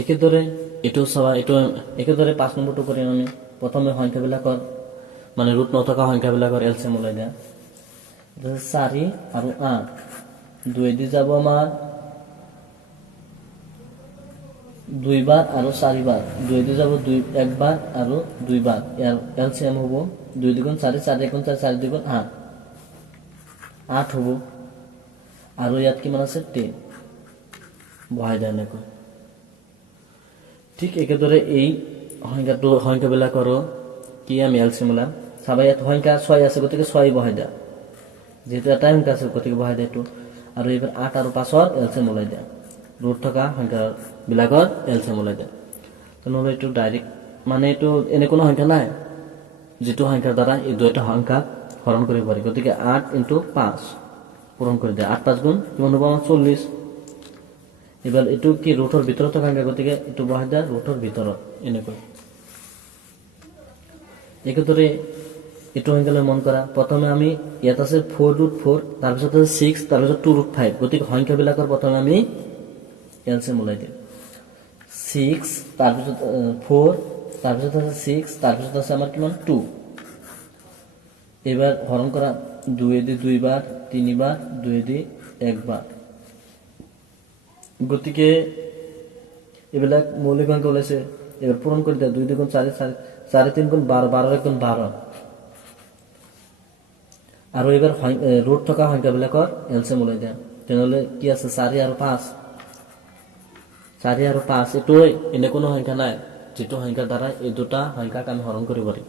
একেদৰে এইটো চাবা, এইটো একেদৰে 5 নম্বৰটো কৰিম আমি। প্ৰথমে সংখ্যাবিলাকৰ মানে ৰুট নথকা সংখ্যাবিলাকৰ এলচিএম ওলাই দিয়া। 4 আৰু 8, 2 দি যাব আমাৰ 2 বাৰ আৰু 4 বাৰ, 2 দি যাব 1 বাৰ আৰু 2 বাৰ। ইয়াৰ এলচিএম হ'ব 2 × 2 = 4, 4 × 4 = 4 × 2 = 8, 8 হ'ব। আৰু ইয়াত কিমান আছে 10, বহাই দিয়া এনেকৈ। ঠিক একেদৰে এই সংখ্যাবিলাকৰো কি আমি এলচিএম ওলাম। চাবা ইয়াত সংখ্যা 6 আছে, গতিকে 6 বহাই দিয়া, যেহেতু এটাই সংখ্যা আছে গতিকে বহাই দিয়া এইটো। আৰু এইবাৰ 8 আৰু 5ৰ এলচিএম ওলাই দিয়া, ৰুট থকা সংখ্যাবিলাকৰ এলচিএম ওলাই দিয়া। তেনেহ'লে এইটো ডাইৰেক্ট, মানে এইটো এনে কোনো সংখ্যা নাই যিটো সংখ্যাৰ দ্বাৰা এই দুয়োটা সংখ্যাক হৰণ কৰিব পাৰি। গতিকে 8 × 5 পূৰণ কৰি দিয়া, 8 × 5 = কিমান হ'ব আমাৰ 40। এবাৰ এইটো কি ৰুটৰ ভিতৰত থকা সংখ্যা, গতিকে এইটো বহাই দিয়া ৰুটৰ ভিতৰত এনেকৈ। একেদৰে এইটো সংখ্যালৈ মন কৰা, প্ৰথমে আমি ইয়াত আছে 4√4, তাৰপিছত আছে 6, তাৰপিছত 2√5। গতিকে সংখ্যাবিলাকৰ প্ৰথমে আমি এলচিএম ওলাই দিম। 6, তাৰপিছত 4, তাৰপিছত আছে 6, তাৰপিছত আছে আমাৰ কিমান 2। এবাৰ হৰণ কৰা, 2 দি 2 বাৰ, 3 বাৰ, 2 দি 1 বাৰ। গতিকে এইবিলাক মৌলিক সংখ্যা ওলাইছে। এবার পূরণ করে দেয়, 2 × 2 = 4, 4 × 3 = 12, 12 × 1 = 12। আৰু এবাৰ ৰুট থকা সংখ্যাবিলাকৰ এলচিএম ওলাই দিয়া। তেনেহ'লে কি আছে 4 আৰু 5, 4 আৰু 5 এইটো এনে কোনো সংখ্যা নাই যিটো সংখ্যাৰ দ্বাৰা এই দুটা সংখ্যাক আমি হৰণ কৰিব পাৰিম।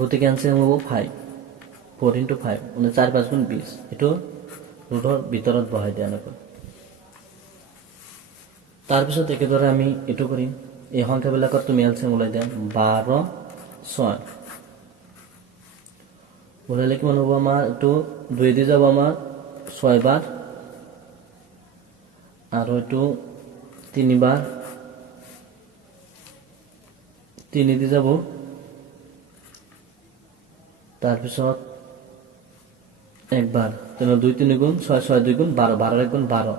গতিকে এলচিএম হ'ব 5, 4 × 5 মানে 4, 5 × 20। এইটো ৰুটৰ ভিতৰত বহাই দিয়া এনেকৈ। তাৰপিছত একেদৰে আমি এইটো কৰিম, এই সংখ্যাবিলাকৰ তুমি এলচিএম ওলাই দিয়া। 12, 6 ওলালে কিমান হ'ব আমাৰ, এইটো 2 দি যাব আমাৰ 6 বাৰ, আৰু এইটো 3 বাৰ, 3 দি যাব, তাৰপিছত 1 বাৰ। তেনেহ'লে 2 × 3 = 6, 6 × 2 = 12, 12 × 1 = 12।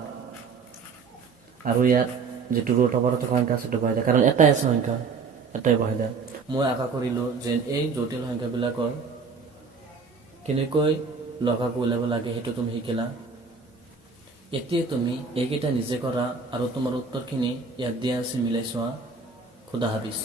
আৰু ইয়াত যিটো ৰুট অভাৰ সংখ্যা আছে সেইটো বহাই দিয়া, কাৰণ এটাই আছে সংখ্যা, এটাই বহাই দিয়া। মই আশা কৰিলোঁ যে এই জটিল সংখ্যাবিলাকৰ কেনেকৈ লগাকৈ ওলাব লাগে সেইটো তুমি শিকিলা। এতিয়া তুমি এইকেইটা নিজে কৰা আৰু তোমাৰ উত্তৰখিনি ইয়াত দিয়া আছে মিলাই চোৱা। খুদা হাফিজ।